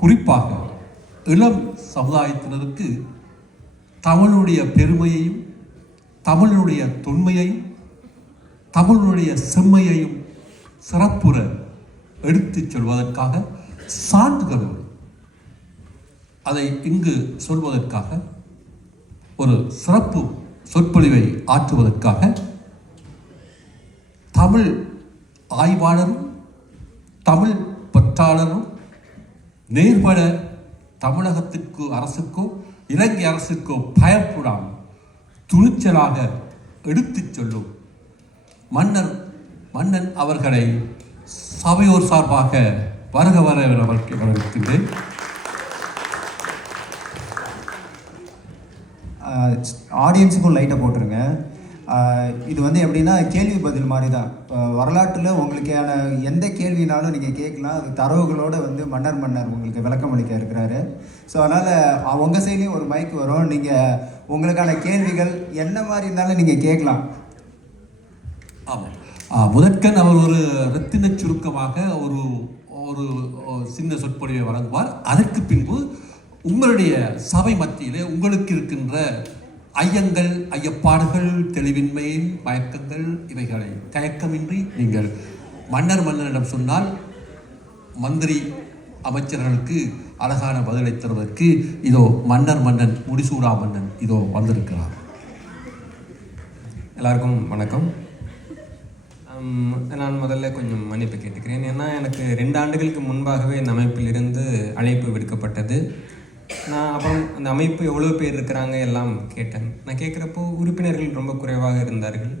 குறிப்பாக இளம் சமுதாயத்தினருக்கு தமிழுடைய பெருமையையும் தமிழுடைய தொன்மையையும் தமிழுடைய செம்மையையும் சிறப்புற எடுத்துச் சொல்வதற்காக சான்றுகளோடு அதை இங்கு சொல்வதற்காக ஒரு சிறப்பு சொற்பொழிவை ஆற்றுவதற்காக தமிழ் ஆய்வாளரும் தமிழ் பற்றாளரும் நேர்பட தமிழகத்திற்கு அரசுக்கோ இலங்கை அரசுக்கோ பயப்படாமல் துணிச்சலாக எடுத்துச் சொல்லும் மன்னன் அவர்களை சபையோர் சார்பாக வருக வர வரவேற்கின்றேன். ஆடியன்ஸுக்கும் லைட்டை போட்டுருங்க. இது வந்து எப்படின்னா கேள்வி பதில் மாதிரி தான். வரலாற்றில் உங்களுக்கான எந்த கேள்வினாலும் நீங்கள் கேட்கலாம். அது தரவுகளோடு வந்து மன்னர் உங்களுக்கு விளக்கம் அளிக்க இருக்கிறாரு. ஸோ அதனால் உங்கள் சைட்லேயும் ஒரு மைக் வரும். நீங்கள் உங்களுக்கான கேள்விகள் என்ன மாதிரி இருந்தாலும் நீங்கள் கேட்கலாம். ஆமாம், முதற்கண் அவர் ஒரு ரத்தின சுருக்கமாக ஒரு ஒரு சின்ன சொற்பொழிவை வழங்குவார். அதற்கு பின்பு உங்களுடைய சபை மத்தியிலே உங்களுக்கு இருக்கின்ற ஐயங்கள், ஐயப்பாடுகள், தெளிவின்மை, மயக்கங்கள் இவைகளை தயக்கமின்றி நீங்கள் மன்னரிடம் சொன்னால் மந்திரி அமைச்சர்களுக்கு அழகான பதிலை தருவதற்கு இதோ மன்னன் முடிசூடா மன்னன் இதோ வந்திருக்கிறார். எல்லாருக்கும் வணக்கம். நான் முதல்ல கொஞ்சம் மன்னிப்பு கேட்டுக்கிறேன். ஏன்னா எனக்கு 2 ஆண்டுகளுக்கு முன்பாகவே இந்த அமைப்பிலிருந்து அழைப்பு விடுக்கப்பட்டது. நான் அப்புறம் அந்த அமைப்பு எவ்வளோ பேர் இருக்கிறாங்க எல்லாம் கேட்டேன். நான் கேட்குறப்போ உறுப்பினர்கள் ரொம்ப குறைவாக இருந்தார்கள்.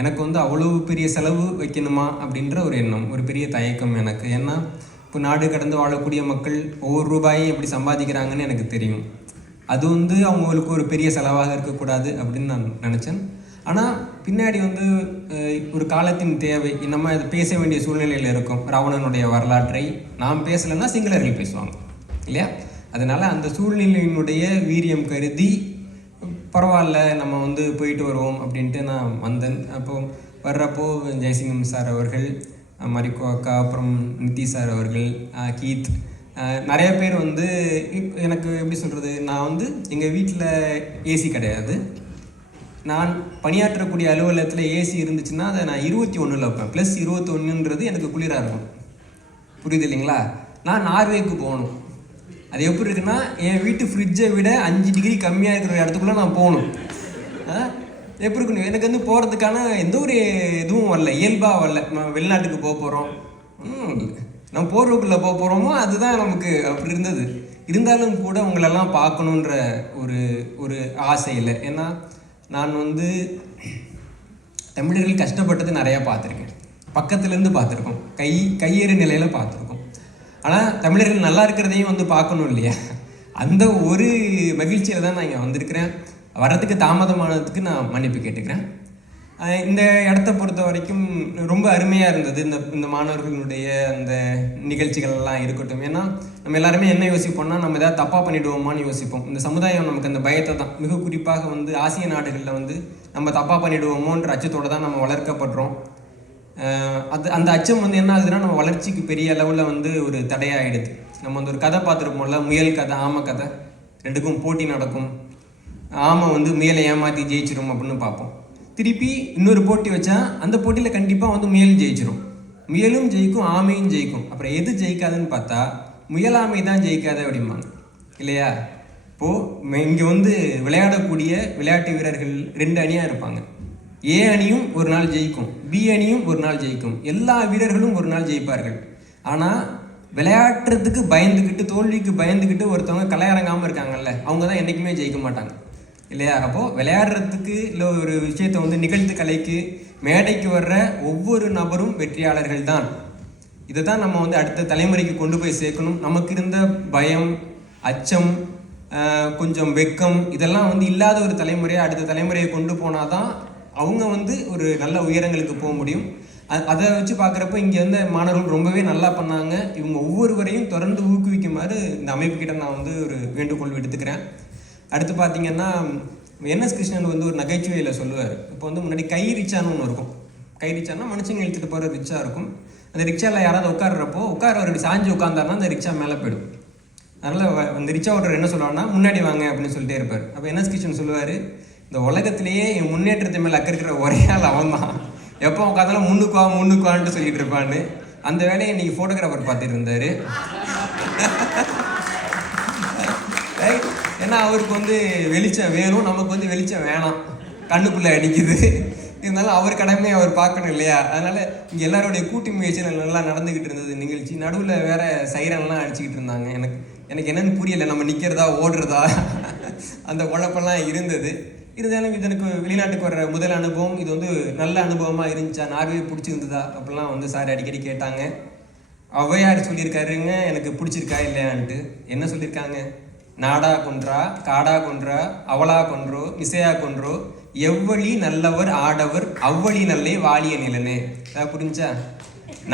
எனக்கு வந்து அவ்வளோ பெரிய செலவு வைக்கணுமா அப்படின்ற ஒரு எண்ணம், ஒரு பெரிய தயக்கம் எனக்கு. ஏன்னா இப்போ நாடு கடந்து வாழக்கூடிய மக்கள் ஒவ்வொரு ரூபாயும் எப்படி சம்பாதிக்கிறாங்கன்னு எனக்கு தெரியும். அது வந்து அவங்களுக்கு ஒரு பெரிய செலவாக இருக்கக்கூடாது அப்படின்னு நான் நினச்சேன். ஆனால் பின்னாடி வந்து ஒரு காலத்தின் தேவை, நம்ம அதை பேச வேண்டிய சூழ்நிலையில் இருக்கும். ராவணனுடைய வரலாற்றை நாம் பேசலைன்னா சிங்களர்கள் பேசுவாங்க இல்லையா? அதனால் அந்த சூழ்நிலையினுடைய வீரியம் கருதி பரவாயில்ல நம்ம வந்து போயிட்டு வருவோம் அப்படின்ட்டு நான் வந்தேன். அப்போது வர்றப்போ ஜெயசிங்கம் சார் அவர்கள், மரிக்கோ அக்கா, அப்புறம் நிதி சார் அவர்கள், கீத், நிறைய பேர் வந்து எனக்கு எப்படி சொல்கிறது, நான் வந்து எங்கள் வீட்டில் ஏசி கிடையாது. நான் பணியாற்றக்கூடிய அலுவலகத்தில் ஏசி இருந்துச்சுன்னா அதை நான் 21 வைப்பேன். ப்ளஸ் 21ன்றது எனக்கு குளிராக இருக்கும். புரியுது இல்லைங்களா? நான் நார்வேக்கு போகணும். அது எப்படி இருக்குன்னா, என் வீட்டு ஃப்ரிட்ஜை விட 5 டிகிரி கம்மியாக இருக்கிற இடத்துக்குள்ளே நான் போகணும். எப்படி இருக்கணும்? எனக்கு வந்து போகிறதுக்கான எந்த ஒரு இதுவும் வரல, இயல்பாக வரல. நம்ம வெளிநாட்டுக்கு போக போகிறோம், நம்ம போர்வுக்குள்ளே போக போகிறோமோ அதுதான் நமக்கு அப்படி இருந்தது. இருந்தாலும் கூட உங்களெல்லாம் பார்க்கணுன்ற ஒரு ஆசை இல்லை. ஏன்னா நான் வந்து தமிழர்கள் கஷ்டப்பட்டது நிறையா பார்த்துருக்கேன், பக்கத்துலேருந்து பார்த்துருக்கோம், கையேறு நிலையில் பார்த்துருக்கோம். ஆனால் தமிழர்கள் நல்லா இருக்கிறதையும் வந்து பார்க்கணும் இல்லையா? அந்த ஒரு மகிழ்ச்சியில் தான் நான் இங்கே வந்திருக்கிறேன். வர்றதுக்கு தாமதமானதுக்கு நான் மன்னிப்பு கேட்டுக்கிறேன். இந்த இடத்த பொறுத்த வரைக்கும் ரொம்ப அருமையாக இருந்தது. இந்த மாணவர்களுடைய அந்த நிகழ்ச்சிகள்லாம் இருக்கட்டும். ஏன்னா நம்ம எல்லாருமே என்ன யோசிப்போம்னா, நம்ம ஏதாவது தப்பாக பண்ணிவிடுவோமான்னு யோசிப்போம். இந்த சமுதாயம் நமக்கு அந்த பயத்தை தான், மிக குறிப்பாக வந்து ஆசிய நாடுகளில் வந்து நம்ம தப்பாக பண்ணிவிடுவோமோன்ற அச்சத்தோடு தான் நம்ம வளர்க்கப்படுறோம். அந்த அச்சம் வந்து என்ன ஆகுதுன்னா, நம்ம வளர்ச்சிக்கு பெரிய அளவில் வந்து ஒரு தடையாகிடுது. நம்ம வந்து ஒரு கதை பார்த்துருப்போம்ல, முயல் கதை, ஆமை கதை, ரெண்டுக்கும் போட்டி நடக்கும். ஆமை வந்து முயலை ஏமாற்றி ஜெயிச்சிரும் அப்படின்னு பார்ப்போம். திருப்பி இன்னொரு போட்டி வச்சா அந்த போட்டியில் கண்டிப்பாக வந்து முயல் ஜெயிச்சிரும். முயலும் ஜெயிக்கும், ஆமையும் ஜெயிக்கும். அப்புறம் எது ஜெயிக்காதுன்னு பார்த்தா முயலாமை தான் ஜெயிக்காது அப்படிம்பாங்க இல்லையா? இப்போது இங்கே வந்து விளையாடக்கூடிய விளையாட்டு வீரர்கள் 2 அணியாக இருப்பாங்க. ஏ அணியும் ஒரு நாள் ஜெயிக்கும், பி அணியும் ஒரு நாள் ஜெயிக்கும், எல்லா வீரர்களும் ஒரு நாள் ஜெயிப்பார்கள். ஆனால் விளையாடுறதுக்கு பயந்துக்கிட்டு, தோல்விக்கு பயந்துக்கிட்டு ஒருத்தவங்க கலையரங்காமல் இருக்காங்கல்ல, அவங்க தான் என்றைக்குமே ஜெயிக்க மாட்டாங்க இல்லையா? அப்போது விளையாடுறதுக்கு இல்லை ஒரு விஷயத்தை வந்து நிகழ்த்து கலைக்கு மேடைக்கு வர்ற ஒவ்வொரு நபரும் வெற்றியாளர்கள் தான். இதை தான் நம்ம வந்து அடுத்த தலைமுறைக்கு கொண்டு போய் சேர்க்கணும். நமக்கு இருந்த பயம், அச்சம், கொஞ்சம் வெக்கம், இதெல்லாம் வந்து இல்லாத ஒரு தலைமுறையை அடுத்த தலைமுறையை கொண்டு போனால் தான் அவங்க வந்து ஒரு நல்ல உயரங்களுக்கு போக முடியும். அதை வச்சு பார்க்குறப்ப இங்கே வந்து மாணவர்கள் ரொம்பவே நல்லா பண்ணாங்க. இவங்க ஒவ்வொருவரையும் தொடர்ந்து ஊக்குவிக்குமாறு இந்த அமைப்புக்கிட்ட நான் வந்து ஒரு வேண்டுகோள் விடுத்துக்கிறேன். அடுத்து பார்த்தீங்கன்னா, என்எஸ் கிருஷ்ணன் வந்து ஒரு நகைச்சுவையில் சொல்லுவார். இப்போ வந்து முன்னாடி கை ரிச்சான்னு ஒன்று இருக்கும். கை ரிச்சானா மனுஷங்க இழுத்துட்டு போகிற ரிச்சா இருக்கும். அந்த ரிக்ஷாவில் யாராவது உட்காடுறப்போ உட்கார ஒரு சாஞ்சு உட்காந்தாருன்னா அந்த ரிக்ஷா மேலே போயிடும். அதனால் அந்த ரிச்சா ஓட்டர் என்ன சொல்லுவாங்கன்னா முன்னாடி வாங்க அப்படின்னு சொல்லிட்டே இருப்பார். அப்போ என்எஸ் கிஷன் சொல்லுவார், இந்த உலகத்திலேயே என் முன்னேற்றத்தை மேலே அக்கறை இருக்கிற ஒரே ஆள் அவன் தான், எப்போ உட்காந்தாலும் முன்னுக்குவான்ட்டு சொல்லிட்டு இருப்பான்னு. அந்த வேலையை இன்னைக்கு ஃபோட்டோகிராஃபர் பார்த்துட்டு இருந்தார். ரைட். ஏன்னா அவருக்கு வந்து வெளிச்சம் வேணும், நமக்கு வந்து வெளிச்சம் வேணாம், கண்ணுக்குள்ளே அடிக்குது. இருந்தாலும் அவர் கடமையை அவர் பார்க்கணும் இல்லையா? அதனால் இங்கே எல்லாருடைய கூட்டு முயற்சிகள் நல்லா நடந்துக்கிட்டு இருந்தது நிகழ்ச்சி. நடுவில் வேற சைரன்லாம் அடிச்சுக்கிட்டு இருந்தாங்க. எனக்கு என்னன்னு புரியலை, நம்ம நிற்கிறதா ஓடுறதா அந்த குழப்பெல்லாம் இருந்தது. இருந்தாலும் இது எனக்கு வெளிநாட்டுக்கு வர்ற முதல் அனுபவம். இது வந்து நல்ல அனுபவமாக இருந்துச்சா, நார்வே பிடிச்சிருந்ததா அப்படிலாம் வந்து சார் அடிக்கடி கேட்டாங்க. ஔவையார் சொல்லியிருக்காருங்க எனக்கு பிடிச்சிருக்கா இல்லையான்ட்டு. என்ன சொல்லியிருக்காங்க? நாடா கொன்றா, காடா கொன்றா, அவளா கொன்றோ, மிசையா கொன்றோ, எவ்வளி நல்லவர் ஆடவர் அவ்வளி நல்லே வாலிய நிலனே. அதான் புரிஞ்சா?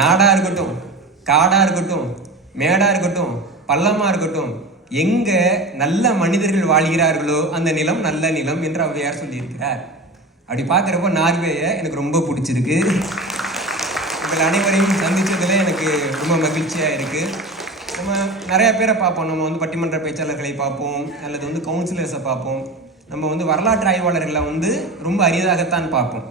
நாடா இருக்கட்டும், காடா இருக்கட்டும், மேடா இருக்கட்டும், பள்ளமா இருக்கட்டும், எங்க நல்ல மனிதர்கள் வாழ்கிறார்களோ அந்த நிலம் நல்ல நிலம் என்று ஔவையார் சொல்லியிருக்கிறார். அப்படி பார்க்குறப்போ நார்வேயை எனக்கு ரொம்ப பிடிச்சிருக்கு. உங்கள் அனைவரையும் சந்தித்ததில் எனக்கு ரொம்ப மகிழ்ச்சியாக இருக்குது. நம்ம நிறையா பேரை பார்ப்போம். நம்ம வந்து பட்டிமன்ற பேச்சாளர்களை பார்ப்போம், அல்லது வந்து கவுன்சிலர்ஸை பார்ப்போம். நம்ம வந்து வரலாற்று ஆய்வாளர்களை வந்து ரொம்ப அரிதாகத்தான் பார்ப்போம்.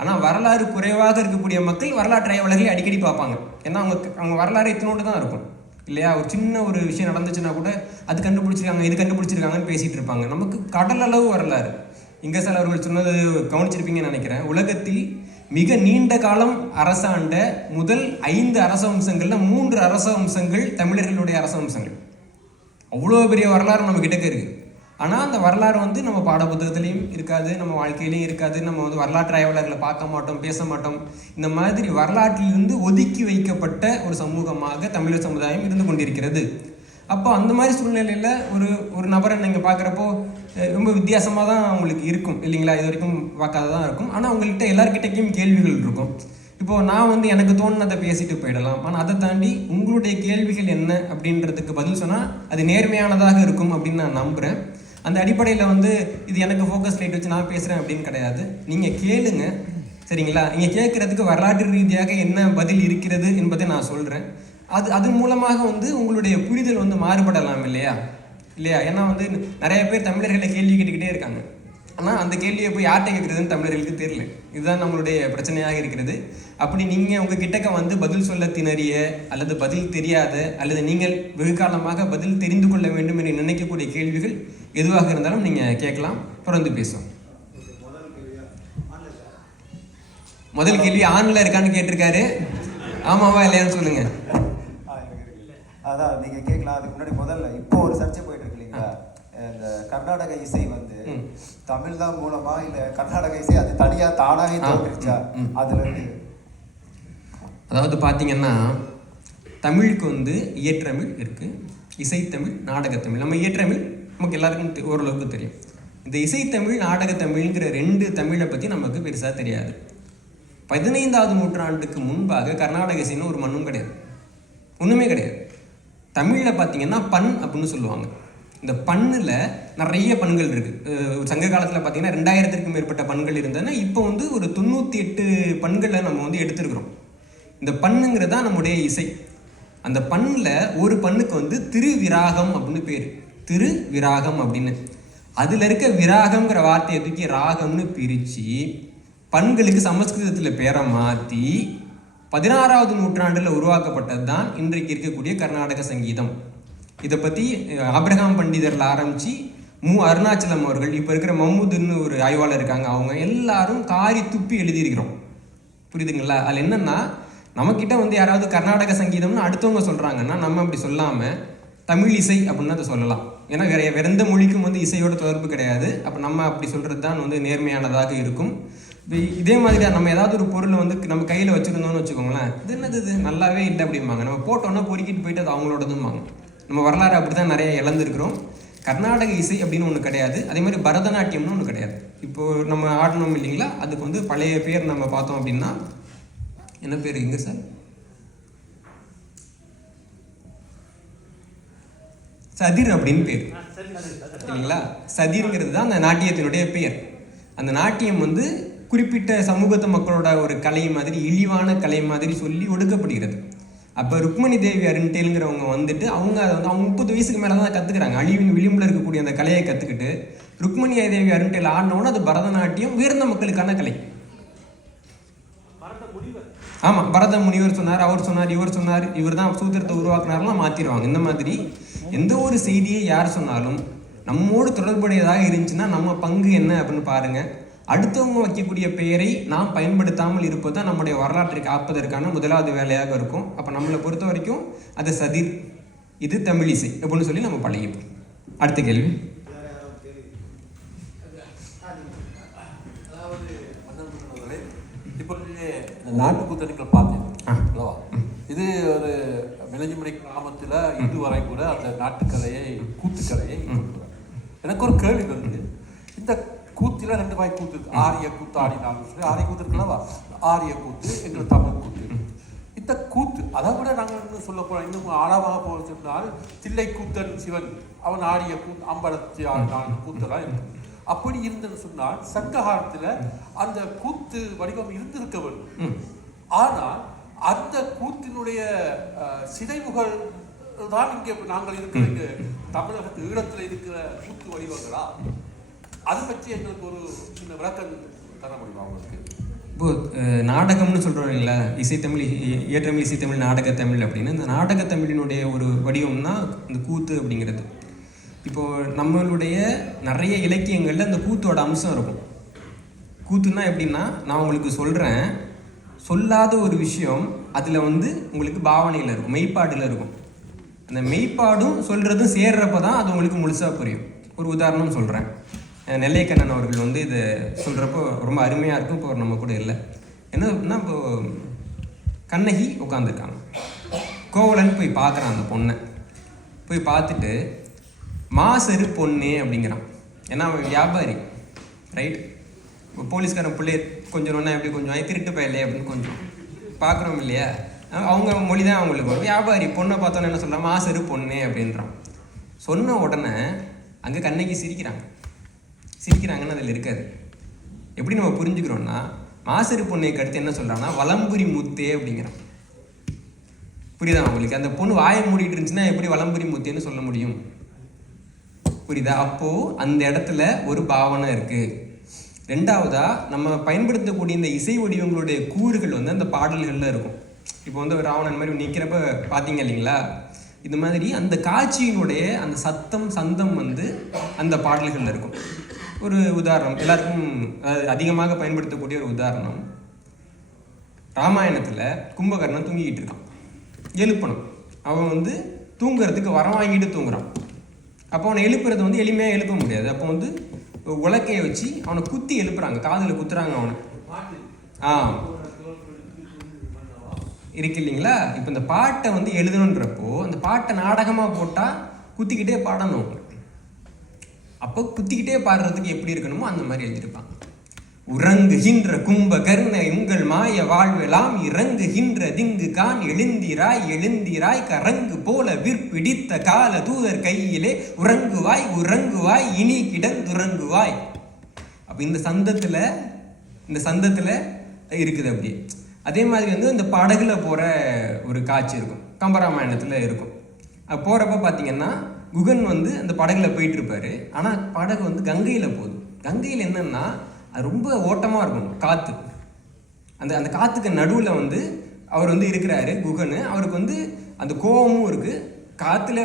ஆனால் வரலாறு குறைவாக இருக்கக்கூடிய மக்கள் வரலாற்று ஆய்வாளர்களை அடிக்கடி பார்ப்பாங்க. ஏன்னா அவங்க வரலாறு இத்தனோடு தான் இருக்கும் இல்லையா? ஒரு சின்ன ஒரு விஷயம் நடந்துச்சுன்னா கூட அது கண்டுபிடிச்சிருக்காங்க, இது கண்டுபிடிச்சிருக்காங்கன்னு பேசிகிட்டு இருப்பாங்க. நமக்கு கடல் அளவு வரலாறு. இங்கே சார் அவர்கள் சொன்னது கவனிச்சிருப்பீங்கன்னு நினைக்கிறேன். உலகத்தில் மிக நீண்ட காலம் அரசாண்ட முதல் 5 அரச வம்சங்களில் 3 அரச வம்சங்கள் தமிழர்களுடைய அரச வம்சங்கள். அவ்வளோ பெரிய வரலாறு நம்ம கிட்டக்க இருக்குது. ஆனால் அந்த வரலாறு வந்து நம்ம பாட புத்தகத்துலேயும் இருக்காது, நம்ம வாழ்க்கையிலையும் இருக்காது. நம்ம வந்து வரலாற்று ஆய்வாளர்களை பார்க்க மாட்டோம், பேச மாட்டோம். இந்த மாதிரி வரலாற்றிலிருந்து ஒதுக்கி வைக்கப்பட்ட ஒரு சமூகமாக தமிழர் சமுதாயம் இருந்து கொண்டிருக்கிறது. அப்போ அந்த மாதிரி சூழ்நிலையில் ஒரு நபரை நீங்கள் பார்க்குறப்போ ரொம்ப வித்தியாசமாக தான் அவங்களுக்கு இருக்கும் இல்லைங்களா? இது வரைக்கும் பார்க்காததான் இருக்கும். ஆனால் அவங்கள்ட்ட எல்லார்கிட்டையும் கேள்விகள் இருக்கும். இப்போது நான் வந்து எனக்கு தோணுனதை பேசிட்டு போயிடலாம். ஆனால் அதை தாண்டி உங்களுடைய கேள்விகள் என்ன அப்படின்றதுக்கு பதில் சொன்னால் அது நேர்மையானதாக இருக்கும் அப்படின்னு நான் நம்புகிறேன். அந்த அடிப்படையில் வந்து இது எனக்கு ஃபோக்கஸ் லைட் வச்சு நான் பேசுகிறேன் அப்படின்னு கிடையாது. நீங்கள் கேளுங்க, சரிங்களா? நீங்கள் கேட்குறதுக்கு வரலாற்று ரீதியாக என்ன பதில் இருக்கிறது என்பதை நான் சொல்கிறேன். அது மூலமாக வந்து உங்களுடைய புரிதல் வந்து மாறுபடலாம் இல்லையா? ஏன்னா வந்து நிறைய பேர் தமிழர்களை கேள்வி கேட்டுக்கிட்டே இருக்காங்க. ஆனால் அந்த கேள்வியை போய் யார்கிட்ட கேட்குறதுன்னு தமிழர்களுக்கு தெரியல. இதுதான் நம்மளுடைய பிரச்சனையாக இருக்கிறது. அப்படி நீங்கள் உங்கள் கிட்டக்க வந்து பதில் சொல்ல திணறிய, அல்லது பதில் தெரியாத, அல்லது நீங்கள் வெகு காலமாக பதில் தெரிந்து கொள்ள வேண்டும் என்று நினைக்கக்கூடிய கேள்விகள் எதுவாக இருந்தாலும் நீங்கள் கேட்கலாம். தொடர்ந்து பேசுவோம். முதல் கேள்வி ஆன்ல இருக்கான்னு கேட்டிருக்காரு. ஆமாவா இல்லையான்னு சொல்லுங்க. அதான் நீங்க கேட்கலாம். அதுக்கு முன்னாடி முதல்ல இப்போ ஒரு சர்ச்சை போயிட்டு இருக்கு இல்லைங்களா? இந்த கர்நாடக இசை வந்து தமிழ் தான் மூலமா இல்ல கர்நாடக இசை அது தனியா தானாவே தோன்றிச்சா? அதுல இருந்து அதாவது பார்த்தீங்கன்னா தமிழுக்கு வந்து இயற்றமிழ் இருக்கு, இசைத்தமிழ், நாடகத்தமிழ். நம்ம இயற்றமிழ் நமக்கு எல்லாருக்கும் ஓரளவுக்கு தெரியும். இந்த இசைத்தமிழ், நாடகத்தமிழ்ங்கிற 2 தமிழை பற்றி நமக்கு பெருசாக தெரியாது. 15ஆவது நூற்றாண்டுக்கு முன்பாக கர்நாடக இசைன்னு ஒரு மண்ணும் கிடையாது, ஒன்றுமே கிடையாது. தமிழில் பார்த்தீங்கன்னா பண் அப்படின்னு சொல்லுவாங்க. இந்த பண்ணில் நிறைய பண்கள் இருக்குது. சங்க காலத்தில் பார்த்தீங்கன்னா 2000க்கும் மேற்பட்ட பண்கள் இருந்ததுன்னா இப்போ வந்து ஒரு 98 பண்களை நம்ம வந்து எடுத்துருக்குறோம். இந்த பண்ணுங்கிறது தான் நம்முடைய இசை. அந்த பண்ணில் ஒரு பண்ணுக்கு வந்து திருவிராகம் அப்படின்னு பேர். திருவிராகம் அப்படின்னு அதில் இருக்க விராகம்ங்கிற வார்த்தையை தூக்கி ராகம்னு பிரித்து பண்களுக்கு சமஸ்கிருதத்தில் பேரை மாற்றி 16ஆவது நூற்றாண்டில் உருவாக்கப்பட்டது தான் இன்றைக்கு இருக்கக்கூடிய கர்நாடக சங்கீதம். இதை பற்றி ஆபிரகாம் பண்டிதரில் ஆரம்பித்து அருணாச்சலம் அவர்கள், இப்போ இருக்கிற மம்முதுன்னு ஒரு ஆய்வாளர் இருக்காங்க, அவங்க எல்லாரும் காரி துப்பி எழுதியிருக்கிறோம். புரியுதுங்களா? அதில் என்னென்னா நம்மக்கிட்ட வந்து யாராவது கர்நாடக சங்கீதம்னு அடுத்தவங்க சொல்கிறாங்கன்னா நம்ம அப்படி சொல்லாமல் தமிழ் இசை அப்படின்னு அதை சொல்லலாம். ஏன்னா வேற எந்த மொழிக்கும் வந்து இசையோட தொடர்பு கிடையாது. அப்போ நம்ம அப்படி சொல்கிறது தான் வந்து நேர்மையானதாக இருக்கும். இதே மாதிரி நம்ம ஏதாவது ஒரு பொருளை வந்து நம்ம கையில் வச்சுருந்தோம்னு வச்சுக்கோங்களேன், இது என்னது இது நல்லாவே இல்லை அப்படிம்பாங்க. நம்ம போட்டோன்னா பொறுக்கிட்டு போயிட்டு அது அவங்களோடதும்பாங்க. நம்ம வரலாறு அப்படி தான் நிறைய இழந்திருக்கிறோம். கர்நாடக இசை அப்படின்னு ஒன்று கிடையாது. அதே மாதிரி பரதநாட்டியம்னு ஒன்று கிடையாது. இப்போது நம்ம ஆடணும் இல்லைங்களா, அதுக்கு வந்து பழைய பேர் நம்ம பார்த்தோம் அப்படின்னா என்ன பேர் எங்கே சார்? சதிர் அப்படின்னு பேர் இல்லைங்களா? சதிர்ங்கிறது தான் அந்த நாட்டியத்தினுடைய பெயர். அந்த நாட்டியம் வந்து குறிப்பிட்ட சமூகத்து மக்களோட ஒரு கலை மாதிரி, இழிவான கலை மாதிரி சொல்லி ஒடுக்கப்படுகிறது. அப்போ ருக்மணி தேவி அருண்டேலுங்கிறவங்க வந்துட்டு அவங்க அதை வந்து அவங்க 30 வயசுக்கு மேலே தான் கற்றுக்குறாங்க. அழிவின் விளிம்பில் இருக்கக்கூடிய அந்த கலையை கற்றுக்கிட்டு ருக்மணி தேவி அருண்டேல் ஆடினோன்னா அது பரதநாட்டியம் உயர்ந்த மக்களுக்கான கலை. ஆமாம், பரத முனிவர் சொன்னார், அவர் சொன்னார், இவர் சொன்னார், இவர் தான் சூத்திரத்தை உருவாக்குனாரெலாம் மாற்றிடுவாங்க. இந்த மாதிரி எந்த ஒரு செய்தியை யார் சொன்னாலும் நம்மோடு தொடர்புடையதாக இருந்துச்சுன்னா நம்ம பங்கு என்ன அப்படின்னு பாருங்கள். அடுத்தவங்க வைக்கக்கூடிய பெயரை நாம் பயன்படுத்தாமல் இருப்பது தான் நம்முடைய வரலாற்றை காப்பதற்கான முதலாவது வேலையாக இருக்கும். அப்போ நம்மளை பொறுத்த வரைக்கும் அது சதிர், இது தமிழிசை அப்படின்னு சொல்லி நம்ம பழகிப்போம். அடுத்த கேள்வி. நாட்டுக்கூத்து நீங்கள் பார்த்தேன் அல்லவா? இது ஒரு விளைஞ்சிமலை கிராமத்தில் இன்று வரை கூட அந்த நாட்டுக்கலையை கூத்துக்கலையை எனக்கு ஒரு கேள்வி வந்து, இந்த கூத்துல 2 வகை கூத்து இருக்கு. ஆரிய கூத்து ஆடினாலும் சொல்லி ஆரிய கூத்து இருக்குல்லவா, ஆரிய கூத்து எங்கள் தமிழ் கூத்து. இந்த கூத்து அதை விட நாங்கள் இன்னும் சொல்ல போகிறோம், இன்னும் ஆழமாக போக சொன்னால் தில்லை கூத்தன் சிவன் அவன் ஆடிய கூத்து அம்பலத்தி ஆடினான் கூத்தெல்லாம் இருக்கு. அப்படி இருந்ததுன்னு சொன்னால் சங்க காலத்தில் அந்த கூத்து வடிவம் இருந்திருக்க வேண்டும். ஆனால் அந்த கூத்தினுடைய சிதைவுகள் தான் இங்கே நாங்கள் இருக்கிற இங்கே தமிழகத்து ஈழத்தில் இருக்கிற கூத்து வடிவங்களா? அதை பற்றி எங்களுக்கு ஒரு சின்ன விளக்கம் தர முடியுமா உங்களுக்கு? இப்போ நாடகம்னு சொல்கிறோம் இல்லைங்களா, இசைத்தமிழ், இயற்றமிழ், இசைத்தமிழ், நாடகத்தமிழ் அப்படின்னு. இந்த நாடகத்தமிழினுடைய ஒரு வடிவம்னா இந்த கூத்து அப்படிங்கிறது. இப்போது நம்மளுடைய நிறைய இலக்கியங்களில் இந்த கூத்தோட அம்சம் இருக்கும். கூத்துன்னா எப்படின்னா, நான் உங்களுக்கு சொல்கிறேன், சொல்லாத ஒரு விஷயம் அதில் வந்து உங்களுக்கு பாவனையில் இருக்கும், மெய்ப்பாடில் இருக்கும். அந்த மெய்ப்பாடும் சொல்கிறதும் சேர்றப்ப தான் அது உங்களுக்கு முழுசாக புரியும். ஒரு உதாரணம் சொல்கிறேன். நெல்லைக்கண்ணன் அவர்கள் வந்து இதை சொல்கிறப்போ ரொம்ப அருமையாக இருக்கும். இப்போ நம்ம கூட இல்லை. என்னன்னா, இப்போது கண்ணகி உட்காந்துருக்காங்க, கோவலன் போய் பார்க்குறான் அந்த பொண்ணை. போய் பார்த்துட்டு மாசரு பொண்ணு அப்படிங்கிறான். ஏன்னா அவன் வியாபாரி, ரைட்? இப்போ போலீஸ்காரன் பிள்ளைய கொஞ்சம் ஒன்றா எப்படி கொஞ்சம் திருட்டு போயிடலே அப்படின்னு கொஞ்சம் பார்க்குறோம் இல்லையா? அவங்க மொழி தான் அவங்களுக்கு வரும். வியாபாரி பொண்ணை பார்த்தோன்னு என்ன சொல்கிறான், மாசரு பொண்ணு அப்படின்றான். சொன்ன உடனே அங்கே கண்ணகி சிரிக்கிறாங்கன்னு அதில் இருக்காது. எப்படி நம்ம புரிஞ்சுக்கிறோன்னா, மாசரு பொண்ணுக்கு அடுத்து என்ன சொல்கிறான்னா வலம்புரி முத்தே அப்படிங்கிறான். புரியுதா உங்களுக்கு? அந்த பொண்ணு வாயை மூடிட்டு இருந்துச்சுன்னா எப்படி வலம்புரி முத்தேன்னு சொல்ல முடியும்? புரியுதா? அப்போது அந்த இடத்துல ஒரு பாவனை இருக்குது. ரெண்டாவதா, நம்ம பயன்படுத்தக்கூடிய இந்த இசை வடிவங்களுடைய கூறுகள் வந்து அந்த பாடல்களில் இருக்கும். இப்போ வந்து ஒரு ராவணன் மாதிரி நிற்கிறப்ப பார்த்தீங்க இல்லைங்களா, இது மாதிரி அந்த காட்சியினுடைய அந்த சத்தம் சந்தம் வந்து அந்த பாடல்களில் இருக்கும். ஒரு உதாரணம், எல்லாருக்கும் அதிகமாக பயன்படுத்தக்கூடிய ஒரு உதாரணம், ராமாயணத்தில் கும்பகர்ணன் தூங்கிக்கிட்டு இருக்கான், எழுப்பணும். அவன் வந்து தூங்குறதுக்கு வரம் வாங்கிட்டு தூங்குறான். அப்போ அவனை எழுப்புறது வந்து எளிமையாக எழுப்ப முடியாது. அப்போ வந்து உலக்கையை வச்சு அவனை குத்தி எழுப்புறாங்க, காதில் குத்துறாங்க அவனை. இருக்கு இல்லைங்களா? இப்போ இந்த பாட்டை வந்து எழுதணுன்றப்போ அந்த பாட்டை நாடகமாக போட்டால் குத்திக்கிட்டே பாடணும். அப்போ குத்திக்கிட்டே பாடுறதுக்கு எப்படி இருக்கணுமோ அந்த மாதிரி எழுதியிருப்பாங்க. உறங்குகின்ற கும்பகர்ண உங்கள் மாய வாழ்வெல்லாம் இறங்குகின்ற திங்கு கான் எழுந்திராய் எழுந்திராய் கரங்கு போல விற்பிடித்த கால தூதர் கையிலே உறங்குவாய் உறங்குவாய் இனி கிடந்துறங்குவாய். அப்போ இந்த சந்தத்தில் இருக்குது. அப்படி அதே மாதிரி வந்து இந்த படகுல போகிற ஒரு காட்சி இருக்கும், கம்பராமாயணத்தில் இருக்கும். போகிறப்ப பார்த்தீங்கன்னா குகன் வந்து அந்த படகுல போயிட்டு இருப்பாரு. ஆனால் படகு வந்து கங்கையில் போகுது. கங்கையில் என்னன்னா அது ரொம்ப ஓட்டமாக இருக்கும் காற்று. அந்த காற்றுக்கு நடுவில் வந்து அவர் வந்து இருக்கிறாரு குகன். அவருக்கு வந்து அந்த கோபமும் இருக்குது, காற்றுல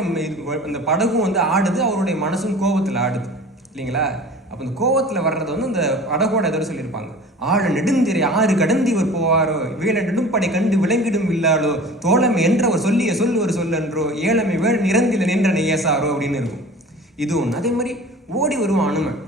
அந்த படகும் வந்து ஆடுது, அவருடைய மனசும் கோபத்தில் ஆடுது இல்லைங்களா? அப்போ இந்த கோபத்தில் வர்றது வந்து இந்த படகோட எதோ சொல்லியிருப்பாங்க, ஆழ நெடுந்திரை ஆறு கடந்தி இவர் போவாரோ, வேலை நெடும்படை கண்டு விளங்கிடும் இல்லாளோ, தோழமை என்றவர் சொல்லிய சொல்லுவர் சொல்லன்றோ, ஏழமை வேள் நிறந்தில நின்றனை ஏசாரோ அப்படின்னு இருக்கும். இது ஒன்று. அதே மாதிரி ஓடி வருவான் அனுமன்,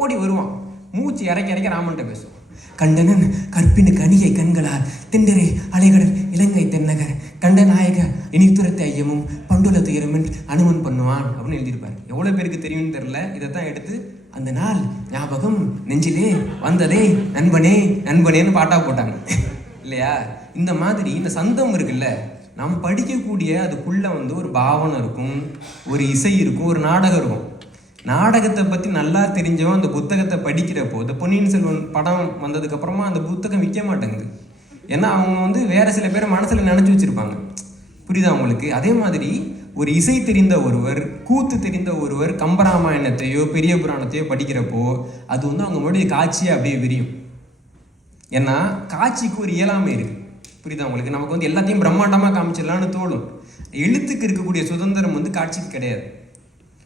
ஓடி வருவான், மூச்சு இறக்க ராமன்ட்ட பேசும். கண்டனன் கற்பினு கனியை கண்களார் தெண்டரை அலைகடல் இலங்கை தென்னகர் கண்ட நாயக இனித்துரத்தை ஐயமும் பண்டுல துயரமின் அனுமன் பண்ணுவான் அப்படின்னு எழுதியிருப்பார். எவ்வளோ பேருக்கு தெரியும்னு தெரில. இதைத்தான் எடுத்து அந்த நாள் ஞாபகம் நெஞ்சிலே வந்ததே நண்பனே நண்பனேன்னு பாட்டா போட்டாங்க இல்லையா? இந்த மாதிரி இந்த சந்தம் இருக்குல்ல, நம்ம படிக்கக்கூடிய அதுக்குள்ளே வந்து ஒரு பாவனை இருக்கும், ஒரு இசை இருக்கும், ஒரு நாடகம் இருக்கும். நாடகத்தை பற்றி நல்லா தெரிஞ்சவன் அந்த புத்தகத்தை படிக்கிறப்போ, இந்த பொன்னியின் செல்வன் படம் வந்ததுக்கப்புறமா அந்த புத்தகம் விற்க மாட்டேங்குது. ஏன்னா அவங்க வந்து வேறு சில பேரை மனசில் நினச்சி வச்சுருப்பாங்க. புரியுதா உங்களுக்கு? அதே மாதிரி ஒரு இசை தெரிந்த ஒருவர், கூத்து தெரிந்த ஒருவர் கம்பராமாயணத்தையோ பெரிய புராணத்தையோ படிக்கிறப்போ அது வந்து அவங்க மறுபடியும் காட்சியை அப்படியே விரியும். ஏன்னா காட்சிக்கு ஒரு இயலாமை இருக்குது. புரியுதா உங்களுக்கு? நமக்கு வந்து எல்லாத்தையும் பிரம்மாண்டமாக காமிச்சிடலான்னு தோணும். எழுத்துக்கு இருக்கக்கூடிய சுதந்திரம் வந்து காட்சிக்கு கிடையாது.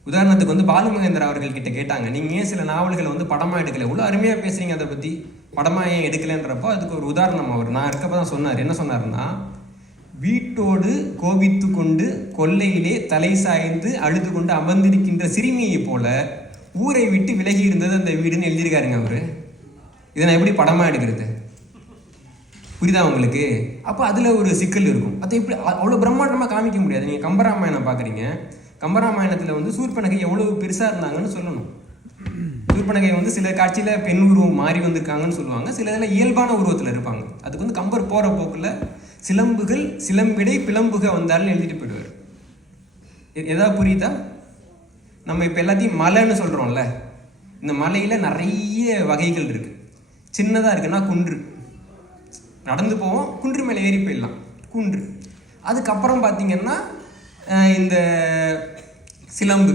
உதாரணத்துக்கு வந்து பாலுமகேந்திரா அவர்கள் கிட்ட கேட்டாங்க, நீங்கள் ஏன் சில நாவல்களை வந்து படமாக எடுக்கலை, இவ்வளோ அருமையாக பேசுகிறீங்க, அதை பற்றி படமாக ஏன் எடுக்கலைன்றப்போ அதுக்கு ஒரு உதாரணம் அவர் நான் இருக்கப்போ தான் சொன்னார். என்ன சொன்னார்னா, வீட்டோடு கோபித்து கொண்டு கொல்லையிலே தலை சாய்ந்து அழுது கொண்டு அமர்ந்திருக்கின்ற சிறுமியை போல ஊரை விட்டு விலகி இருந்தது அந்த வீடுன்னு எழுதியிருக்காருங்க அவர். இதை நான் எப்படி படமாக எடுக்கிறது? புரியுதா உங்களுக்கு? அப்போ அதில் ஒரு சிக்கல் இருக்கும். அதை எப்படி அவ்வளோ பிரம்மாண்டமாக காமிக்க முடியாது. நீங்கள் கம்பராமாயணம் பார்க்குறீங்க, கம்பராமாயணத்தில் வந்து சூர்பனகை எவ்வளோ பெருசாக இருந்தாங்கன்னு சொல்லணும். சூர்பனகை வந்து சில காட்சியில் பெண் உருவம் மாறி வந்திருக்காங்கன்னு சொல்லுவாங்க, சில இதில் இயல்பான உருவத்தில் இருப்பாங்க. அதுக்கு வந்து கம்பர் போகிற போக்கில் சிலம்புகள் சிலம்பிடை பிளம்புக வந்தாலும் எழுதிட்டு போயிடுவார். எதாவது புரியுதா? நம்ம இப்போ எல்லாத்தையும் மலைன்னு சொல்கிறோம்ல, இந்த மலையில் நிறைய வகைகள் இருக்குது. சின்னதாக இருக்குன்னா குன்று, நடந்து போவோம், குன்று மேலே ஏறி போயிடலாம், குன்று. அதுக்கப்புறம் பார்த்திங்கன்னா இந்த சிலம்பு,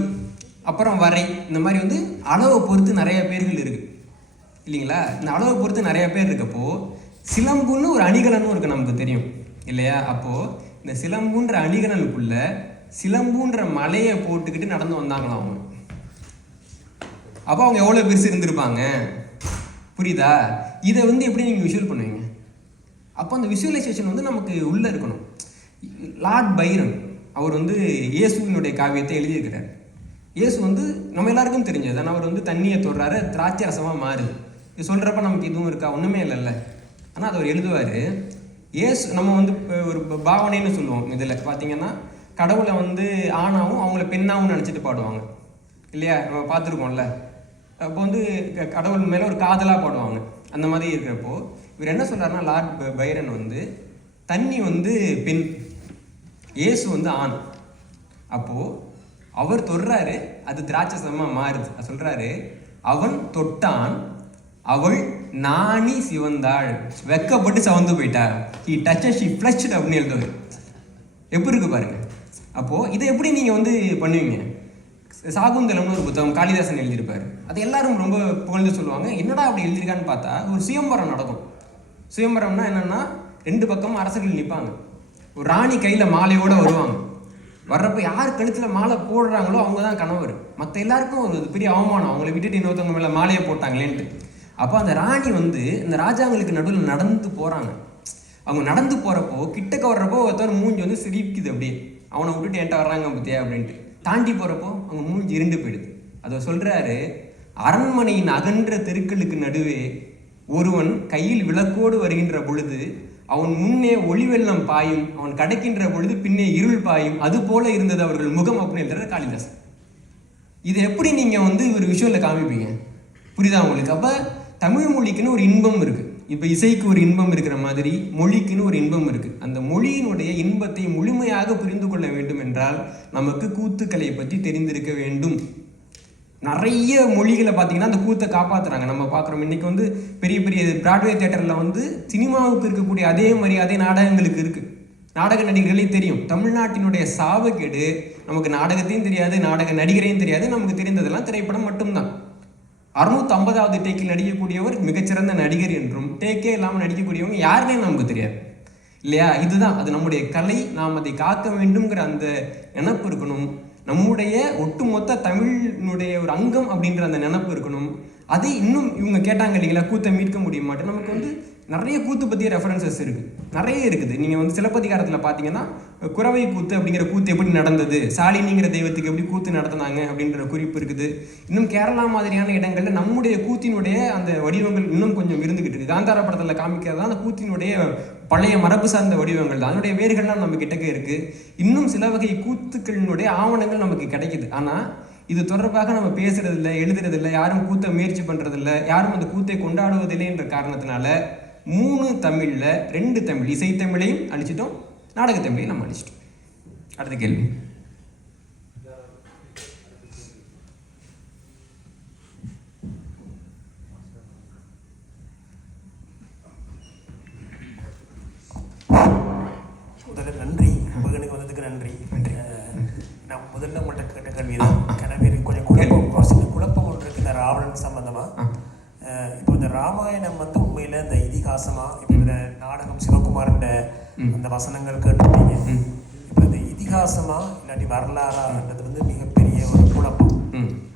அப்புறம் வரை, இந்த மாதிரி வந்து அளவை பொறுத்து நிறைய பேர்கள் இருக்குது இல்லைங்களா? இந்த அளவை பொறுத்து நிறைய பேர் இருக்கப்போ சிலம்புன்னு ஒரு அணிகலனும் இருக்குது, நமக்கு தெரியும் இல்லையா? அப்போது இந்த சிலம்புன்ற அணிகலனுக்குள்ள சிலம்புன்ற மலையை போட்டுக்கிட்டு நடந்து வந்தாங்களாம் அவங்க. அப்போ அவங்க எவ்வளோ பெருசு இருந்திருப்பாங்க, புரியுதா? இதை வந்து எப்படி நீங்கள் விஷுவல் பண்ணுவீங்க? அப்போ அந்த விஷுவலைசேஷன் வந்து நமக்கு உள்ளே இருக்கணும். லார்ட் பைரன் அவர் வந்து இயேசுவினுடைய காவியத்தை எழுதியிருக்கிறார். இயேசு வந்து நம்ம எல்லாருக்கும் தெரிஞ்சது, ஆனால் அவர் வந்து தண்ணியை தொடுறாரு, திராட்சை ரசமாக மாறுது. இது சொல்கிறப்ப நமக்கு இதுவும் இருக்கா? ஒன்றுமே இல்லைல்ல. ஆனால் அதை அவர் எழுதுவார். இயேசு நம்ம வந்து ஒரு பாவனைன்னு சொல்லுவோம். இதில் பார்த்தீங்கன்னா கடவுளை வந்து ஆணாவும் அவங்கள பெண்ணாகவும் நினச்சிட்டு பாடுவாங்க இல்லையா? நம்ம பார்த்துருக்கோம்ல. அப்போ வந்து கடவுள் மேலே ஒரு காதலாக பாடுவாங்க. அந்த மாதிரி இருக்கிறப்போ இவர் என்ன சொல்கிறாருன்னா, லார்ட் பைரன் வந்து தண்ணி வந்து பெண், இயேசு வந்து ஆண். அப்போது அவர் தொடுறாரு, அது திராட்சசமாக மாறுது. சொல்கிறாரு, அவன் தொட்டான், அவள் நாணி சிவந்தாள், வெக்கப்பட்டு சவந்து போயிட்டா, ஹி டச்சஸ் ஷி ஃப்ளஷ்ட் அப்படின்னு எழுதுவார். எப்படி இருக்கு பாருங்க. அப்போது இதை எப்படி நீங்கள் வந்து பண்ணுவீங்க? சாகுந்தலம்னு ஒரு புத்தகம் காளிதாசன் எழுதியிருப்பார். அது எல்லாரும் ரொம்ப புகழ்ந்து சொல்லுவாங்க. என்னடா அப்படி எழுதியிருக்கான்னு பார்த்தா ஒரு சுயம்பரம் நடக்கும். சுயம்பரம்னா என்னென்னா, ரெண்டு பக்கமும் அரசர்கள் நிற்பாங்க, ஒரு ராணி கையில் மாலையோடு வருவாங்க. வர்றப்போ யார் கழுத்தில் மாலை போடுறாங்களோ அவங்க தான் கணவர். மற்ற எல்லாருக்கும் ஒரு பெரிய அவமானம், அவங்கள விட்டுட்டு இன்னொருத்தவங்க மேலே மாலையை போட்டாங்களேன்ட்டு. அப்போ அந்த ராணி வந்து இந்த ராஜாங்களுக்கு நடுவில் நடந்து போகிறாங்க. அவங்க நடந்து போகிறப்போ கிட்டக்க வர்றப்போ ஒருத்தர் மூஞ்சி வந்து சிரிக்குது, அப்படியே அவனை விட்டுட்டு என்கிட்ட வர்றாங்க பத்தியா அப்படின்ட்டு. தாண்டி போகிறப்போ அவங்க மூஞ்சி இருண்டு போயிடுது. அதை சொல்கிறாரு, அரண்மனையின் அகன்ற தெருக்களுக்கு நடுவே ஒருவன் கையில் விளக்கோடு வருகின்ற பொழுது அவன் முன்னே ஒளிவெள்ளம் பாயும், அவன் கிடைக்கின்ற பொழுது பின்னே இருள் பாயும், அது போல இருந்தது அவர்கள் முகம் அப்படின்னு எழுதுற காளிதாசன். இதை எப்படி நீங்கள் வந்து ஒரு விஷுவலில் காமிப்பீங்க? புரியுதா உங்களுக்கு? அப்போ தமிழ் மொழிக்குன்னு ஒரு இன்பம் இருக்குது. இப்போ இசைக்கு ஒரு இன்பம் இருக்கிற மாதிரி மொழிக்குன்னு ஒரு இன்பம் இருக்குது. அந்த மொழியினுடைய இன்பத்தை முழுமையாக புரிந்து கொள்ள வேண்டும் என்றால் நமக்கு கூத்துக்களை பற்றி தெரிந்திருக்க வேண்டும். நிறைய மொழிகளை பார்த்தீங்கன்னா அந்த கூத்தை காப்பாற்றுறாங்க. நம்ம பார்க்குறோம் இன்றைக்கி வந்து பெரிய பெரிய பிராட்வே தேட்டரில் வந்து சினிமாவுக்கு இருக்கக்கூடிய அதே மரியாதை நாடகங்களுக்கு இருக்குது. நாடக நடிகர்களே தெரியும். தமிழ்நாட்டினுடைய சாபக்கேடு, நமக்கு நாடகத்தையும் தெரியாது, நாடக நடிகரையும் தெரியாது, நமக்கு தெரிந்ததெல்லாம் திரைப்படம் மட்டும்தான். 650வது டேக்கில் நடிக்கக்கூடியவர் மிகச்சிறந்த நடிகர் என்றும், டேக்கே இல்லாமல் நடிக்கக்கூடியவங்க யாருன்னே நமக்கு தெரியாது இல்லையா? இதுதான் அது நம்முடைய கலை. நாம் அதை காக்க வேண்டும்ங்கிற அந்த நினப்பு இருக்கணும். நம்முடைய ஒட்டுமொத்த தமிழினுடைய ஒரு அங்கம் அப்படின்ற அந்த நினப்பு இருக்கணும். அதை இன்னும் இவங்க கேட்டாங்க இல்லைங்களா, கூத்தை மீட்க முடிய மாட்டேன். நமக்கு வந்து நிறைய கூத்து பற்றிய ரெஃபரன்சஸ் இருக்குது, நிறைய இருக்குது. நீங்கள் வந்து சிலப்பதிகாரத்தில் பார்த்தீங்கன்னா குறவை கூத்து அப்படிங்கிற கூத்து எப்படி நடந்தது, சாலினிங்கிற தெய்வத்துக்கு எப்படி கூத்து நடத்தினாங்க அப்படின்ற குறிப்பு இருக்குது. இன்னும் கேரளா மாதிரியான இடங்களில் நம்முடைய கூத்தினுடைய அந்த வடிவங்கள் இன்னும் கொஞ்சம் இருந்துக்கிட்டு இருக்குது. காந்தார படத்தில் காமிக்கிறதா அந்த கூத்தினுடைய பழைய மரபு சார்ந்த வடிவங்கள் தான், அதனுடைய வேர்கள்லாம் நம்ம கிட்டக்க இருக்குது. இன்னும் சில வகை கூத்துக்களினுடைய ஆவணங்கள் நமக்கு கிடைக்குது. ஆனால் இது தொடர்பாக நம்ம பேசுறதில்லை, எழுதுறதில்லை, யாரும் கூத்தை முயற்சி பண்ணுறதில்ல, யாரும் அந்த கூத்தை கொண்டாடுவதில்லை என்ற காரணத்தினால 3 தமிழில் 2 தமிழ், இசைத்தமிழையும் அழிச்சிட்டோம், நாடகத்தமிழையும் நம்ம அழிச்சிட்டோம். அடுத்த கேள்வி. முதல்ல நன்றி. எனக்கு வந்து வந்ததுக்கு நன்றி. நான் முதல்ல உங்கள்கிட்ட கேட்ட கேள்வி தான் கனவேறு கொஞ்சம் குழப்பம் சில குழப்பம் ஒன்று இருக்குது இந்த ராவணன் சம்பந்தமாக. இப்போ இந்த ராமாயணம் வந்து உண்மையில் இந்த இதிகாசமாக இப்போ இந்த நாடகம் சிவகுமாரன் அந்த வசனங்கள் கேட்டுருப்பீங்க. இப்போ இந்த இதிகாசமாக இல்லாட்டி வரலாறான்றது வந்து மிகப்பெரிய ஒரு குழப்பம்.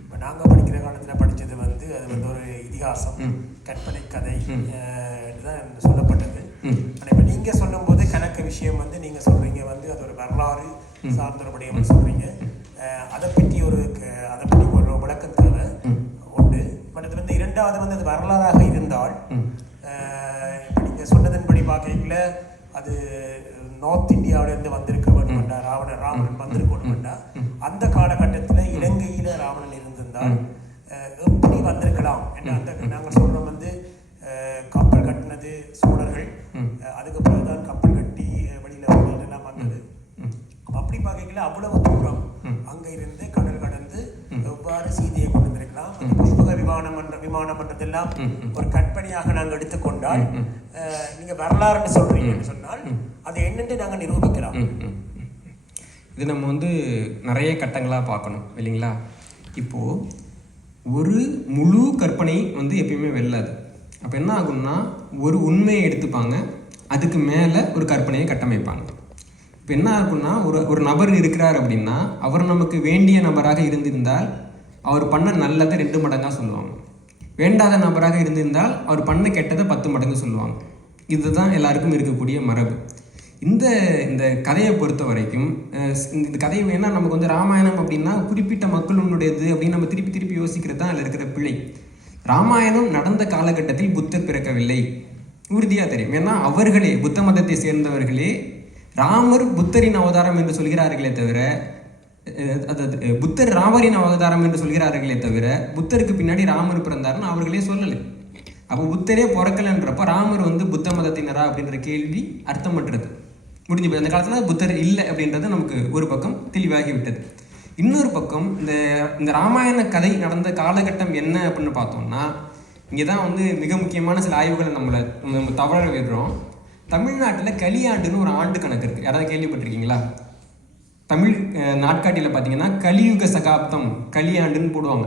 இப்போ நாங்கள் படிக்கிற காலத்தில் படித்தது வந்து அது வந்து ஒரு இதிகாசம் கற்பனை கதை தான் சொல்லப்பட்டது. ஆனால் இப்போ நீங்கள் சொல்லும்போது கணக்கு விஷயம் வந்து நீங்கள் சொல்கிறீங்க வந்து அது ஒரு வரலாறு சார்ந்தபடியும் சொல்கிறீங்க. அதை பற்றி ஒரு விளக்கம் தேவை உண்டு. மற்றது வந்து இரண்டாவது வந்து அது வரலாறாக இருந்தால் இப்போ நீங்கள் சொன்னதன்படி பார்க்கல அது நார்த் இந்தியாவிலேருந்து வந்திருக்க வேண்டுமெண்டா ராவணன் வந்திருக்க வேண்டுமெண்டா அந்த காலகட்டத்தில் இலங்கையில் ராவணன் இருந்திருந்தால் எப்படி வந்திருக்கலாம் என்ன அந்த நாங்கள் சொல்கிறோம் வந்து கப்பல் கட்டினது சோழர்கள், அதுக்கு பிறகு தான் கப்பல் கட்டி வெளியில் எல்லாம் வந்தது. அப்படி பார்க்கல அவ்வளவு தூரம் அங்கே இருந்து கடல் கடந்து எவ்வாறு சீதையை கொண்டு வந்திருக்கலாம். புஷ்பக விமானம் என்றதெல்லாம் ஒரு கற்பனையாக நாங்கள் எடுத்துக்கொண்டால் நீங்கள் வரலாறுன்னு சொல்றீங்கன்னு சொன்னால் அது என்னென்று நாங்கள் நிரூபிக்கலாம். இது நம்ம வந்து நிறைய கட்டங்களாக பார்க்கணும் இல்லைங்களா. இப்போது ஒரு முழு கற்பனை வந்து எப்பயுமே வெல்லாது. அப்போ என்ன ஆகும்னா ஒரு உண்மையை எடுத்துப்பாங்க, அதுக்கு மேலே ஒரு கற்பனையை கட்டமைப்பாங்க. இப்போ என்ன ஆகும்னா ஒரு நபர் இருக்கிறார் அப்படின்னா அவர் நமக்கு வேண்டிய நபராக இருந்திருந்தால் அவர் பண்ண நல்லதை 2 மடங்காக சொல்லுவாங்க. வேண்டாத நபராக இருந்திருந்தால் அவர் பண்ண கெட்டதை 10 மடங்கு சொல்லுவாங்க. இதுதான் எல்லாருக்கும் இருக்கக்கூடிய மரபு. இந்த கதையை பொறுத்த வரைக்கும் இந்த கதையை வேணால் நமக்கு வந்து ராமாயணம் அப்படின்னா குறிப்பிட்ட மக்களுடையது அப்படின்னு நம்ம திருப்பி யோசிக்கிறது தான் அதில் இருக்கிற பிழை. ராமாயணம் நடந்த காலகட்டத்தில் புத்தர் பிறக்கவில்லை, உறுதியாக தெரியும். ஏன்னா அவர்களே புத்த மதத்தை சேர்ந்தவர்களே ராமர் புத்தரின் அவதாரம் என்று சொல்கிறார்களே தவிர, அதாவது புத்தர் ராமரின் அவதாரம் என்று சொல்கிறார்களே தவிர புத்தருக்கு பின்னாடி ராமர் பிறந்தார்னு அவர்களே சொல்லலை. அப்போ புத்தரே பிறக்கலைன்றப்போ ராமர் வந்து புத்த மதத்தினரா அப்படின்ற கேள்வி அர்த்தமற்றது, முடிஞ்சு போய். அந்த காலத்தில் புத்தர் இல்லை அப்படின்றது நமக்கு ஒரு பக்கம் தெளிவாகி விட்டது. இன்னொரு பக்கம் இந்த ராமாயண கதை நடந்த காலகட்டம் என்ன அப்படின்னு பார்த்தோம்னா, இங்கே தான் வந்து மிக முக்கியமான சில ஆய்வுகளை நம்ம தவற விடுறோம். தமிழ்நாட்டில் கலியாண்டுன்னு ஒரு ஆண்டு கணக்கு இருக்குது. யாராவது கேள்விப்பட்டிருக்கீங்களா? தமிழ் நாட்காட்டியில் பார்த்தீங்கன்னா கலியுக சகாப்தம் கலியாண்டுன்னு போடுவாங்க.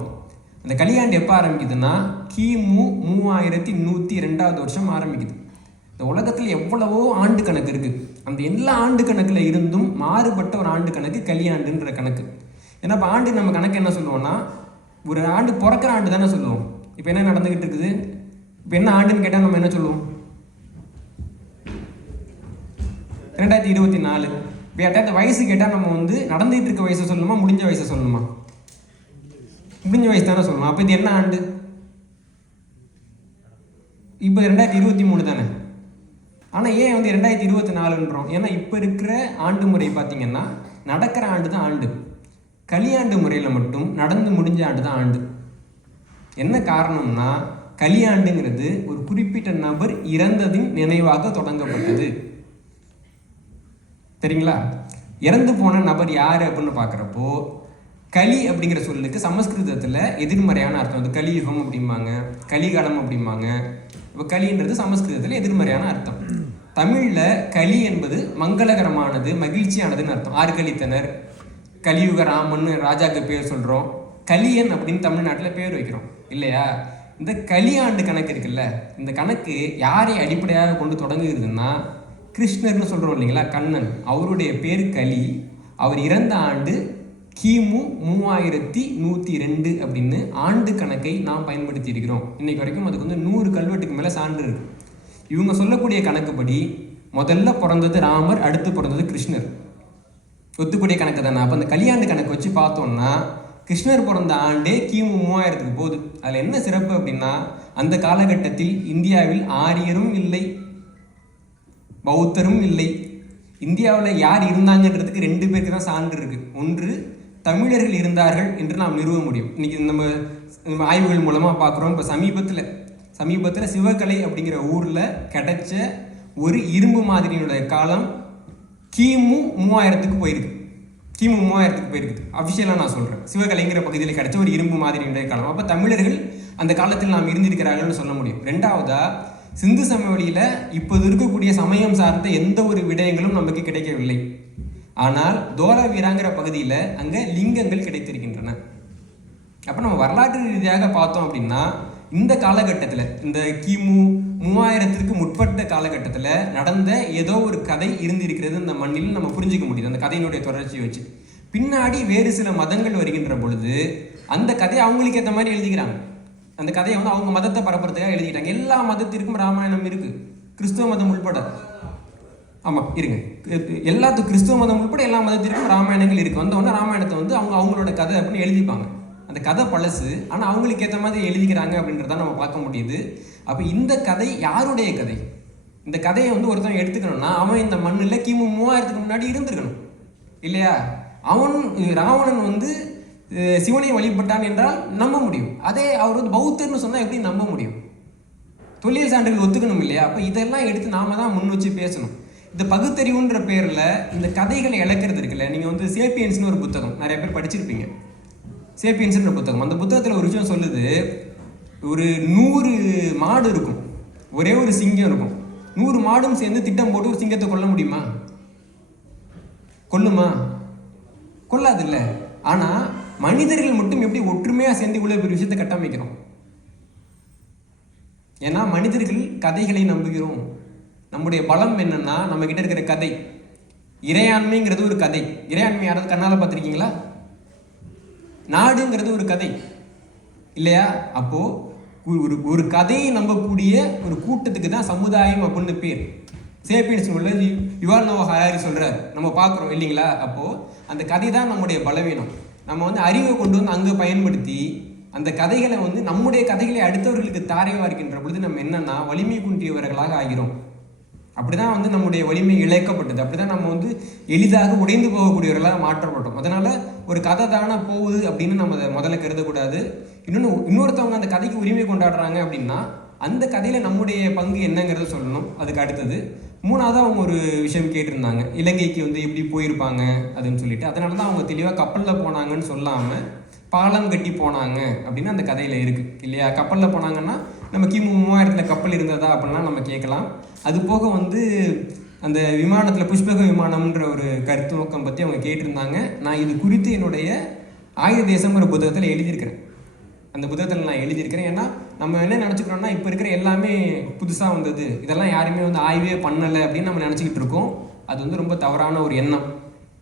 அந்த கலியாண்டு எப்போ ஆரம்பிக்குதுன்னா கிமு 3102வது வருஷம் ஆரம்பிக்குது. இந்த உலகத்தில் எவ்வளவோ ஆண்டு கணக்கு இருக்குது. அந்த எல்லா ஆண்டு கணக்கில் இருந்தும் மாறுபட்ட ஒரு ஆண்டு கணக்கு கலியாண்டுன்ற கணக்கு. ஏன்னா இப்போ ஆண்டு நம்ம கணக்கு என்ன சொல்லுவோம்னா ஒரு ஆண்டு பிறக்கிற ஆண்டு தானே சொல்லுவோம். இப்போ என்ன நடந்துக்கிட்டு இருக்குது, இப்போ என்ன ஆண்டுன்னு கேட்டால் நம்ம என்ன சொல்லுவோம்? 2024. இப்போ யார்ட்டாவது வயசு கேட்டால் நம்ம வந்து நடந்துகிட்டு இருக்க வயசை சொல்லணுமா முடிஞ்ச வயசை சொல்லணுமா? முடிஞ்ச வயசு தானே சொல்லணும். அப்போ இது என்ன ஆண்டு? இப்போ 2023 தானே. ஆனால் ஏன் வந்து 2024ன்றோம்? ஏன்னா இப்போ இருக்கிற ஆண்டு முறை பார்த்திங்கன்னா நடக்கிற ஆண்டு தான் ஆண்டு. கலியாண்டு முறையில் மட்டும் நடந்து முடிஞ்ச ஆண்டு தான் ஆண்டு. என்ன காரணம்னா கலியாண்டுங்கிறது ஒரு குறிப்பிட்ட நபர் இறந்ததின் நினைவாக தொடங்கப்பட்டது. சரிங்களா? இறந்து போன நபர் யார் அப்படின்னு பார்க்குறப்போ கலி அப்படிங்கிற சொல்லுக்கு சமஸ்கிருதத்தில் எதிர்மறையான அர்த்தம் வந்து கலியுகம் அப்படிம்பாங்க, கலிகாலம் அப்படிம்பாங்க. இப்போ கலின்றது சமஸ்கிருதத்தில் எதிர்மறையான அர்த்தம். தமிழில் கலி என்பது மங்களகரமானது, மகிழ்ச்சியானதுன்னு அர்த்தம். ஆறுகலித்தனர், கலியுக ராமன் ராஜாக்கு பேர் சொல்கிறோம், கலியன் அப்படின்னு தமிழ்நாட்டில் பேர் வைக்கிறோம் இல்லையா? இந்த கலியாண்டு கணக்கு இருக்குல்ல, இந்த கணக்கு யாரை அடிப்படையாக கொண்டு தொடங்குகிறதுன்னா கிருஷ்ணர்னு சொல்கிறோம் இல்லைங்களா, கண்ணன், அவருடைய பேர் கலி. அவர் இறந்த ஆண்டு கிமு 3102 அப்படின்னு ஆண்டு கணக்கை நாம் பயன்படுத்தி இருக்கிறோம். இன்னைக்கு வரைக்கும் அதுக்கு வந்து 100 கல்வெட்டுக்கு மேலே சான்று இருக்கு. இவங்க சொல்லக்கூடிய கணக்குப்படி முதல்ல பிறந்தது ராமர், அடுத்து பிறந்தது கிருஷ்ணர். ஒத்துக்கூடிய கணக்கு தானே. அப்போ அந்த கலியாண்டு கணக்கு வச்சு பார்த்தோம்னா கிருஷ்ணர் பிறந்த ஆண்டே கிமு 3000க்கு போகுது. அதில் என்ன சிறப்பு அப்படின்னா அந்த காலகட்டத்தில் இந்தியாவில் ஆரியரும் இல்லை, பௌத்தரும் இல்லை. இந்தியாவில் யார் இருந்தாங்கன்றதுக்கு 2 பேருக்கு தான் சான்று இருக்குது. ஒன்று, தமிழர்கள் இருந்தார்கள் என்று நாம் நிறுவ முடியும். இன்றைக்கி நம்ம ஆய்வுகள் மூலமாக பார்க்குறோம். இப்போ சமீபத்தில் சிவகலை அப்படிங்கிற ஊரில் கிடைச்ச ஒரு இரும்பு மாதிரியினுடைய காலம் கிமு 3000க்கு போயிருக்கு. கிமு 3000க்கு போயிருக்குது. அஃபிஷியலாக நான் சொல்கிறேன், சிவகலைங்கிற பகுதியில் கிடைச்ச ஒரு இரும்பு மாதிரியினுடைய காலம். அப்போ தமிழர்கள் அந்த காலத்தில் நாம் இருந்திருக்கிறார்கள்னு சொல்ல முடியும். ரெண்டாவதாக, சிந்து சமவெளியில் இப்போது இருக்கக்கூடிய சமயம் சார்ந்த எந்த ஒரு விடயங்களும் நமக்கு கிடைக்கவில்லை. ஆனால் தோலாவீராங்கிற பகுதியில் அங்கே லிங்கங்கள் கிடைத்திருக்கின்றன. அப்போ நம்ம வரலாற்று ரீதியாக பார்த்தோம் அப்படின்னா இந்த காலகட்டத்தில், இந்த கிமு 3000க்கு முற்பட்ட காலகட்டத்தில் நடந்த ஏதோ ஒரு கதை இருந்திருக்கிறது இந்த மண்ணில் நம்ம புரிஞ்சிக்க முடியுது, அந்த கதையினுடைய தொடர்ச்சியை வச்சு. பின்னாடி வேறு சில மதங்கள் வருகின்ற பொழுது அந்த கதையை அவங்களுக்கு ஏற்ற மாதிரி எழுதிக்கிறாங்க. அந்த கதையை வந்து அவங்க மதத்தை பரப்புறதுக்காக எழுதிக்கிட்டாங்க. எல்லா மதத்திற்கும் ராமாயணம் இருக்குது, கிறிஸ்துவ மதம் உள்பட. ஆமாம் இருங்க, கிறிஸ்துவ மதம் உள்பட எல்லா மதத்திற்கும் ராமாயணங்கள் இருக்குது. வந்தவொடனே ராமாயணத்தை வந்து அவங்களோட கதை அப்படின்னு எழுதிப்பாங்க. அந்த கதை பழசு, ஆனால் அவங்களுக்கு ஏற்ற மாதிரி எழுதிக்கிறாங்க அப்படின்றத நம்ம பார்க்க முடியுது. அப்போ இந்த கதை யாருடைய கதை? இந்த கதையை வந்து ஒருத்தன் எடுத்துக்கணும்னா அவன் இந்த மண்ணில் கிமு 3000க்கு முன்னாடி இருந்திருக்கணும் இல்லையா? ராவணன் வந்து சிவனை வழிபட்டான் என்றால் நம்ப முடியும். அதே அவர் வந்து பௌத்தர்னு சொன்னால் எப்படி நம்ப முடியும்? தொல்லியல் சான்றுகள் ஒத்துக்கணும் இல்லையா? அப்போ இதெல்லாம் எடுத்து நாம தான் முன் வச்சு பேசணும். இந்த பகுத்தறிவுன்ற பேரில் இந்த கதைகளை இழக்கிறது இருக்குல்ல. நீங்கள் வந்து சேப்பியன்ஸ்னு ஒரு புத்தகம் நிறைய பேர் படிச்சிருப்பீங்க. சேப்பியன்ஸ்ன்ற புத்தகம், அந்த புத்தகத்தில் ஒரு விஷயம் சொல்லுது. ஒரு 100 மாடு இருக்கும், ஒரே ஒரு சிங்கம் இருக்கும். 100 மாடும் சேர்ந்து திட்டம் போட்டு ஒரு சிங்கத்தை கொல்ல முடியுமா? கொல்லுமா? கொல்லாது இல்லை. ஆனால் மனிதர்கள் மட்டும் எப்படி ஒற்றுமையாக சேர்ந்து இவ்வளோ பெரிய விஷயத்தை கட்டமைக்கிறோம்? ஏன்னா மனிதர்கள் கதைகளை நம்புகிறோம். நம்முடைய பலம் என்னன்னா நம்ம கிட்ட இருக்கிற கதை. இறையாண்மைங்கிறது ஒரு கதை. இறையாண்மை யாராவது கண்ணால் பார்த்துருக்கீங்களா? நாடுங்கிறது ஒரு கதை இல்லையா? அப்போ ஒரு கதையை நம்பக்கூடிய ஒரு கூட்டத்துக்கு தான் சமுதாயம் அப்படின்னு பேர். சேப்பியன்ஸ் உள்ள யுவால் நோவா ஹராரி சொல்றாரு, நம்ம பார்க்குறோம் இல்லைங்களா? அப்போ அந்த கதை தான் நம்முடைய பலவீனம். நம்ம வந்து அறிவை கொண்டு வந்து அங்கே பயன்படுத்தி அந்த கதைகளை வந்து நம்முடைய கதைகளை அடுத்தவர்களுக்கு தாரையாக இருக்கின்ற பொழுது நம்ம என்னன்னா வலிமை குன்றியவர்களாக ஆகிறோம். அப்படிதான் வந்து நம்முடைய வலிமை இழக்கப்பட்டது. அப்படிதான் நம்ம வந்து எளிதாக உடைந்து போகக்கூடியவர்களாக மாற்றப்பட்டோம். அதனால ஒரு கதை தானே போகுது அப்படின்னு நம்ம அதை முதல்ல கருதக்கூடாது. இன்னொருத்தவங்க அந்த கதைக்கு உரிமை கொண்டாடுறாங்க அப்படின்னா அந்த கதையில நம்முடைய பங்கு என்னங்கிறத சொல்லணும். அதுக்கு அடுத்தது 3வது அவங்க ஒரு விஷயம் கேட்டிருந்தாங்க, இலங்கைக்கு வந்து எப்படி போயிருப்பாங்க அப்படின்னு சொல்லிட்டு. அதனால தான் அவங்க தெளிவாக கப்பலில் போனாங்கன்னு சொல்லாமல் பாலம் கட்டி போனாங்க அப்படின்னு அந்த கதையில இருக்கு இல்லையா? கப்பலில் போனாங்கன்னா நம்ம கிமு 3000ல் கப்பல் இருந்ததா அப்படின்லாம் நம்ம கேட்கலாம். அது போக வந்து அந்த விமானத்தில் புஷ்பக விமானம்ன்ற ஒரு கருத்து நோக்கம் பற்றி அவங்க கேட்டிருந்தாங்க. நான் இது குறித்து என்னுடைய ஆயுத தேசம்ங்கிற புத்தகத்தில் எழுதியிருக்கிறேன். அந்த புத்தகத்தில் நான் எழுதியிருக்கிறேன். ஏன்னா நம்ம என்ன நினச்சிக்கிறோம்னா இப்போ இருக்கிற எல்லாமே புதுசாக வந்தது, இதெல்லாம் யாருமே வந்து ஆய்வே பண்ணலை அப்படின்னு நம்ம நினச்சிக்கிட்டு இருக்கோம். அது வந்து ரொம்ப தவறான ஒரு எண்ணம்.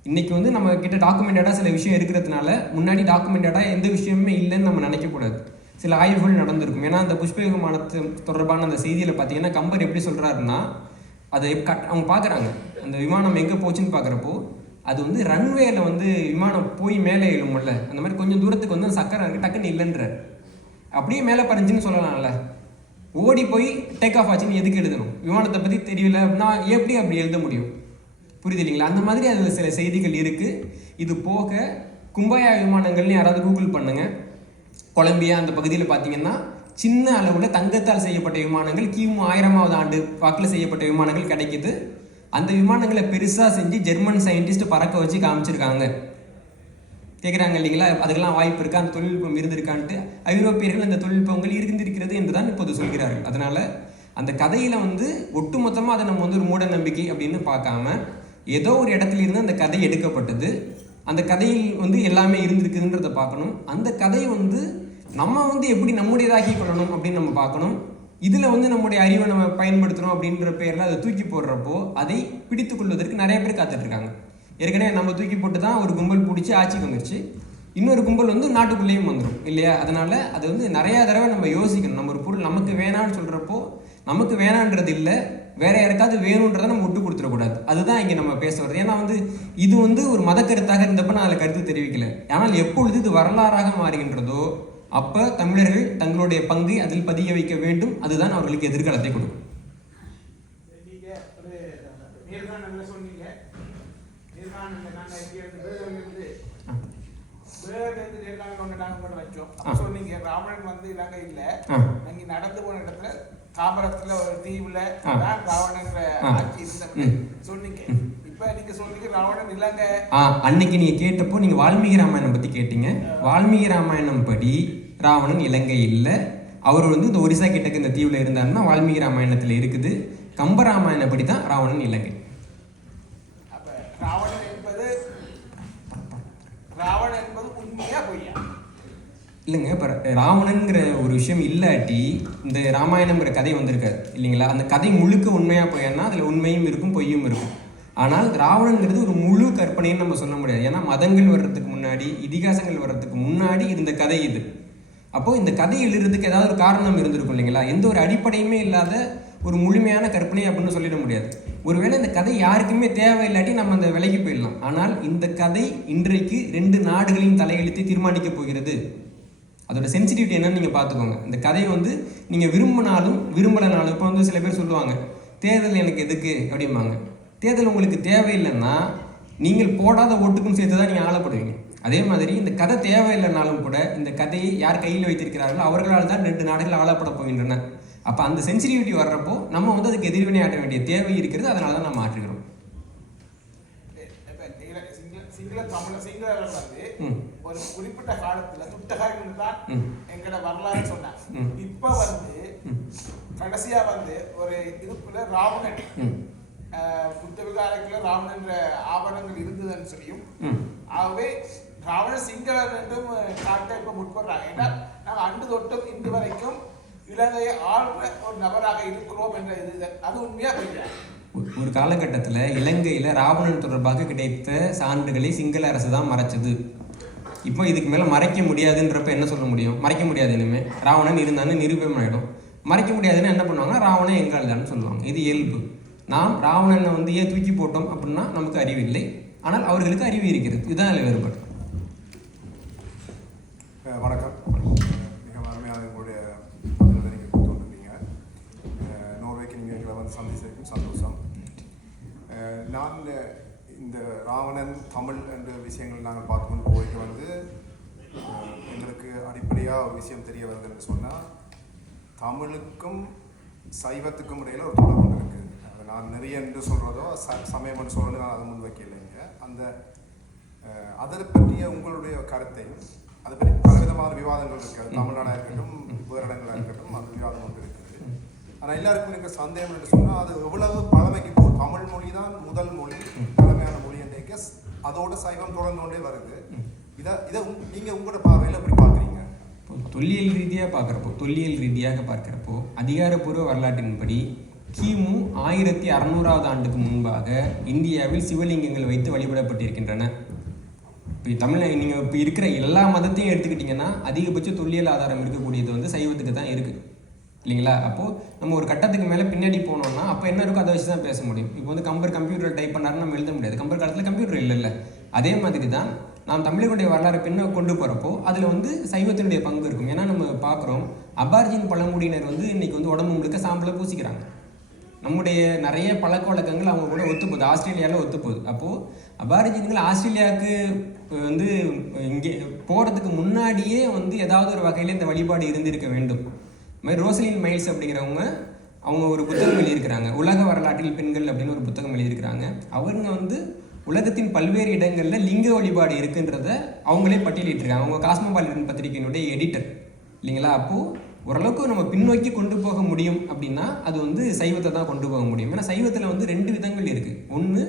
இன்றைக்கி வந்து நம்ம கிட்ட டாக்குமெண்டடாக சில விஷயம் இருக்கிறதுனால முன்னாடி டாக்குமெண்டடாக எந்த விஷயமே இல்லைன்னு நம்ம நினைக்கக்கூடாது. சில ஆய்வுகள் நடந்திருக்கும். ஏன்னா அந்த புஷ்பக விமானத்து தொடர்பான அந்த செய்தியில் பார்த்தீங்கன்னா கம்பர் எப்படி சொல்கிறாருன்னா, அதை அவங்க பார்க்குறாங்க அந்த விமானம் எங்கே போச்சுன்னு பார்க்குறப்போ அது வந்து ரன்வேல வந்து விமானம் போய் மேலே எழுமுல்ல, அந்த மாதிரி கொஞ்சம் தூரத்துக்கு வந்து சக்கரை இருக்குது, டக்குன்னு இல்லைன்ற அப்படியே மேலே பறிஞ்சுன்னு சொல்லலாம்ல. ஓடி போய் டேக் ஆஃப் ஆச்சுன்னு எதுக்கு எழுதணும்? விமானத்தை பற்றி தெரியல அப்படின்னா எப்படி அப்படி எழுத முடியும்? புரியுது இல்லைங்களா? அந்த மாதிரி அதில் சில செய்திகள் இருக்குது. இது போக கும்பயா விமானங்கள்னு யாராவது கூகுள் பண்ணுங்கள். கொலம்பியா அந்த பகுதியில் பார்த்தீங்கன்னா சின்ன அளவில் தங்கத்தால் செய்யப்பட்ட விமானங்கள் கிமு 1000வது ஆண்டு வாக்கில் செய்யப்பட்ட விமானங்கள் கிடைக்கிது. அந்த விமானங்களை பெருசாக செஞ்சு ஜெர்மன் சயின்டிஸ்ட் பறக்க வச்சு காமிச்சிருக்காங்க. கேட்குறாங்க இல்லைங்களா? அதுக்கெல்லாம் வாய்ப்பு இருக்கா, அந்த தொழில்நுட்பம் இருந்திருக்கான்ட்டு. ஐரோப்பியர்கள் அந்த தொழில்நுட்பங்கள் இருந்திருக்கிறது என்று தான் இப்போது சொல்கிறார்கள். அதனால் அந்த கதையில் வந்து ஒட்டுமொத்தமாக அதை நம்ம வந்து ஒரு மூட நம்பிக்கை அப்படின்னு பார்க்காம ஏதோ ஒரு இடத்துல இருந்து அந்த கதை எடுக்கப்பட்டது, அந்த கதையில் வந்து எல்லாமே இருந்திருக்குதுன்றதை பார்க்கணும். அந்த கதை வந்து நம்ம வந்து எப்படி நம்முடையதாக்கி கொள்ளணும் அப்படின்னு நம்ம பார்க்கணும். இதில் வந்து நம்முடைய அறிவை நம்ம பயன்படுத்தணும் அப்படின்ற பேரில் அதை தூக்கி போடுறப்போ அதை பிடித்து கொள்வதற்கு நிறைய பேர் காத்துட்ருக்காங்க. ஏற்கனவே நம்ம தூக்கி போட்டு தான் ஒரு கும்பல் பிடிச்சி ஆட்சிக்கு வந்துருச்சு, இன்னொரு கும்பல் வந்து நாட்டுக்குள்ளேயும் வந்துடும் இல்லையா? அதனால் அது வந்து நிறையா தடவை நம்ம யோசிக்கணும். நம்ம ஒரு பொருள் நமக்கு வேணான்னு சொல்கிறப்போ நமக்கு வேணான்றது இல்லை, வேற யாருக்காவது வேணுன்றதை நம்ம விட்டு கொடுத்துடக்கூடாது. அதுதான் இங்கே நம்ம பேச வருது. ஏன்னா வந்து இது வந்து ஒரு மத கருத்தாக இருந்தப்போ நான் அதில் கருத்து தெரிவிக்கல. ஆனால் எப்பொழுது இது வரலாறாக மாறுகின்றதோ அப்போ தமிழர்கள் தங்களுடைய பங்கை அதில் பதிய வைக்க வேண்டும். அதுதான் அவர்களுக்கு எதிர்காலத்தை கொடுக்கும். ராவணன் வந்து இலங்கை இல்ல, அங்க நடந்து போன இடத்துல தாம்பரத்துல ஒரு தீவுல தான் ராவணன் ஆட்சி இருந்தது சொன்னீங்க. இப்ப நீங்க சொல்றீங்க ராவணன் இலங்கை. அன்னைக்கு நீங்க கேட்டப்போ நீங்க வால்மீகி ராமாயணம் பத்தி கேட்டீங்க. வால்மீகி ராமாயணம் படி ராவணன் இலங்கை இல்லை, அவர் வந்து இந்த ஒரிசா கிட்டக்கு இந்த தீவுல இருந்தாருன்னா வால்மீகி ராமாயணத்துல இருக்குது. கம்ப ராமாயணப்படி தான் ராவணன் இலங்கை. அப்ப ராவணன் என்பது ராவணன் என்பது உண்மையா பொய்யா? இல்லைங்க, இப்போ ராவணன்கிற ஒரு விஷயம் இல்லாட்டி இந்த ராமாயணம்ங்கிற கதை வந்திருக்காது இல்லைங்களா? அந்த கதை முழுக்க உண்மையாக போயின்னா அதில் உண்மையும் இருக்கும் பொய்யும் இருக்கும். ஆனால் ராவணன்கிறது ஒரு முழு கற்பனைன்னு நம்ம சொல்ல முடியாது. ஏன்னா மதங்கள் வர்றதுக்கு முன்னாடி, இதிகாசங்கள் வர்றதுக்கு முன்னாடி இருந்த கதை இது. அப்போது இந்த கதை எழுதுறதுக்கு ஏதாவது ஒரு காரணம் இருந்திருக்கும் இல்லைங்களா? எந்த ஒரு அடிப்படையுமே இல்லாத ஒரு முழுமையான கற்பனை அப்படின்னு சொல்லிட முடியாது. ஒருவேளை இந்த கதை யாருக்குமே தேவையில்லாட்டி நம்ம அந்த விலைக்கு போயிடலாம். ஆனால் இந்த கதை இன்றைக்கு 2 நாடுகளின் தலையெழுத்தை தீர்மானிக்க போகிறது. அதோட சென்சிட்டிவிட்டி என்னன்னு நீங்கள் பார்த்துக்கோங்க. இந்த கதையை வந்து நீங்கள் விரும்பினாலும் விரும்பலைனாலும், இப்போ வந்து சில பேர் சொல்லுவாங்க தேர்தல் எனக்கு எதுக்கு அப்படிம்பாங்க. தேர்தல் உங்களுக்கு தேவையில்லைன்னா நீங்கள் போடாத ஓட்டுக்கும் சேர்த்து தான் நீங்கள் ஆளப்படுவீங்க. அதே மாதிரி இந்த கதை தேவையில்லைனாலும் கூட இந்த கதையை யார் கையில் வைத்திருக்கிறார்களோ அவர்களால் தான் 2 நாடுகள் ஆளப்பட போகின்றன. அப்போ அந்த சென்சிட்டிவிட்டி வர்றப்போ நம்ம வந்து அதுக்கு எதிர்வினையாற்ற வேண்டிய தேவை இருக்கிறது. அதனால தான் நம்ம மாற்றுகிறோம். சிங்கள சிங்களர்கள் வந்து ஒரு குறிப்பிட்ட காலத்துல துட்டகாயம் தான் எங்கட வரலாறு சொன்னாங்க. இப்ப வந்து கடைசியா வந்து ஒரு இதுக்குள்ள ராவணன் புத்த விகாரத்துல ராவணன் ஆபரணங்கள் இருந்ததுன்னு சொல்லியும், ஆகவே ராவணன் சிங்களர் என்றும் காட்ட இப்ப முற்படுறாங்க. ஏன்னா நாங்கள் அன்று தொட்டும் இன்று வரைக்கும் இலங்கையை ஆள்ற ஒரு நபராக இருக்கிறோம் என்ற இது, அது உண்மையா பொய்யா? ஒரு காலகட்டத்தில் இலங்கையில் ராவணன் தொடர்பாக கிடைத்த சான்றுகளை சிங்கள அரசு தான் மறைச்சது. இப்போ இதுக்கு மேலே மறைக்க முடியாதுன்றப்ப என்ன சொல்ல முடியும்? மறைக்க முடியாது. இனிமேல் ராவணன் இருந்தான்னு நிரூபணம் ஆகிடும். மறைக்க முடியாதுன்னு என்ன பண்ணுவாங்கன்னா ராவணன் எங்கால் தான் சொல்லுவாங்க. இது இயல்பு. நாம் ராவணனை வந்து ஏன் தூக்கி போட்டோம் அப்படின்னா நமக்கு அறிவு இல்லை, ஆனால் அவர்களுக்கு அறிவு இருக்கிறது. இதுதான் அதில் வேறுபாடு. வணக்கம். மிக அருமையாக உங்களுடைய பதில்களை நீங்கள் கொடுத்து கொண்டிருக்கீங்க. நோர்வேக்கு நீங்கள் எங்களை வந்து சந்திச்சிருக்கும் சந்தோஷம். நான் இந்த ராவணன் தமிழ் என்ற விஷயங்கள் நாங்கள் பார்த்து கொண்டு போய்க்கு வந்து எங்களுக்கு அடிப்படையாக ஒரு விஷயம் தெரிய வருது என்று சொன்னால், தமிழுக்கும் சைவத்துக்கும் இடையில் ஒரு தொடர்பு ஒன்று இருக்குது. நான் நிறைய என்று சொல்கிறதோ சமயம் என்று சொல்கிறது நான் அதை முன் வைக்கலைங்க. அந்த அதை பற்றிய உங்களுடைய கருத்தையும், அதை பற்றி பலவிதமான விவாதங்கள் இருக்குது. தமிழ்நாடாக இருக்கட்டும், வேறு இடங்களாக இருக்கட்டும், அந்த விவாதம் ஒன்று இருக்குது. ஆனால் எல்லாருக்கும் இருக்கிற சந்தேகம் என்று சொன்னால், அது எவ்வளவு பழமைக்கு போகுது. தமிழ் மொழி தான் முதல் மொழி, பழமையான மொழி என்றைக்கு அதோட சைவம் தொடர்ந்து கொண்டே வருது. இதை நீங்கள் உங்களோட பார்வையில் எப்படி பார்க்குறீங்க? தொல்லியல் ரீதியாக பார்க்குறப்போ அதிகாரப்பூர்வ வரலாற்றின்படி கிமு 1600ஆவது ஆண்டுக்கு முன்பாக இந்தியாவில் சிவலிங்கங்கள் வைத்து வழிபடப்பட்டிருக்கின்றன. இப்போ நீங்கள் இப்போ இருக்கிற எல்லா மதத்தையும் எடுத்துக்கிட்டிங்கன்னா அதிகபட்ச தொல்லியல் ஆதாரம் இருக்கக்கூடியது வந்து சைவத்துக்கு தான் இருக்குது இல்லைங்களா? அப்போது நம்ம ஒரு கட்டத்துக்கு மேலே பின்னாடி போனோம்னா அப்போ என்ன இருக்கோ அதை வச்சு தான் பேச முடியும். இப்போ வந்து கம்ப்யூட்டர் டைப் பண்ணாருன்னு நம்ம எழுத முடியாது. கம்பர் காலத்தில் கம்ப்யூட்டர் இல்லைல்ல. அதே மாதிரி தான் நாம் தமிழர்களுடைய வரலாறு பின்ன கொண்டு போகிறப்போ அதில் வந்து சைவத்தினுடைய பங்கு இருக்கும். ஏன்னா நம்ம பார்க்குறோம், அபார்ஜின் பழங்குடியினர் வந்து இன்றைக்கி வந்து உடம்பு முழுக்க சாம்பலை பூசிக்கிறாங்க. நம்முடைய நிறைய பழக்க வழக்கங்கள் அவங்க கூட ஒத்துப்போகுது, ஆஸ்திரேலியாவில் ஒத்துப்போகுது. அப்போது அபாரிஜின்கள் ஆஸ்திரேலியாவுக்கு வந்து இங்கே போகிறதுக்கு முன்னாடியே வந்து ஏதாவது ஒரு வகையில் இந்த வழிபாடு இருந்திருக்க வேண்டும். இது மாதிரி ரோசலின் மைல்ஸ் அப்படிங்கிறவங்க அவங்க ஒரு புத்தகம் எழுதியிருக்கிறாங்க, உலக வரலாற்றில் பெண்கள் அப்படின்னு ஒரு புத்தகம் எழுதியிருக்கிறாங்க. அவங்க வந்து உலகத்தின் பல்வேறு இடங்களில் லிங்க வழிபாடு இருக்குன்றத அவங்களே பட்டியலிட்டிருக்காங்க. அவங்க காஸ்மோபாலிட்டன் பத்திரிகையினுடைய எடிட்டர் இல்லைங்களா? அப்போது ஓரளவுக்கு நம்ம பின்னோக்கி கொண்டு போக முடியும் அப்படின்னா அது வந்து சைவத்தை தான் கொண்டு போக முடியும். ஏன்னா சைவத்தில் வந்து 2 விதங்கள் இருக்குது. ஒன்று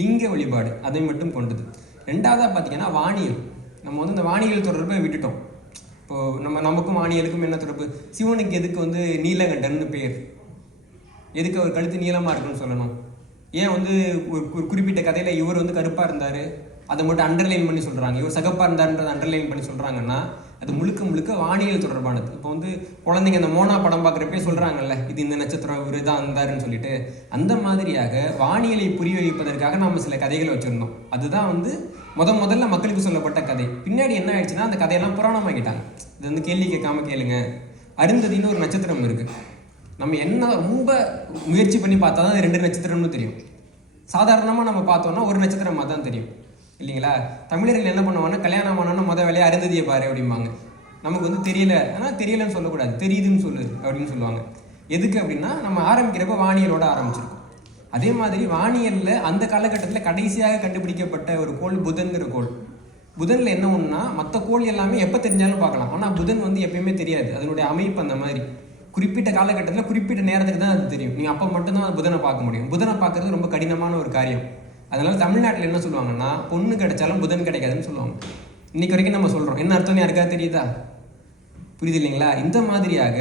லிங்க வழிபாடு, அதை மட்டும் கொண்டது. ரெண்டாவதாக பார்த்தீங்கன்னா வானியல். நம்ம வந்து இந்த வானியல் தொடர்பை விட்டுட்டோம். இப்போது நமக்கும் வானியலுக்கும் என்ன தொடர்பு? சிவனுக்கு எதுக்கு வந்து நீலகண்டன்னு பேர்? எதுக்கு அவர் கழுத்து நீளமாக இருக்குன்னு சொல்லணும்? ஏன் வந்து ஒரு குறிப்பிட்ட கதையில் இவர் வந்து கருப்பாக இருந்தார் அதை மட்டும் அண்டர்லைன் பண்ணி சொல்கிறாங்க, இவர் சகப்பாக இருந்தாருன்றதை அண்டர்லைன் பண்ணி சொல்கிறாங்கன்னா அது முழுக்க வானியல் தொடர்பானது. இப்போ வந்து குழந்தைங்க அந்த மோனா படம் பார்க்குறப்பே சொல்கிறாங்கல்ல, இது இந்த நட்சத்திரம் இவர் தான் இருந்தாருன்னு சொல்லிட்டு, அந்த மாதிரியாக வானியலை புரிய வைப்பதற்காக நம்ம சில கதைகளை வச்சுருந்தோம். அதுதான் வந்து முதல்ல மக்களுக்கு சொல்லப்பட்ட கதை. பின்னாடி என்ன ஆயிடுச்சுன்னா அந்த கதையெல்லாம் புராணமாக்கிட்டாங்க. இது வந்து கேள்வி கேட்காம கேளுங்க, அருந்ததின்னு ஒரு நட்சத்திரம் இருக்குது. நம்ம என்ன ரொம்ப முயற்சி பண்ணி பார்த்தா தான் 2 நட்சத்திரம்னு தெரியும். சாதாரணமாக நம்ம பார்த்தோம்னா ஒரு நட்சத்திரமாக தான் தெரியும் இல்லைங்களா? தமிழர்கள் என்ன பண்ணுவாங்கன்னா கல்யாணம் ஆனோன்னா வேலையை அருந்ததியை பாரு அப்படிம்பாங்க. நமக்கு வந்து தெரியல, ஆனால் தெரியலன்னு சொல்லக்கூடாது, தெரியுதுன்னு சொல்லு அப்படின்னு சொல்லுவாங்க. எதுக்கு அப்படின்னா நம்ம ஆரம்பிக்கிறப்ப வானியலோட ஆரம்பிச்சிருக்கோம். அதே மாதிரி வானியலில் அந்த காலகட்டத்தில் கடைசியாக கண்டுபிடிக்கப்பட்ட ஒரு கோள் புதன்கிற கோள். புதனில் என்ன ஒன்றுனா மற்ற கோள் எல்லாமே எப்போ தெரிஞ்சாலும் பார்க்கலாம், ஆனால் புதன் வந்து எப்பயுமே தெரியாது. அதனுடைய அமைப்பு அந்த மாதிரி குறிப்பிட்ட காலகட்டத்தில் குறிப்பிட்ட நேரத்துக்கு தான் அது தெரியும். நீங்கள் அப்போ மட்டும்தான் புதனை பார்க்க முடியும். புதனை பார்க்குறது ரொம்ப கடினமான ஒரு காரியம். அதனால தமிழ்நாட்டில் என்ன சொல்லுவாங்கன்னா பொண்ணு கிடைச்சாலும் புதன் கிடைக்காதுன்னு சொல்லுவாங்க. இன்னைக்கு வரைக்கும் நம்ம சொல்கிறோம். என்ன அர்த்தம் யாருக்கா தெரியுதா? புரியுது இல்லைங்களா? இந்த மாதிரியாக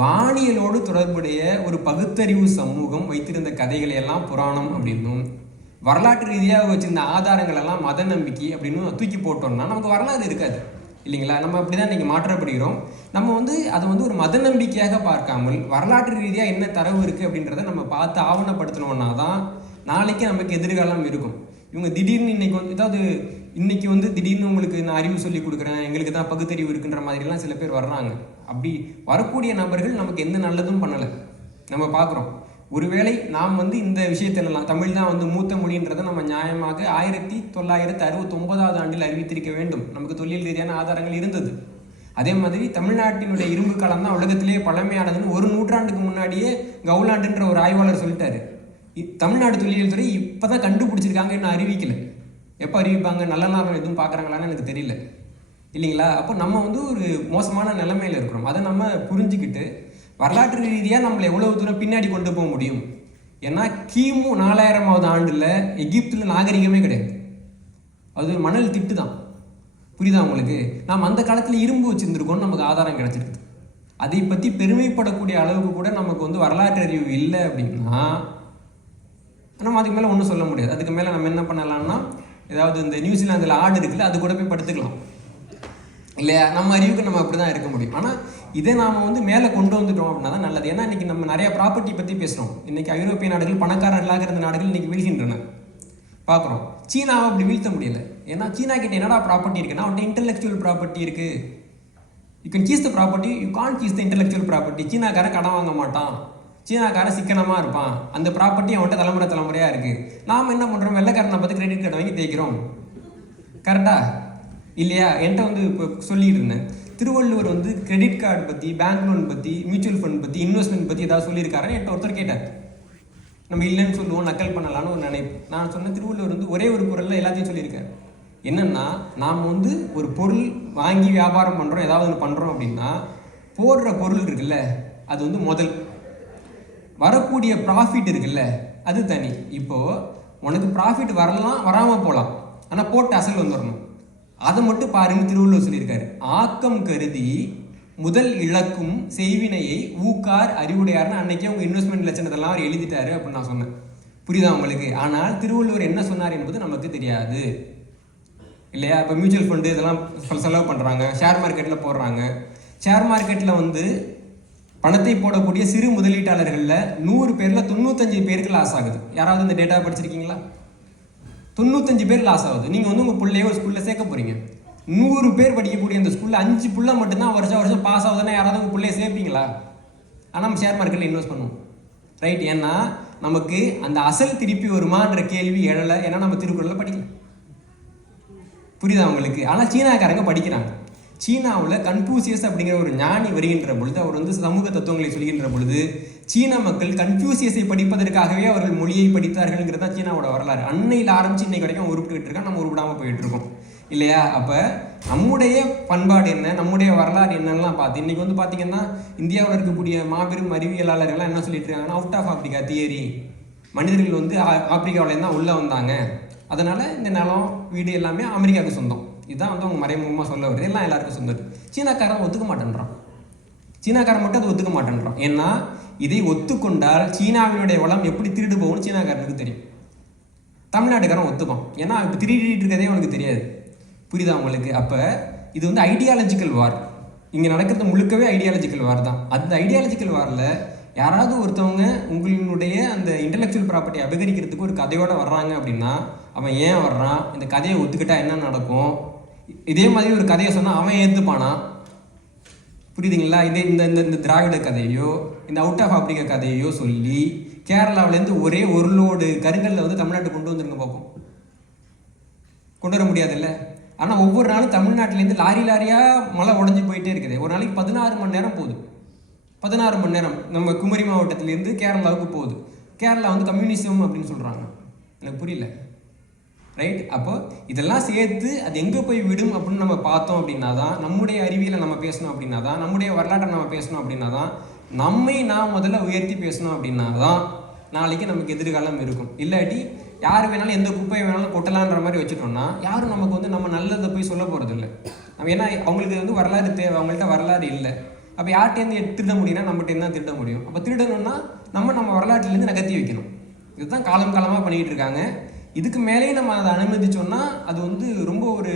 வானியலோடு தொடர்புடைய ஒரு பகுத்தறிவு சமூகம் வைத்திருந்த கதைகளை எல்லாம் புராணம் அப்படின்னும், வரலாற்று ரீதியாக வச்சிருந்த ஆதாரங்கள் எல்லாம் மத நம்பிக்கை அப்படின்னு தூக்கி போட்டோம்னா நமக்கு வரலாறு இருக்காது இல்லைங்களா? நம்ம அப்படி தான் இன்றைக்கி மாற்றப்படுகிறோம். நம்ம அதை ஒரு மத நம்பிக்கையாக பார்க்காமல் வரலாற்று ரீதியாக என்ன தரவு இருக்குது அப்படின்றத நம்ம பார்த்து ஆவணப்படுத்தணும்னா தான் நாளைக்கு நமக்கு எதிர்காலம் இருக்கும். இவங்க திடீர்னு இன்னைக்கு திடீர்னு உங்களுக்கு நான் அறிவு சொல்லி கொடுக்குறேன், எங்களுக்கு தான் பகுத்தறிவு இருக்குன்ற மாதிரிலாம் சில பேர் வர்றாங்க. அப்படி வரக்கூடிய நபர்கள் நமக்கு எந்த நல்லதும் பண்ணலை நம்ம பார்க்குறோம். ஒருவேளை நாம் இந்த விஷயத்திலலாம் தமிழ் தான் மூத்த மொழின்றதை நம்ம நியாயமாக 1969 ஆண்டில் அறிவித்திருக்க வேண்டும். நமக்கு தொழில் ரீதியான ஆதாரங்கள் இருந்தது. அதே மாதிரி தமிழ்நாட்டினுடைய இரும்பு காலம் தான் உலகத்திலேயே பழமையானதுன்னு ஒரு நூற்றாண்டுக்கு முன்னாடியே கவுலாண்டுன்ற ஒரு ஆய்வாளர் சொல்லிட்டாரு. தமிழ்நாடு தொல்லியல் துறை இப்போ தான் கண்டுபிடிச்சிருக்காங்க, இன்னும் அறிவிக்கலை. எப்போ அறிவிப்பாங்க? நல்ல நேரம் எதுவும் பார்க்குறாங்களான்னு எனக்கு தெரியல இல்லைங்களா? அப்போ நம்ம ஒரு மோசமான நிலைமையில் இருக்கிறோம். அதை நம்ம புரிஞ்சுக்கிட்டு வரலாற்று ரீதியாக நம்மளை எவ்வளவு தூரம் பின்னாடி கொண்டு போக முடியும். ஏன்னா கிமு 4000ஆவது ஆண்டில் எகிப்தில் நாகரிகமே கிடையாது. அது ஒரு மணல் திட்டு தான். புரியுதா உங்களுக்கு? நாம் அந்த காலத்தில் இரும்பு வச்சுருந்துருக்கோம்னு நமக்கு ஆதாரம் கிடச்சிருக்குது. அதை பற்றி பெருமைப்படக்கூடிய அளவுக்கு கூட நமக்கு வரலாற்று அறிவு இல்லை அப்படின்னா நம்ம அதுக்கு மேலே ஒன்றும் சொல்ல முடியாது. அதுக்கு மேலே நம்ம என்ன பண்ணலாம்னா, ஏதாவது இந்த நியூசிலாந்தில் ஆடு இருக்குல்ல, அது கூட போய் படுத்துக்கலாம் இல்லையா? நம்ம அறிவுக்கு நம்ம அப்படி தான் இருக்க முடியும். ஆனால் இதை நாம் மேலே கொண்டு வந்துட்டோம் அப்படின்னா தான் நல்லது. ஏன்னா இன்றைக்கி நம்ம நிறையா ப்ராப்பர்ட்டி பற்றி பேசுகிறோம். இன்றைக்கி ஐரோப்பிய நாடுகள், பணக்காரர்களாக இருந்த நாடுகள் இன்றைக்கி வீழ்கின்றன பார்க்குறோம். சீனாவை அப்படி வீழ்த்த முடியலை. ஏன்னா சீனா கிட்ட என்னடா ப்ராப்பர்ட்டி இருக்குன்னா, அவன்கிட்ட இன்டெலெக்சுவல் ப்ராப்பர்ட்டி இருக்குது. You can seize the property, you can't seize the intellectual property. சீனாக்காரன் கடன் வாங்க மாட்டான், சீனாக்காரன் சிக்கனமாக இருப்பான், அந்த ப்ராப்பர்ட்டி அவன்கிட்ட தலைமுறையாக இருக்குது. நாம் என்ன பண்ணுறோம்? வெள்ளைக்காரனை பார்த்து கிரெடிட் கார்டு வாங்கி தேய்க்கிறோம். கரெக்டா இல்லையா? என்கிட்ட இப்போ சொல்லிட்டு இருந்தேன், திருவள்ளுவர் கிரெடிட் கார்டு பற்றி, பேங்க் லோன் பற்றி, மியூச்சுவல் ஃபண்ட் பற்றி, இன்வெஸ்ட்மெண்ட் பற்றி ஏதாவது சொல்லியிருக்காருன்னு என்கிட்ட ஒருத்தர் கேட்டார். நம்ம இல்லைன்னு சொல்லுவோம், நக்கல் பண்ணலான்னு ஒரு நினைப்பு. நான் சொன்ன திருவள்ளுவர் ஒரே ஒரு குறளில் எல்லாத்தையும் சொல்லியிருக்காரு. என்னென்னா, நாம் ஒரு பொருள் வாங்கி வியாபாரம் பண்ணுறோம், ஏதாவது ஒன்று பண்ணுறோம் அப்படின்னா போடுற பொருள் இருக்குல்ல, அது முதல். வரக்கூடிய ப்ராஃபிட் இருக்குல்ல, அது தனி. இப்போது உனக்கு ப்ராஃபிட் வரலாம், வராமல் போகலாம், ஆனால் போட்டு அசல் வந்துடணும். அதை மட்டும் பாருங்க, திருவள்ளுவர் சொல்லியிருக்காரு. ஆக்கம் கருதி முதல் இழக்கும் செய்வினையை ஊக்கார் அறிவுடையார்னு அன்னைக்கே அவங்க இன்வெஸ்ட்மெண்ட் லட்சணத்தெல்லாம் அவர் எழுதிட்டாரு அப்படின்னு நான் சொன்னேன். புரியுதா உங்களுக்கு? ஆனால் திருவள்ளுவர் என்ன சொன்னார் என்பது நமக்கு தெரியாது இல்லையா? இப்போ மியூச்சுவல் ஃபண்டு இதெல்லாம் செலவு பண்ணுறாங்க, ஷேர் மார்க்கெட்டில் போடுறாங்க. ஷேர் மார்க்கெட்டில் பணத்தை போடக்கூடிய சிறு முதலீட்டாளர்களில் 100 பேரில் 95 பேருக்கு லாஸ் ஆகுது. யாராவது இந்த டேட்டா படிச்சிருக்கீங்களா? 95 பேர் லாஸ் ஆகுது. நீங்கள் உங்கள் பிள்ளைய ஒரு ஸ்கூலில் சேர்க்க போகிறீங்க. 100 பேர் படிக்கக்கூடிய அந்த ஸ்கூலில் 5 பிள்ளை மட்டும்தான் வருஷம் பாஸ் ஆகுதுன்னா யாராவது உங்கள் பிள்ளைய சேர்ப்பீங்களா? ஆனால் நம்ம ஷேர் மார்க்கெட்டில் இன்வெஸ்ட் பண்ணுவோம், ரைட்? ஏன்னா நமக்கு அந்த அசல் திருப்பி வருமான்ற கேள்வி எழலை. ஏன்னா நம்ம திருக்குறளில் படிக்கல. புரியுதா உங்களுக்கு? ஆனால் சீனாக்காரங்க படிக்கிறாங்க. சீனாவில் கன்ஃபியூசியஸ் அப்படிங்கிற ஒரு ஞானி வருகின்ற பொழுது, அவர் சமூக தத்துவங்களை சொல்கின்ற பொழுது, சீன மக்கள் கன்ஃபியூசியஸை படிப்பதற்காகவே அவர்கள் மொழியை படித்தார்கள்ங்கிறது தான் சீனாவோட வரலாறு. அன்னையில் ஆரம்பித்து இன்னைக்கு வரைக்கும் உருப்பிட்டு இருக்கோம், நம்ம உருப்பிடாமல் போயிட்டு இருக்கோம் இல்லையா? அப்போ நம்முடைய பண்பாடு என்ன, நம்முடைய வரலாறு என்னெல்லாம் பார்த்து இன்றைக்கி பார்த்தீங்கன்னா இந்தியாவில் இருக்கக்கூடிய மாபெரும் அறிவியலாளர்கள்லாம் என்ன சொல்லிட்டு இருக்காங்கன்னா, அவுட் ஆஃப் ஆப்ரிக்கா தியரி, மனிதர்கள் ஆப்பிரிக்காவிலேருந்து தான் உள்ளே வந்தாங்க, அதனால் இந்த நிலம் வீடு எல்லாமே அமெரிக்காவுக்கு சொந்தம். இதுதான் அவங்க மறைமுகமாக சொல்ல வருது. எல்லாம் எல்லாருக்கும் சொந்தது. சீனாக்காரன் ஒத்துக்க மாட்டேன்றான். சீனாக்காரன் மட்டும் அதை ஒத்துக்க மாட்டேன்றான். ஏன்னா இதை ஒத்துக்கொண்டால் சீனாவினுடைய வளம் எப்படி திருடு போகும்னு சீனாக்காரனுக்கு தெரியும். தமிழ்நாட்டுக்காரன் ஒத்துப்பான். ஏன்னா இப்போ திருடிட்டு இருக்கதே அவனுக்கு தெரியாது. புரியுதா உங்களுக்கு? அப்போ இது ஐடியாலஜிக்கல் வார். இங்கே நடக்கிறது முழுக்கவே ஐடியாலஜிக்கல் வார் தான். அந்த ஐடியாலஜிக்கல் வாரில் யாராவது ஒருத்தவங்க உங்களுடைய அந்த இன்டெலெக்சுவல் ப்ராப்பர்ட்டி அபகரிக்கிறதுக்கு ஒரு கதையோடு வர்றாங்க அப்படின்னா, அவன் ஏன் வர்றான், இந்த கதையை ஒத்துக்கிட்டா என்ன நடக்கும், இதே மாதிரி ஒரு கதையை சொன்னால் அவன் ஏற்றுப்பானா? புரியுதுங்களா? இந்த திராவிட கதையோ இந்த அவுட் ஆஃப் ஆப்ரிக்கா கதையோ சொல்லி கேரளாவிலேருந்து ஒரே ஒரு லோடு கருங்கல்ல தமிழ்நாட்டுக்கு கொண்டு வந்துருங்க பார்ப்போம். கொண்டு வர முடியாதுல்ல? ஆனால் ஒவ்வொரு நாளும் தமிழ்நாட்டிலேருந்து லாரியாக மழை உடஞ்சி போயிட்டே இருக்குது. ஒரு நாளைக்கு 16 மணி நேரம் போகுது. 16 மணி நேரம் நம்ம குமரி மாவட்டத்திலேருந்து கேரளாவுக்கு போகுது. கேரளா கம்யூனிசம் அப்படின்னு சொல்கிறாங்க. எனக்கு புரியல, ரைட்? அப்போ இதெல்லாம் சேர்த்து அது எங்கே போய் விடும் அப்படின்னு நம்ம பார்த்தோம் அப்படின்னா தான், நம்முடைய அறிவியலை நம்ம பேசணும் அப்படின்னா தான், நம்முடைய வரலாற்றை நம்ம பேசணும் அப்படின்னா தான், நம்மை நாம் முதல்ல உயர்த்தி பேசணும் அப்படின்னா தான் நாளைக்கு நமக்கு எதிர்காலம் இருக்கும். இல்லாட்டி யார் வேணாலும் எந்த குப்பையை வேணாலும் கொட்டலான்ற மாதிரி வச்சுட்டோம்னா யாரும் நமக்கு வந்து நம்ம நல்லதை போய் சொல்ல போகிறது இல்லை. நம்ம ஏன்னா அவங்களுக்கு வந்து வரலாறு தேவை, அவங்கள்ட்ட வரலாறு இல்லை. அப்போ யார்கிட்டேருந்து திருட முடியும்னா நம்மகிட்ட தான் திருட முடியும். அப்போ திருடணும்னா நம்ம வரலாற்றுலேருந்து நகர்த்தி வைக்கணும். இதுதான் காலம் காலமாக பண்ணிக்கிட்டு இருக்காங்க. இதுக்கு மேலேயும் நம்ம அதை அனுமதிச்சோம்னா அது வந்து ரொம்ப ஒரு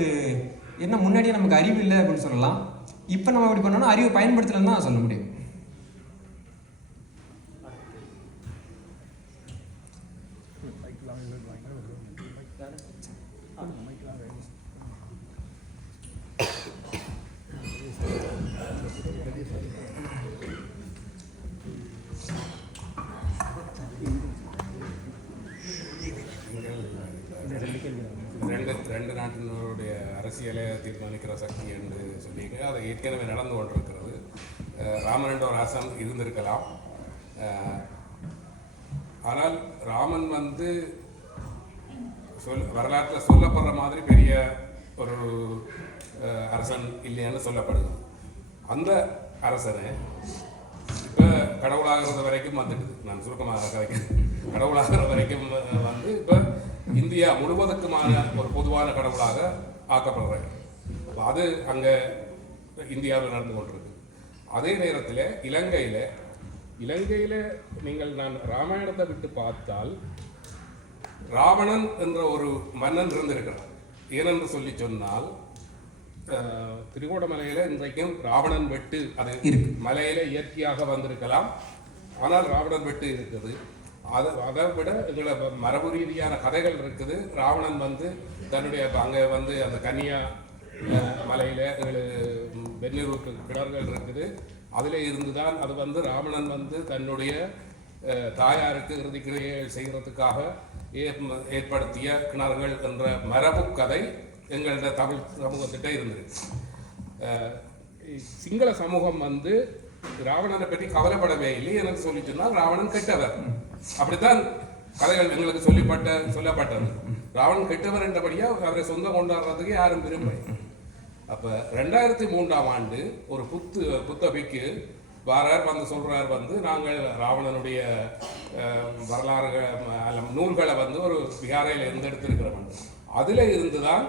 என்ன முன்னாடியே நமக்கு அறிவு இல்லை அப்படின்னு சொல்லலாம். இப்போ நம்ம அப்படி பண்ணோம்னா அறிவை பயன்படுத்தலைன்னு தான் சொல்ல முடியும். ரெண்டு நாட்டினுடைய அரசியலை தீர்மானிக்கிற சக்தி என்று சொல்லிங்க. அது ஏற்கனவே நடந்து கொண்டிருக்கிறது. ராமன் என்ற ஒரு அரசன் இருந்திருக்கலாம். ஆனால் ராமன் வந்து வரலாற்றில் சொல்லப்படுற மாதிரி பெரிய ஒரு அரசன் இல்லைன்னு சொல்லப்படுது. அந்த அரசனை இப்போ கடவுளாகிறது வரைக்கும் வந்துடுது. நான் சுருக்கமாக கதைக்கிறேன். கடவுளாகிற வரைக்கும் வந்து இப்போ இந்தியா முழுவதுக்குமான ஒரு பொதுவான கடவுளாக ஆக்கப்படுறாங்க. அது அங்கே இந்தியாவில் நடந்து கொண்டிருக்கு. அதே நேரத்தில் இலங்கையில் நீங்கள் நான் ராமாயணத்தை விட்டு பார்த்தால் ராவணன் என்ற ஒரு மன்னன் இருந்திருக்கிறார். ஏனென்று சொல்லி சொன்னால் திருகோணமலையில் இன்றைக்கும் ராவணன் வெட்டு அது மலையில இயற்கையாக வந்திருக்கலாம். ஆனால் ராவணன் வெட்டு இருக்குது. அதை விட எங்களை மரபு ரீதியான கதைகள் இருக்குது. ராவணன் வந்து தன்னுடைய அங்கே வந்து அந்த கன்னியா மலையில் வெந்நீர் கிணறுகள் இருக்குது. அதில் இருந்து தான் அது வந்து ராவணன் வந்து தன்னுடைய தாயாருக்கு இறுதிக்கிரையை செய்கிறதுக்காக ஏற்படுத்திய கிணறுகள் என்ற மரபு கதை எங்களோட தமிழ் சமூகத்திட்ட இருந்தது. சிங்கள சமூகம் வந்து ராவணனை பற்றி கவலைப்படவே இல்லை. எனக்கு சொல்லி சொன்னால் ராவணன் கெட்டவர், அப்படித்தான் கதைகள் எங்களுக்கு சொல்லப்பட்டது. ராவணன் கெட்டவர் என்றபடியாக அவரை சொந்தம் கொண்டாடுறதுக்கு யாரும் விரும்பலை. அப்போ 2003ஆம் ஆண்டு ஒரு புத்தபிக்கு வாரார் வந்து சொல்றார் வந்து நாங்கள் ராவணனுடைய வரலாறு நூல்களை வந்து ஒரு விகாரையில் எடுத்திருக்கிறோம். அதில் இருந்து தான்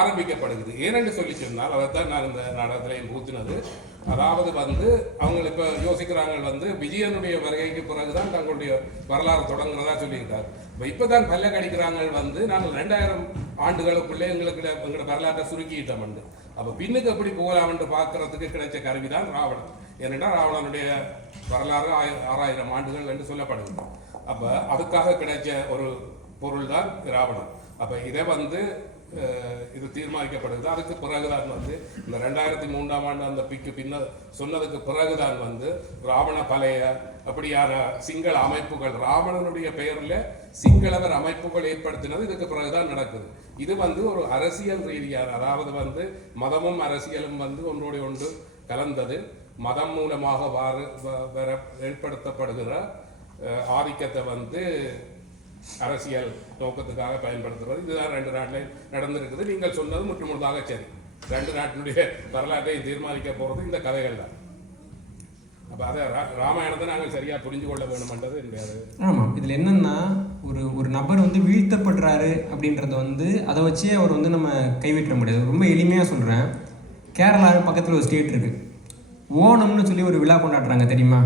ஆரம்பிக்கப்படுகிறது. ஏனென்று சொல்லி சொன்னால் அதைத்தான் நான் இந்த நாடகத்திலையும் கூத்தினது. அதாவது வந்து அவங்க இப்போ யோசிக்கிறாங்க வந்து விஜயனுடைய வருகைக்கு பிறகுதான் தங்களுடைய வரலாறு தொடங்குறதா சொல்லியிருக்காரு. இப்போ தான் பல்ல கடிக்கிறாங்க வந்து நாங்கள் 2000 ஆண்டுகளுக்குள்ளே எங்களோட வரலாற்றை சுருக்கிட்டோம். அப்போ பின்னுக்கு எப்படி போகலாம் என்று பார்க்கறதுக்கு கிடைச்ச கருவிதான் ராவணன். ஏனென்றால் ராவணனுடைய வரலாறு 6000 ஆண்டுகள் என்று சொல்லப்படுது. அப்போ அதுக்காக கிடைச்ச ஒரு பொருள் தான் ராவணன். அப்போ இதை வந்து இது தீர்மானிக்கப்படுது. அதுக்கு பிறகுதான் வந்து இந்த 2003ஆம் ஆண்டு அந்த பின்ன சொன்னதுக்கு பிறகுதான் வந்து ராவண பழைய அப்படியான சிங்கள அமைப்புகள் ராவணனுடைய பெயரில் சிங்களவர் அமைப்புகள் ஏற்படுத்தினது இதுக்கு பிறகுதான் நடக்குது. இது வந்து ஒரு அரசியல் ரீதியான, அதாவது வந்து மதமும் அரசியலும் வந்து ஒன்றோடு ஒன்று கலந்தது. மதம் மூலமாக ஏற்படுத்தப்படுகிற ஆதிக்கத்தை வந்து அரசியல் நோக்கத்துக்காக பயன்படுத்துறது. இதுதான் 2 நாட்டில் நடந்திருக்குது. நீங்கள் சொன்னது முற்றுமுழுதாக சரி. 2 நாட்டினுடைய வரலாற்றை தீர்மானிக்க போகிறது இந்த கதைகள் தான். அப்போ அதை ராமாயணத்தை நாங்கள் சரியாக புரிஞ்சு கொள்ள வேணும்ன்றது என்னுடைய. ஆமாம், இதில் என்னென்னா ஒரு நபர் வந்து வீழ்த்தப்படுறாரு அப்படின்றத வந்து அதை வச்சே அவர் வந்து நம்ம கைவிட்ட முடியாது. ரொம்ப எளிமையாக சொல்கிறேன். கேரளா பக்கத்தில் ஒரு ஸ்டேட் இருக்குது. ஓணம்னு சொல்லி ஒரு விழா கொண்டாடுறாங்க தெரியுமா?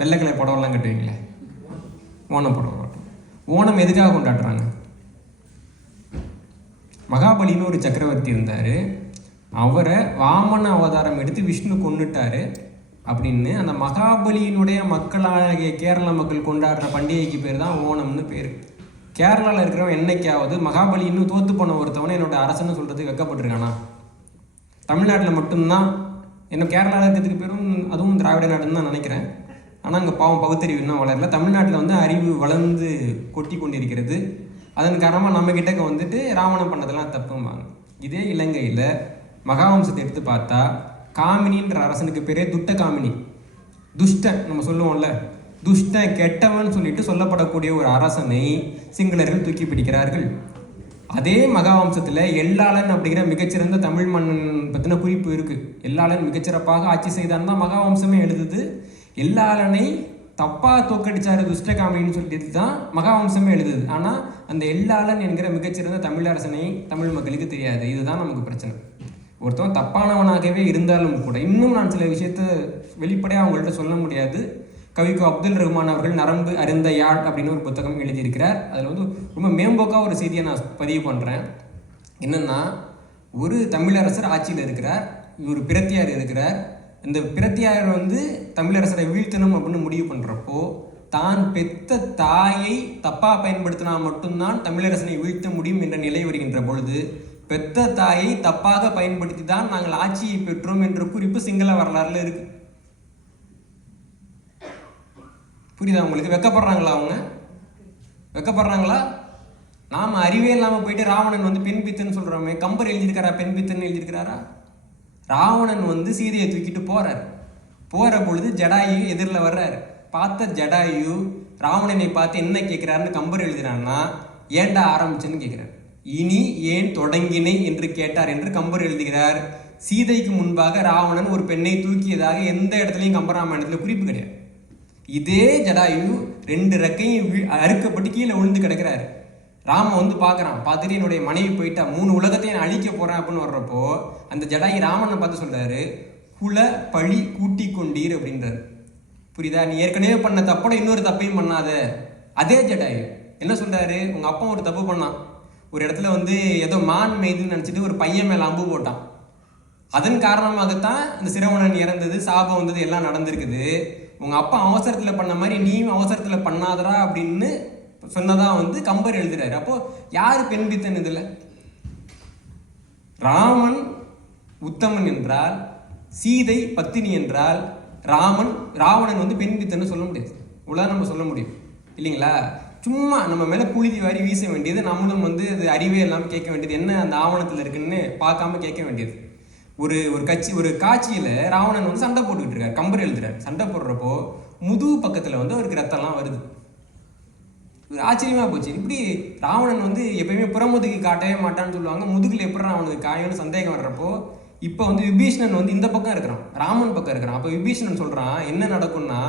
வெள்ளைக்கிழமை புடவெல்லாம் கட்டுவீங்களே, ஓணம் புடவை. ஓணம் எதுக்காக கொண்டாடுறாங்க? மகாபலின்னு ஒரு சக்கரவர்த்தி இருந்தார். அவரை வாமன அவதாரம் எடுத்து விஷ்ணு கொன்னுட்டாரு அப்படின்னு அந்த மகாபலியினுடைய மக்களாகிய கேரள மக்கள் கொண்டாடுற பண்டிகைக்கு பேர் தான் ஓணம்னு பேர். கேரளாவில் இருக்கிறவன் என்னைக்காவது மகாபலி இன்னும் தோத்து போன ஒருத்தவனை என்னோட அரசன்னு சொல்கிறதுக்கு வெக்கப்பட்டிருக்கானா? தமிழ்நாட்டில் மட்டும்தான். இன்னும் கேரளாவில் இருக்கிறதுக்கு பேரும் அதுவும் திராவிட நாடுன்னு தான் நினைக்கிறேன். ஆனால் அங்கே பாவம் பகுத்தறிவு இன்னும் வளரல. தமிழ்நாட்டில் வந்து அறிவு வளர்ந்து கொட்டி கொண்டிருக்கிறது. அதன் காரணமாக நம்மக்கிட்ட வந்துட்டு ராவணன் பண்ணதெல்லாம் தப்பும்பாங்க. இதே இலங்கையில் மகாவம்சத்தை எடுத்து பார்த்தா காமினின்ற அரசனுக்கு பேரே துட்ட காமினி. துஷ்டன் நம்ம சொல்லுவோம்ல, துஷ்டன் கெட்டவன் சொல்லிட்டு சொல்லப்படக்கூடிய ஒரு அரசனை சிங்களர்கள் தூக்கி பிடிக்கிறார்கள். அதே மகாவம்சத்தில் எல்லாளன் அப்படிங்கிற மிகச்சிறந்த தமிழ் மன்னன் பற்றின குறிப்பு இருக்குது. எல்லாளன் மிகச்சிறப்பாக ஆட்சி செய்தான் தான் மகாவம்சமே எழுதுது. எல்லாளனை தப்பாக தோக்கடிச்சாரு துஷ்டகாமின்னு சொல்லிட்டு தான் மகாவம்சமே எழுதுது. ஆனால் அந்த எள்ளாளன் என்கிற மிகச்சிறந்த தமிழரசனை தமிழ் மக்களுக்கு தெரியாது. இதுதான் நமக்கு பிரச்சனை. ஒருத்தவன் தப்பானவனாகவே இருந்தாலும் கூட இன்னும் நான் சில விஷயத்த வெளிப்படையாக அவங்கள்ட்ட சொல்ல முடியாது. கவிக்கு அப்துல் ரஹ்மான் அவர்கள் நரம்பு அருந்த யாழ் அப்படின்னு ஒரு புத்தகம் எழுதியிருக்கிறார். அதில் வந்து ரொம்ப மேம்போக்காக ஒரு செய்தியை நான் பதிவு பண்ணுறேன். என்னென்னா, ஒரு தமிழரசர் ஆட்சியில் இருக்கிறார், ஒரு பிரத்தியார் இருக்கிறார். இந்த பிரத்தியார் வந்து தமிழரசரை வீழ்த்தணும் அப்படின்னு முடிவு பண்ணுறப்போ தான் பெத்த தாயை தப்பாக பயன்படுத்தினா மட்டும்தான் தமிழரசனை வீழ்த்த முடியும் என்ற நிலை வருகின்ற பொழுது பெத்த தாயை தப்பாக பயன்படுத்தி தான் நாங்கள் ஆட்சியை பெற்றோம் என்ற குறிப்பு சிங்கள வரலாறுல இருக்கு. புரியுதா உங்களுக்கு? வெக்கப்படுறாங்களா? அவங்க வெக்கப்படுறாங்களா? நாம் அறிவே இல்லாமல் போயிட்டு ராவணன் வந்து பெண் பித்தன்னு சொல்கிறோமே, கம்பர் எழுதியிருக்காரா பெண் பித்தன்னு எழுதியிருக்கிறாரா? ராவணன் வந்து சீதையை தூக்கிட்டு போகிற பொழுது ஜடாயு எதிரில் வர்றாரு. பார்த்த ஜடாயு ராவணனை பார்த்து என்ன கேட்குறாருன்னு கம்பர் எழுதுறான்னா, ஏன்டா ஆரம்பிச்சுன்னு கேட்குறாரு. இனி ஏன் தொடங்கினை என்று கேட்டார் என்று கம்பர் எழுதுகிறார். சீதைக்கு முன்பாக ராவணன் ஒரு பெண்ணை தூக்கியதாக எந்த இடத்துலையும் கம்பராமாயணத்தில் குறிப்பு கிடையாது. இதே ஜடாயு 2 ரெக்கையும் அறுக்கப்பட்டு கீழே விழுந்து கிடக்கிறாரு. ராமன் வந்து பார்க்குறான், பார்த்துட்டு என்னுடைய மனைவி போயிட்டா, 3 உலகத்தையும் நான் அழிக்க போகிறேன் அப்படின்னு வர்றப்போ அந்த ஜடாயி ராமனை பார்த்து சொல்கிறாரு, குல பழி கூட்டி கொண்டீர் அப்படின்றாரு. புரியுதா? நீ ஏற்கனவே பண்ண தப்போட இன்னொரு தப்பையும் பண்ணாத. அதே ஜடாயு என்ன சொல்கிறாரு, உங்கள் அப்பா ஒரு தப்பு பண்ணான், ஒரு இடத்துல வந்து ஏதோ மான் மெய்துன்னு நினச்சிட்டு ஒரு பையன் மேலே அம்பு போட்டான். அதன் காரணமாகத்தான் இந்த சிரவணன் இறந்தது, சாபம் வந்தது, எல்லாம் நடந்திருக்குது. உங்கள் அப்பா அவசரத்தில் பண்ண மாதிரி நீயும் அவசரத்தில் பண்ணாதரா அப்படின்னு சொன்னதான் வந்து கம்பர் எழுதுறாரு. அப்போ யாரு பெண் பித்தன் இதுல? ராமன் உத்தமன் என்றால், சீதை பத்தினி என்றால், ராவணன் வந்து பெண் பித்தன்னு சொல்ல முடியாது. இவ்வளோதான் நம்ம சொல்ல முடியும் இல்லைங்களா? சும்மா நம்ம மேலே புழுதி வாரி வீச வேண்டியது, நம்மளும் வந்து அது அறிவே இல்லாமல் கேட்க வேண்டியது, என்ன அந்த ஆவணத்தில் இருக்குன்னு பார்க்காம கேட்க வேண்டியது. ஒரு காட்சியில் ராவணன் வந்து சண்டை போட்டுக்கிட்டு இருக்காரு, கம்பர் எழுதுறாரு. சண்டை போடுறப்போ முதுகு பக்கத்தில் வந்து அவருக்கு ரத்தம்லாம் வருது. ஆச்சரியமாக போச்சு. இப்படி ராவணன் வந்து எப்பயுமே புறமுதுகு காட்டவே மாட்டான்னு சொல்லுவாங்க, முதுகில் எப்படி அவனுக்கு காயம்னு சந்தேகம் வர்றப்போ இப்போ வந்து விபீஷணன் வந்து இந்த பக்கம் இருக்கிறான், ராமன் பக்கம் இருக்கிறான். அப்போ விபீஷணன் சொல்கிறான், என்ன நடக்கும்னா,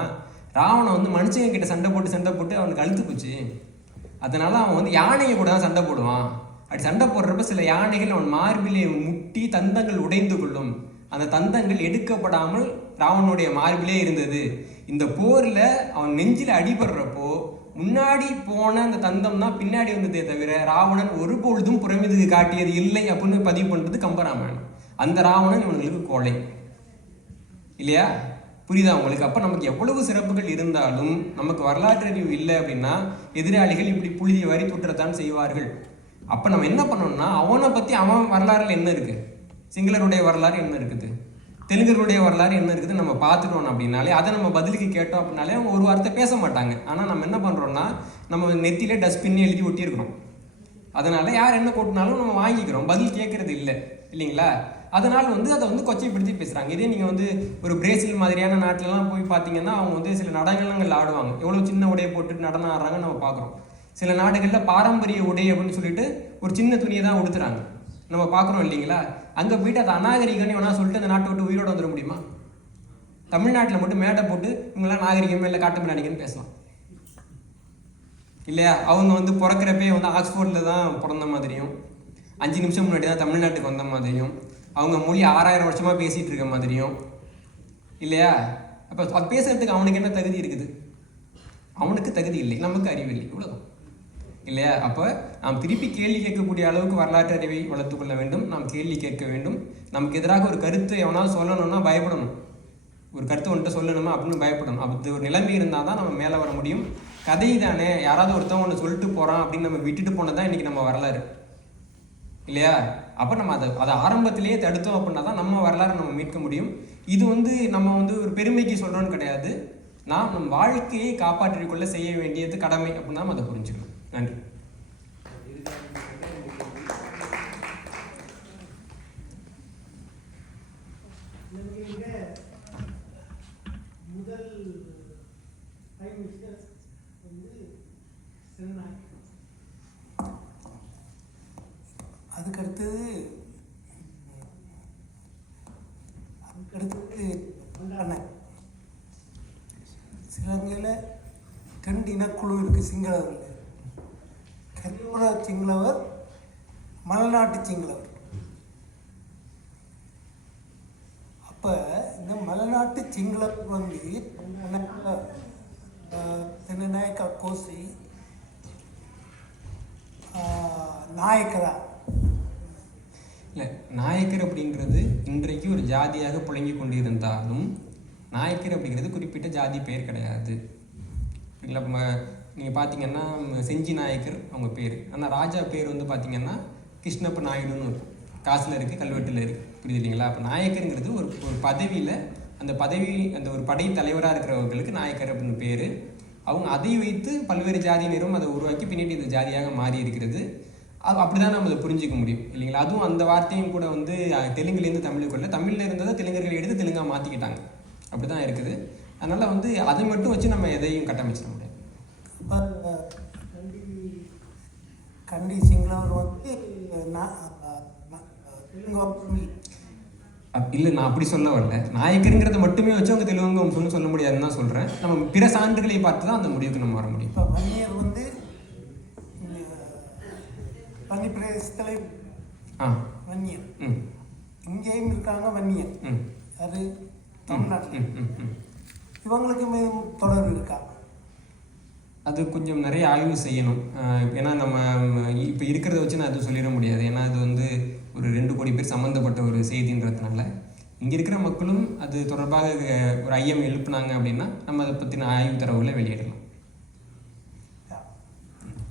ராவணன் வந்து மனுஷங்க கிட்ட சண்டை போட்டு அவனுக்கு அழுத்து போச்சு. அதனால அவன் வந்து யானையை கூட தான் சண்டை போடுவான். அப்படி சண்டை போடுறப்ப சில யானைகள் அவன் மார்பிலே முட்டி தந்தங்கள் உடைந்து கொள்ளும். அந்த தந்தங்கள் எடுக்கப்படாமல் ராவனுடைய மார்பிலே இருந்தது. இந்த போரில் அவன் நெஞ்சில் அடிபடுறப்போ முன்னாடி போன அந்த தந்தம் தான் பின்னாடி வந்ததே தவிர ராவணன் ஒருபொழுதும் புறமிதுகு காட்டியது இல்லை அப்படின்னு பதிவு பண்ணுறது கம்பராமாயணம். அந்த ராவணன் இவங்களுக்கு கோழை இல்லையா? புரியுதா உங்களுக்கு? அப்போ நமக்கு எவ்வளவு சிறப்புகள் இருந்தாலும் நமக்கு வரலாற்று அறிவு இல்லை அப்படின்னா எதிராளிகள் இப்படி புழுதியை வரி துற்றத்தான் செய்வார்கள். அப்போ நம்ம என்ன பண்ணோம்னா, அவனை பற்றி அவன் வரலாறுல என்ன இருக்குது, சிங்களருடைய வரலாறு என்ன இருக்குது, தெலுங்கருடைய வரலாறு என்ன இருக்குது நம்ம பார்த்துட்டோம் அப்படின்னாலே, அதை நம்ம பதிலுக்கு கேட்டோம் அப்படின்னாலே அவங்க ஒரு வார்த்தை பேச மாட்டாங்க. ஆனால் நம்ம என்ன பண்ணுறோம்னா, நம்ம நெத்தியிலே டஸ்ட்பின்னே எழுதி ஒட்டியிருக்கிறோம். அதனால் யார் என்ன கொட்டினாலும் நம்ம வாங்கிக்கிறோம், பதில் கேட்குறது இல்லை இல்லைங்களா? அதனால் வந்து அதை வந்து கொச்சைப்படுத்தி பேசுகிறாங்க. இதே நீங்கள் வந்து ஒரு பிரேசில் மாதிரியான நாட்டிலலாம் போய் பார்த்தீங்கன்னா அவங்க வந்து சில நடனங்கள் ஆடுவாங்க, எவ்வளோ சின்ன உடையை போட்டுட்டு நடனம் ஆடுறாங்கன்னு நம்ம பார்க்குறோம். சில நாடுகளில் பாரம்பரிய உடை அப்படின்னு சொல்லிட்டு ஒரு சின்ன துணியை தான் உடுத்துறாங்க, நம்ம பார்க்குறோம் இல்லைங்களா? அங்கே போயிட்டு அதை அநாகரிகம்னு வேணா சொல்லிட்டு அந்த நாட்டை விட்டு உயிரோடு வந்துட முடியுமா? தமிழ்நாட்டில் மட்டும் மேடை போட்டு இவங்களாம் நாகரிகமே இல்லை காட்டு மிராணிகன்னு பேசலாம் இல்லையா? அவங்க வந்து பிறக்கிறப்பே வந்து ஆக்ஸ்போர்டில் தான் பிறந்த மாதிரியும் 5 நிமிஷம் முன்னாடி தான் தமிழ்நாட்டுக்கு வந்த மாதிரியும் அவங்க மொழி 6000 வருஷமாக பேசிகிட்டு இருக்க மாதிரியும் இல்லையா? அப்போ அது பேசுகிறதுக்கு அவனுக்கு என்ன தகுதி இருக்குது? அவனுக்கு தகுதி இல்லை, நமக்கு அறிவு இல்லை, இவ்வளோதான் இல்லையா? அப்போ நாம் திருப்பி கேள்வி கேட்கக்கூடிய அளவுக்கு வரலாற்று அறிவை வளர்த்துக்கொள்ள வேண்டும். நாம் கேள்வி கேட்க வேண்டும். நமக்கு எதிராக ஒரு கருத்தை எவனாவது சொல்லணும்னா பயப்படணும். ஒரு கருத்தை ஒன்றை சொல்லணுமா அப்படின்னு பயப்படணும். அப்படி ஒரு நிலைமை இருந்தால் தான் நம்ம மேலே வர முடியும். கதை தானே, யாராவது ஒருத்தவங்க ஒன்று சொல்லிட்டு போகிறான் அப்படின்னு நம்ம விட்டுட்டு போனதான் இன்றைக்கி நம்ம வரலாறு இல்லையா? அப்போ நம்ம அதை ஆரம்பத்திலேயே தடுத்தோம் அப்படின்னா தான் நம்ம வரலாறு நம்ம மீட்க முடியும். இது வந்து நம்ம வந்து ஒரு பெருமைக்கு சொல்கிறோன்னு கிடையாது, நாம் நம் வாழ்க்கையை காப்பாற்றிக்கொள்ள செய்ய வேண்டியது கடமை அப்படின்னு தான் அதை புரிஞ்சுக்கணும். நன்றி. முதல் பிரைம் மினிஸ்டர் வந்து செனநாயக், அதுக்கடுத்தது பண்டாரநாயக், இலங்கையில் 2 இனக்குழு இருக்குது சிங்களவர்கள். கரிபுர சிங்களவர், மலைநாட்டு சிங்களவர். அப்போ இந்த மலைநாட்டு சிங்களவர் வந்து தென்னநாயக்கா கோசி நாயக்கரா. இல்லை, நாயக்கர் அப்படிங்கிறது இன்றைக்கு ஒரு ஜாதியாக புழங்கி கொண்டிருந்தாலும் நாயக்கர் அப்படிங்கிறது குறிப்பிட்ட ஜாதி பெயர் கிடையாது. இல்லை, நீங்கள் பார்த்தீங்கன்னா செஞ்சி நாயக்கர் அவங்க பேர். ஆனால் ராஜா பேர் வந்து பார்த்தீங்கன்னா கிருஷ்ணப்ப நாயுடுன்னு இருக்கும். காசில் இருக்குது, கல்வெட்டில் இருக்குது. புரியுது இல்லைங்களா? அப்போ நாயக்கருங்கிறது ஒரு பதவியில் அந்த ஒரு படை தலைவராக இருக்கிறவர்களுக்கு நாயக்கர் அப்படின்னு பேர். அவங்க அதை வைத்து பல்வேறு ஜாதியினரும் அதை உருவாக்கி பின்னாடி இந்த ஜாதியாக மாறி இருக்கிறது. அப்படி தான் நம்ம அதை புரிஞ்சிக்க முடியும் இல்லைங்களா? அதுவும் அந்த வார்த்தையும் கூட வந்து தெலுங்குலேருந்து தமிழுக்குள்ள, தமிழில் இருந்ததை தெலுங்கர்கள் எடுத்து தெலுங்காக மாற்றிக்கிட்டாங்க. அப்படி தான் இருக்குது. அதனால் வந்து அதை மட்டும் வச்சு நம்ம எதையும் கட்டமைச்சிட முடியாது. கண்டி சிங்களவர் வந்து இல்லை, நான் அப்படி சொல்ல வரல. நாயக்கருங்கிறத மட்டுமே வச்சு அவங்க தெலுங்கு வம்சம்னு சொல்ல முடியாதுன்னு தான் சொல்கிறேன். நம்ம பிற சான்றுகளை பார்த்து தான் அந்த முடிவுக்கு நம்ம வர முடியும். இப்போ வன்னியர் வந்து வன்னி பிரதேசத்தில் வன்னியர், இங்கேயும் இருக்காங்க வன்னியர். அது தமிழ்நாட்டில் இவங்களுக்கு தொடர்பு இருக்கா? அது கொஞ்சம் நிறைய ஆய்வு செய்யணும். ஏன்னா நம்ம இப்போ இருக்கிறத வச்சு நான் அது சொல்லிட முடியாது. ஏன்னா அது வந்து ஒரு 2 கோடி பேர் சம்மந்தப்பட்ட ஒரு செய்தின்றதுனால இங்கே இருக்கிற மக்களும் அது தொடர்பாக ஒரு ஐயம் எழுப்புனாங்க அப்படின்னா நம்ம அதை பற்றின ஆய்வு தரவுகளை வெளியிடலாம்.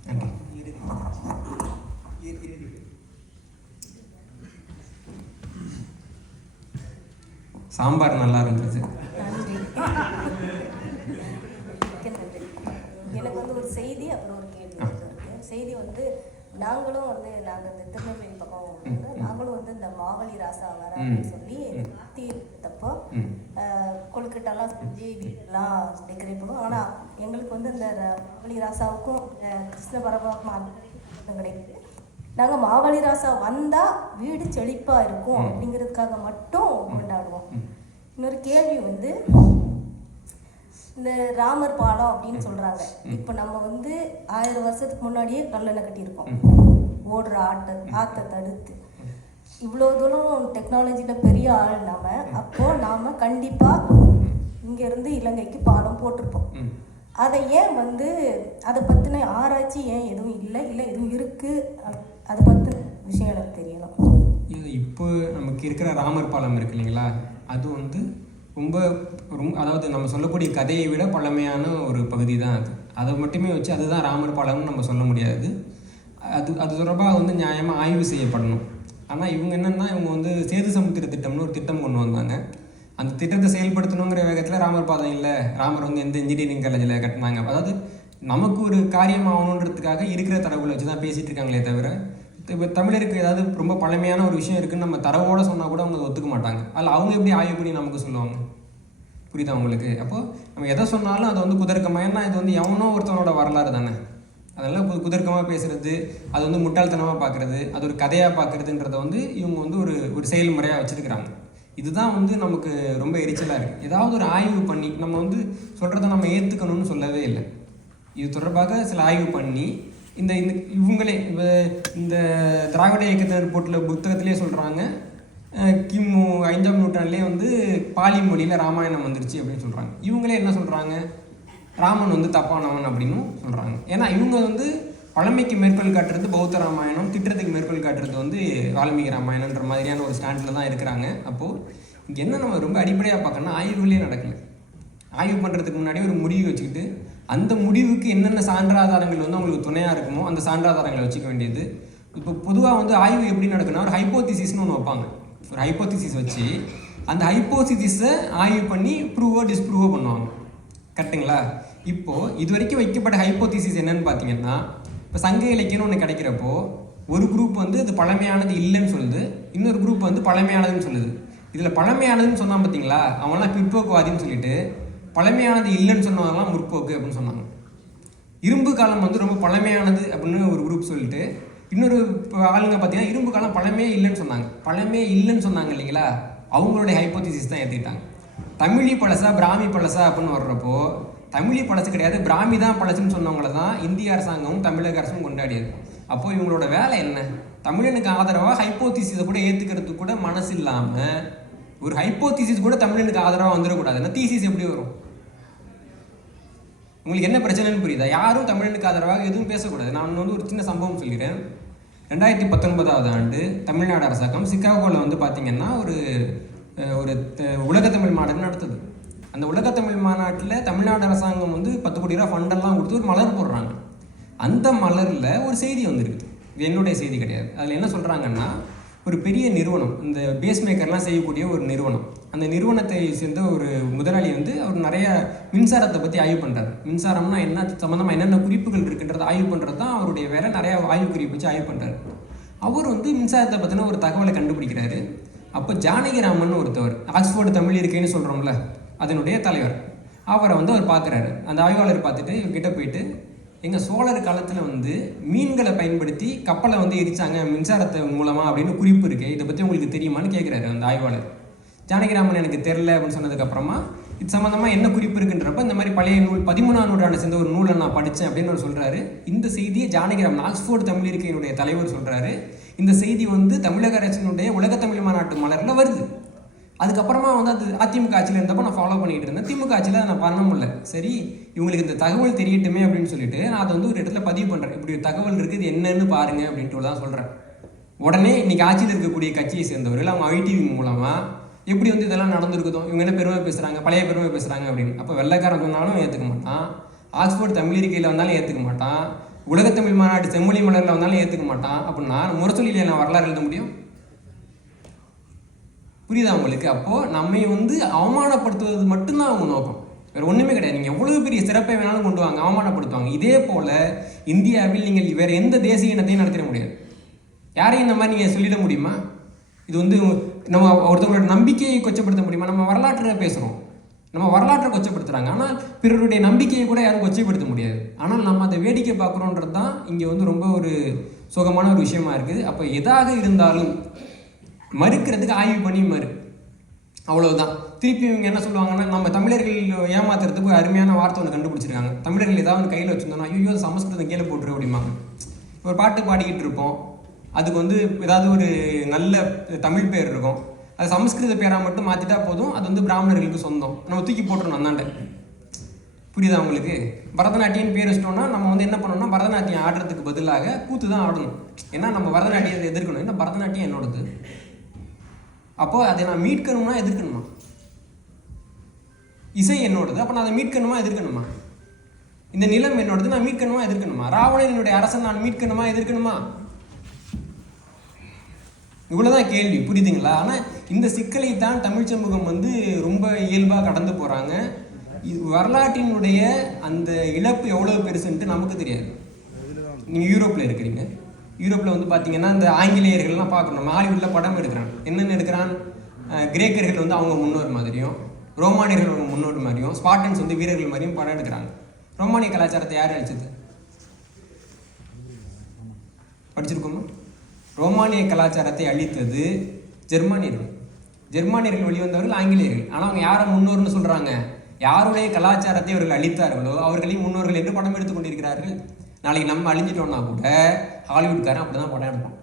நன்றி. சாம்பார் நல்லா இருந்துச்சு. எனக்கு வந்து ஒரு செய்தி, அப்புறம் ஒரு கேள்வி இருக்கு. செய்தி வந்து நாங்கள் இந்த திருநெல்வேலி பக்கம் வந்து நாங்களும் வந்து இந்த மாவழி ராசா வர அப்படின்னு சொல்லி தீர்த்தப்போ கொழுக்கட்டெல்லாம் செஞ்சு வீட்டெல்லாம் டெக்கரேட் பண்ணுவோம். ஆனால் எங்களுக்கு வந்து இந்த மாவழி ராசாவுக்கும் கிருஷ்ண பரமாத்மா கிடைக்குது. நாங்கள் மாவழி ராசா வந்தால் வீடு செழிப்பாக இருக்கும் அப்படிங்கிறதுக்காக மட்டும் கொண்டாடுவோம். இன்னொரு கேள்வி வந்து இந்த ராமர் பாலம் அப்படின்னு சொல்கிறாங்க. இப்போ நம்ம வந்து 1000 வருஷத்துக்கு முன்னாடியே கல்லணை கட்டியிருக்கோம், ஓடுற ஆற்றை தடுத்து. இவ்வளோ தூரம் டெக்னாலஜியில் பெரிய ஆள் நாம். அப்போது நாம் கண்டிப்பாக இங்கேருந்து இலங்கைக்கு பாலம் போட்டிருப்போம். அதை ஏன் வந்து அதை பற்றின ஆராய்ச்சி ஏன் எதுவும் இல்லை எதுவும் இருக்குது? அதை பற்றின விஷயம் எனக்கு தெரியணும். இது இப்போ நமக்கு இருக்கிற ராமர் பாலம் இருக்கு இல்லைங்களா, அது வந்து ரொம்ப அதாவது நம்ம சொல்லக்கூடிய கதையை விட பழமையான ஒரு பகுதி தான் அது. அதை மட்டுமே வச்சு அதுதான் ராமர் பாலம்னு நம்ம சொல்ல முடியாது. அது தொடர்பாக வந்து நியாயமாக ஆய்வு செய்யப்படணும். ஆனால் இவங்க என்னென்னா, இவங்க வந்து சேது சமுத்திர திட்டம்னு ஒரு திட்டம் கொண்டு வந்தாங்க. அந்த திட்டத்தை செயல்படுத்தணுங்கிற வேகத்தில் ராமர் பாலம் இல்லை, ராமர் வந்து எந்த இன்ஜினியரிங் காலேஜில் கட்டினாங்க. அதாவது நமக்கு ஒரு காரியம் ஆகணுன்றதுக்காக இருக்கிற தரவுகளை வச்சு தான் பேசிகிட்டு இருக்காங்களே தவிர, இப்போ தமிழருக்கு ஏதாவது ரொம்ப பழமையான ஒரு விஷயம் இருக்குதுன்னு நம்ம தரவோடு சொன்னால் கூட அவங்க ஒத்துக்க மாட்டாங்க. அதில் அவங்க எப்படி ஆய்வு பண்ணி நமக்கு சொல்லுவாங்க? புரியுதா உங்களுக்கு? அப்போது நம்ம எதை சொன்னாலும் அதை வந்து குதர்க்கமாக, ஏன்னா இது வந்து எவனோ ஒருத்தவனோட வரலாறு தானே. அதெல்லாம் குதர்க்கமாக பேசுகிறது, அது வந்து முட்டாள்தனமாக பார்க்குறது, அது ஒரு கதையாக பார்க்குறதுன்றத வந்து இவங்க வந்து ஒரு செயல்முறையாக வச்சுருக்கிறாங்க. இதுதான் வந்து நமக்கு ரொம்ப எரிச்சலாக இருக்குது. ஏதாவது ஒரு ஆய்வு பண்ணி நம்ம வந்து சொல்கிறத நம்ம ஏற்றுக்கணும்னு சொல்லவே இல்லை. இது தொடர்பாக சில ஆய்வு பண்ணி இந்த இவங்களே இந்த திராவிட இயக்கத்தினர் போட்டில் புத்தகத்திலே சொல்கிறாங்க, கிமு 5ஆம் நூற்றாண்டுலேயே வந்து பாலி மொழியில் ராமாயணம் வந்துருச்சு அப்படின்னு சொல்கிறாங்க. இவங்களே என்ன சொல்கிறாங்க, ராமன் வந்து தப்பானவன் அப்படின்னு சொல்கிறாங்க. ஏன்னா இவங்க வந்து பழமைக்கு மேற்கோள் காட்டுறது பௌத்த ராமாயணம், திட்டத்துக்கு மேற்கோள் காட்டுறது வந்து வால்மீகி ராமாயணன்ற மாதிரியான ஒரு ஸ்டாண்டில் தான் இருக்கிறாங்க. அப்போது இங்கே என்ன நம்ம ரொம்ப அடிப்படையாக பார்க்கணும்னா, ஆய்வுகளே நடக்கலை. ஆய்வு பண்ணுறதுக்கு முன்னாடி ஒரு முடிவு வச்சுக்கிட்டு அந்த முடிவுக்கு என்னென்ன சான்றாதாரங்கள் வந்து அவங்களுக்கு துணையாக இருக்குமோ அந்த சான்றாதாரங்களை வச்சுக்க வேண்டியது. இப்போ பொதுவாக வந்து ஆய்வு எப்படி நடக்குன்னா, ஒரு ஹைப்போதிசிஸ்னு ஒன்று வைப்பாங்க. ஒரு ஹைப்போதிசிஸ் வச்சு அந்த ஹைப்போதிசிஸை ஆய்வு பண்ணி ப்ரூவோ டிஸ்ப்ரூவோ பண்ணுவாங்க. கரெக்டுங்களா? இப்போது இது வரைக்கும் வைக்கப்பட்ட ஹைப்போதிசிஸ் என்னன்னு பார்த்தீங்கன்னா, இப்போ சங்க இலக்கியம்னு ஒன்று கிடைக்கிறப்போ ஒரு குரூப் வந்து அது பழமையானது இல்லைன்னு சொல்லுது, இன்னொரு குரூப் வந்து பழமையானதுன்னு சொல்லுது. இதில் பழமையானதுன்னு சொன்னால் பார்த்தீங்களா, அவங்களாம் பிற்போக்குவாதின்னு சொல்லிட்டு பழமையானது இல்லைன்னு சொன்னவங்களாம் முற்போக்கு அப்படின்னு சொன்னாங்க. இரும்பு காலம் வந்து ரொம்ப பழமையானது அப்படின்னு ஒரு குரூப் சொல்லிட்டு, இன்னொரு ஆளுங்க பார்த்தீங்கன்னா இரும்பு காலம் பழமையே இல்லைன்னு சொன்னாங்க. பழமையே இல்லைன்னு சொன்னாங்க இல்லைங்களா, அவங்களுடைய ஹைப்போதிசிஸ் தான் ஏற்றுக்கிட்டாங்க. தமிழி பழசா பிராமி பழசா அப்படின்னு வர்றப்போ தமிழி பழசு கிடையாது, பிராமி தான் பழசுன்னு சொன்னவங்கள தான் இந்திய அரசாங்கமும் தமிழக அரசும் கொண்டாடியது. அப்போது இவங்களோட வேலை என்ன? தமிழனுக்கு ஆதரவாக ஹைப்போதீசிஸை கூட ஏற்றுக்கிறதுக்கு கூட மனசு இல்லாமல், ஒரு ஹைப்போதீசிஸ் கூட தமிழனுக்கு ஆதரவாக வந்துடக்கூடாது. ஏன்னா தீசிஸ் எப்படி வரும்? உங்களுக்கு என்ன பிரச்சனைன்னு புரியுதா? யாரும் தமிழனுக்கு ஆதரவாக எதுவும் பேசக்கூடாது. நான் வந்து ஒரு சின்ன சம்பவம் சொல்கிறேன். 2019 ஆண்டு தமிழ்நாடு அரசாங்கம் சிகாகோவில் வந்து பார்த்திங்கன்னா ஒரு உலகத்தமிழ் மாநாடு நடத்துது. அந்த உலகத்தமிழ் மாநாட்டில் தமிழ்நாடு அரசாங்கம் வந்து 10 கோடி ரூபா ஃபண்டெல்லாம் கொடுத்து ஒரு மலர் போடுறாங்க. அந்த மலரில் ஒரு செய்தி வந்துருக்குது. இது என்னுடைய செய்தி கிடையாது. அதில் என்ன சொல்கிறாங்கன்னா, ஒரு பெரிய நிறுவனம், இந்த பேஸ் மேக்கர்லாம் செய்யக்கூடிய ஒரு நிறுவனம், அந்த நிறுவனத்தை சேர்ந்த ஒரு முதலாளி வந்து அவர் நிறைய மின்சாரத்தை பற்றி ஆய்வு பண்ணுறாரு. மின்சாரம்னா என்ன சம்மந்தமாக என்னென்ன குறிப்புகள் இருக்குன்றதை ஆய்வு பண்ணுறது தான் அவருடைய வேலை. நிறையா ஆய்வு குறிப்பு வச்சு ஆய்வு பண்ணுறாரு. அவர் வந்து மின்சாரத்தை பற்றின ஒரு தகவலை கண்டுபிடிக்கிறாரு. அப்போ ஜானகிராமன் ஒருத்தவர், ஆக்ஸ்போர்டு தமிழ் இருக்கைன்னு சொல்கிறோம்ல, அதனுடைய தலைவர், அவரை வந்து அவர் பார்க்குறாரு. அந்த ஆய்வாளர் பார்த்துட்டு இவர்கிட்ட போயிட்டு, எங்கள் சோழர் காலத்தில் வந்து மீன்களை பயன்படுத்தி கப்பலை வந்து எரிச்சாங்க மின்சாரத்தை மூலமாக அப்படின்னு குறிப்பு இருக்குது, இதை பற்றி உங்களுக்கு தெரியுமான்னு கேட்குறாரு அந்த ஆய்வாளர். ஜானகிராமன் எனக்கு தெரில அப்படின்னு சொன்னதுக்கப்புறமா, இது சம்மந்தமாக என்ன குறிப்பு இருக்குன்றப்ப இந்த மாதிரி பழைய நூல் 13ஆம் நூற்றாண்டு சேர்ந்த ஒரு நூலை நான் படித்தேன் அப்படின்னு அவர் சொல்கிறாரு. இந்த செய்தியை ஜானகிராமன், ஆக்ஸ்போர்டு தமிழ் இருக்கையினுடைய தலைவர் சொல்கிறாரு. இந்த செய்தி வந்து தமிழக அரசினுடைய உலகத்தமிழ் மாநாட்டு மலரில் வருது. அதுக்கப்புறமா வந்து அது அதிமுக ஆட்சியில் இருந்தப்போ நான் ஃபாலோ பண்ணிகிட்டு இருந்தேன். திமுக ஆட்சியில் நான் பண்ண முடியல. சரி, இவங்களுக்கு இந்த தகவல் தெரியட்டுமே அப்படின்னு சொல்லிட்டு நான் அதை வந்து ஒரு இடத்துல பதிவு பண்ணுறேன். இப்படி ஒரு தகவல் இருக்குது, இது என்னன்னு பாருங்க அப்படின்ட்டு தான் சொல்கிறேன். உடனே இன்றைக்கி ஆட்சியில் இருக்கக்கூடிய கட்சியை சேர்ந்தவர்கள் அவங்க ஐடிவி மூலமாக எப்படி வந்து இதெல்லாம் நடந்திருக்குதோ, இவங்க என்ன பெருமை பேசுகிறாங்க, பழைய பெருமை பேசுகிறாங்க அப்படின்னு. அப்போ வெள்ளைக்காரன் சொன்னாலும் ஏற்றுக்க மாட்டான், ஆக்ஸ்போர்ட் தமிழ் இருக்கையில் வந்தாலும் ஏற்றுக்க மாட்டான், உலகத்தமிழ் மாநாட்டு செம்மொழி மலரில் வந்தாலும் ஏற்றுக்க மாட்டான். அப்படின்னா முரசொலியிலே நான் வரலாறு எழுத முடியும்? புரியுதா உங்களுக்கு? அப்போது நம்மை வந்து அவமானப்படுத்துவது மட்டும்தான் அவங்க நோக்கம், வேறு ஒன்றுமே கிடையாது. நீங்கள் எவ்வளோ பெரிய சிறப்பை வேணாலும் கொண்டு வாங்க, அவமானப்படுத்துவாங்க. இதே போல் இந்தியாவில் நீங்கள் வேறு எந்த தேசிய இனத்தையும் நடத்திட முடியாது. யாரையும் இந்த மாதிரி நீங்கள் சொல்லிட முடியுமா? இது வந்து நம்ம ஒருத்தவங்களோட நம்பிக்கையை கொச்சப்படுத்த முடியுமா? நம்ம வரலாற்றில் பேசுகிறோம், நம்ம வரலாற்றை கொச்சப்படுத்துகிறாங்க. ஆனால் பிறருடைய நம்பிக்கையை கூட யாரும் கொச்சைப்படுத்த முடியாது. ஆனால் நம்ம அதை வேடிக்கை பார்க்குறோன்றது தான் இங்கே வந்து ரொம்ப ஒரு சுகமான ஒரு விஷயமா இருக்குது. அப்போ எதாக இருந்தாலும் மறுக்கிறதுக்கு ஆய்வு பண்ணி மறு, அவ்வளவுதான். திருப்பி இவங்க என்ன சொல்லுவாங்கன்னா, நம்ம தமிழர்கள் ஏமாத்துறதுக்கு ஒரு அருமையான வார்த்தை ஒன்று கண்டுபிடிச்சிருக்காங்க. தமிழர்கள் ஏதாவது ஒன்று கையில் வச்சுருந்தோம்னா, ஐயோ சமஸ்கிருதம் கீழே போட்டுரு அப்படிம்பாங்க. ஒரு பாட்டு பாடிக்கிட்டு இருப்போம், அதுக்கு வந்து ஏதாவது ஒரு நல்ல தமிழ் பேர் இருக்கும், அது சமஸ்கிருத பேராக மட்டும் மாற்றிட்டா போதும், அது வந்து பிராமணர்களுக்கு சொந்தம், நம்ம தூக்கி போட்டுருணும் அந்தாண்ட. புரியுதா உங்களுக்கு? பரதநாட்டியம் பேர் வச்சிட்டோம்னா நம்ம வந்து என்ன பண்ணோம்னா, பரதநாட்டியம் ஆடுறதுக்கு பதிலாக கூத்து தான் ஆடணும். ஏன்னா நம்ம பரதநாட்டியத்தை எதிர்க்கணும். ஏன்னா பரதநாட்டியம் என்னோடது, அப்போது அதை நான் மீட்கணுமா எதிர்க்கணுமா? இசை என்னோடது, அப்போ நான் அதை மீட்கணுமா எதிர்க்கணுமா? இந்த நிலம் என்னோடது, நான் மீட்கணுமா எதிர்க்கணுமா? ராவணன் என்னுடைய அரசன், நான் மீட்கணுமா எதிர்க்கணுமா? இவ்வளோதான் கேள்வி, புரியுதுங்களா? ஆனால் இந்த சிக்கலை தான் தமிழ் சமூகம் வந்து ரொம்ப இயல்பாக கடந்து போகிறாங்க. வரலாற்றினுடைய அந்த இழப்பு எவ்வளோ பெருசுன்ட்டு நமக்கு தெரியாது. நீங்கள் யூரோப்பில் இருக்கிறீங்க, யூரோப்பில் வந்து பார்த்தீங்கன்னா இந்த ஆங்கிலேயர்கள்லாம் பார்க்கணும், ஹாலிவுட்டில் படம் எடுக்கிறான். என்னென்னு எடுக்கிறான்? கிரேக்கர்கள் வந்து அவங்க முன்னோர் மாதிரியும், ரோமானியர்கள் அவங்க முன்னோர் மாதிரியும், ஸ்பார்டன்ஸ் வந்து வீரர்கள் மாதிரியும் படம் எடுக்கிறாங்க. ரோமானிய கலாச்சாரத்தை யார் அழிச்சது? படிச்சிருக்கோமா? ரோமானிய கலாச்சாரத்தை அழித்தது ஜெர்மானியர்கள். ஜெர்மானியர்கள் வெளிவந்தவர்கள் ஆங்கிலேயர்கள். ஆனால் அவங்க யாரை முன்னோர்னு சொல்கிறாங்க? யாருடைய கலாச்சாரத்தை அவர்கள் அழித்தார்களோ அவர்களையும் முன்னோர்கள் என்று படம் எடுத்து கொண்டிருக்கிறார்கள். நாளைக்கு நம்ம அழிஞ்சிட்டோம்னா கூட ஹாலிவுட்காரன் அப்படி தான் படம் எடுப்பான்.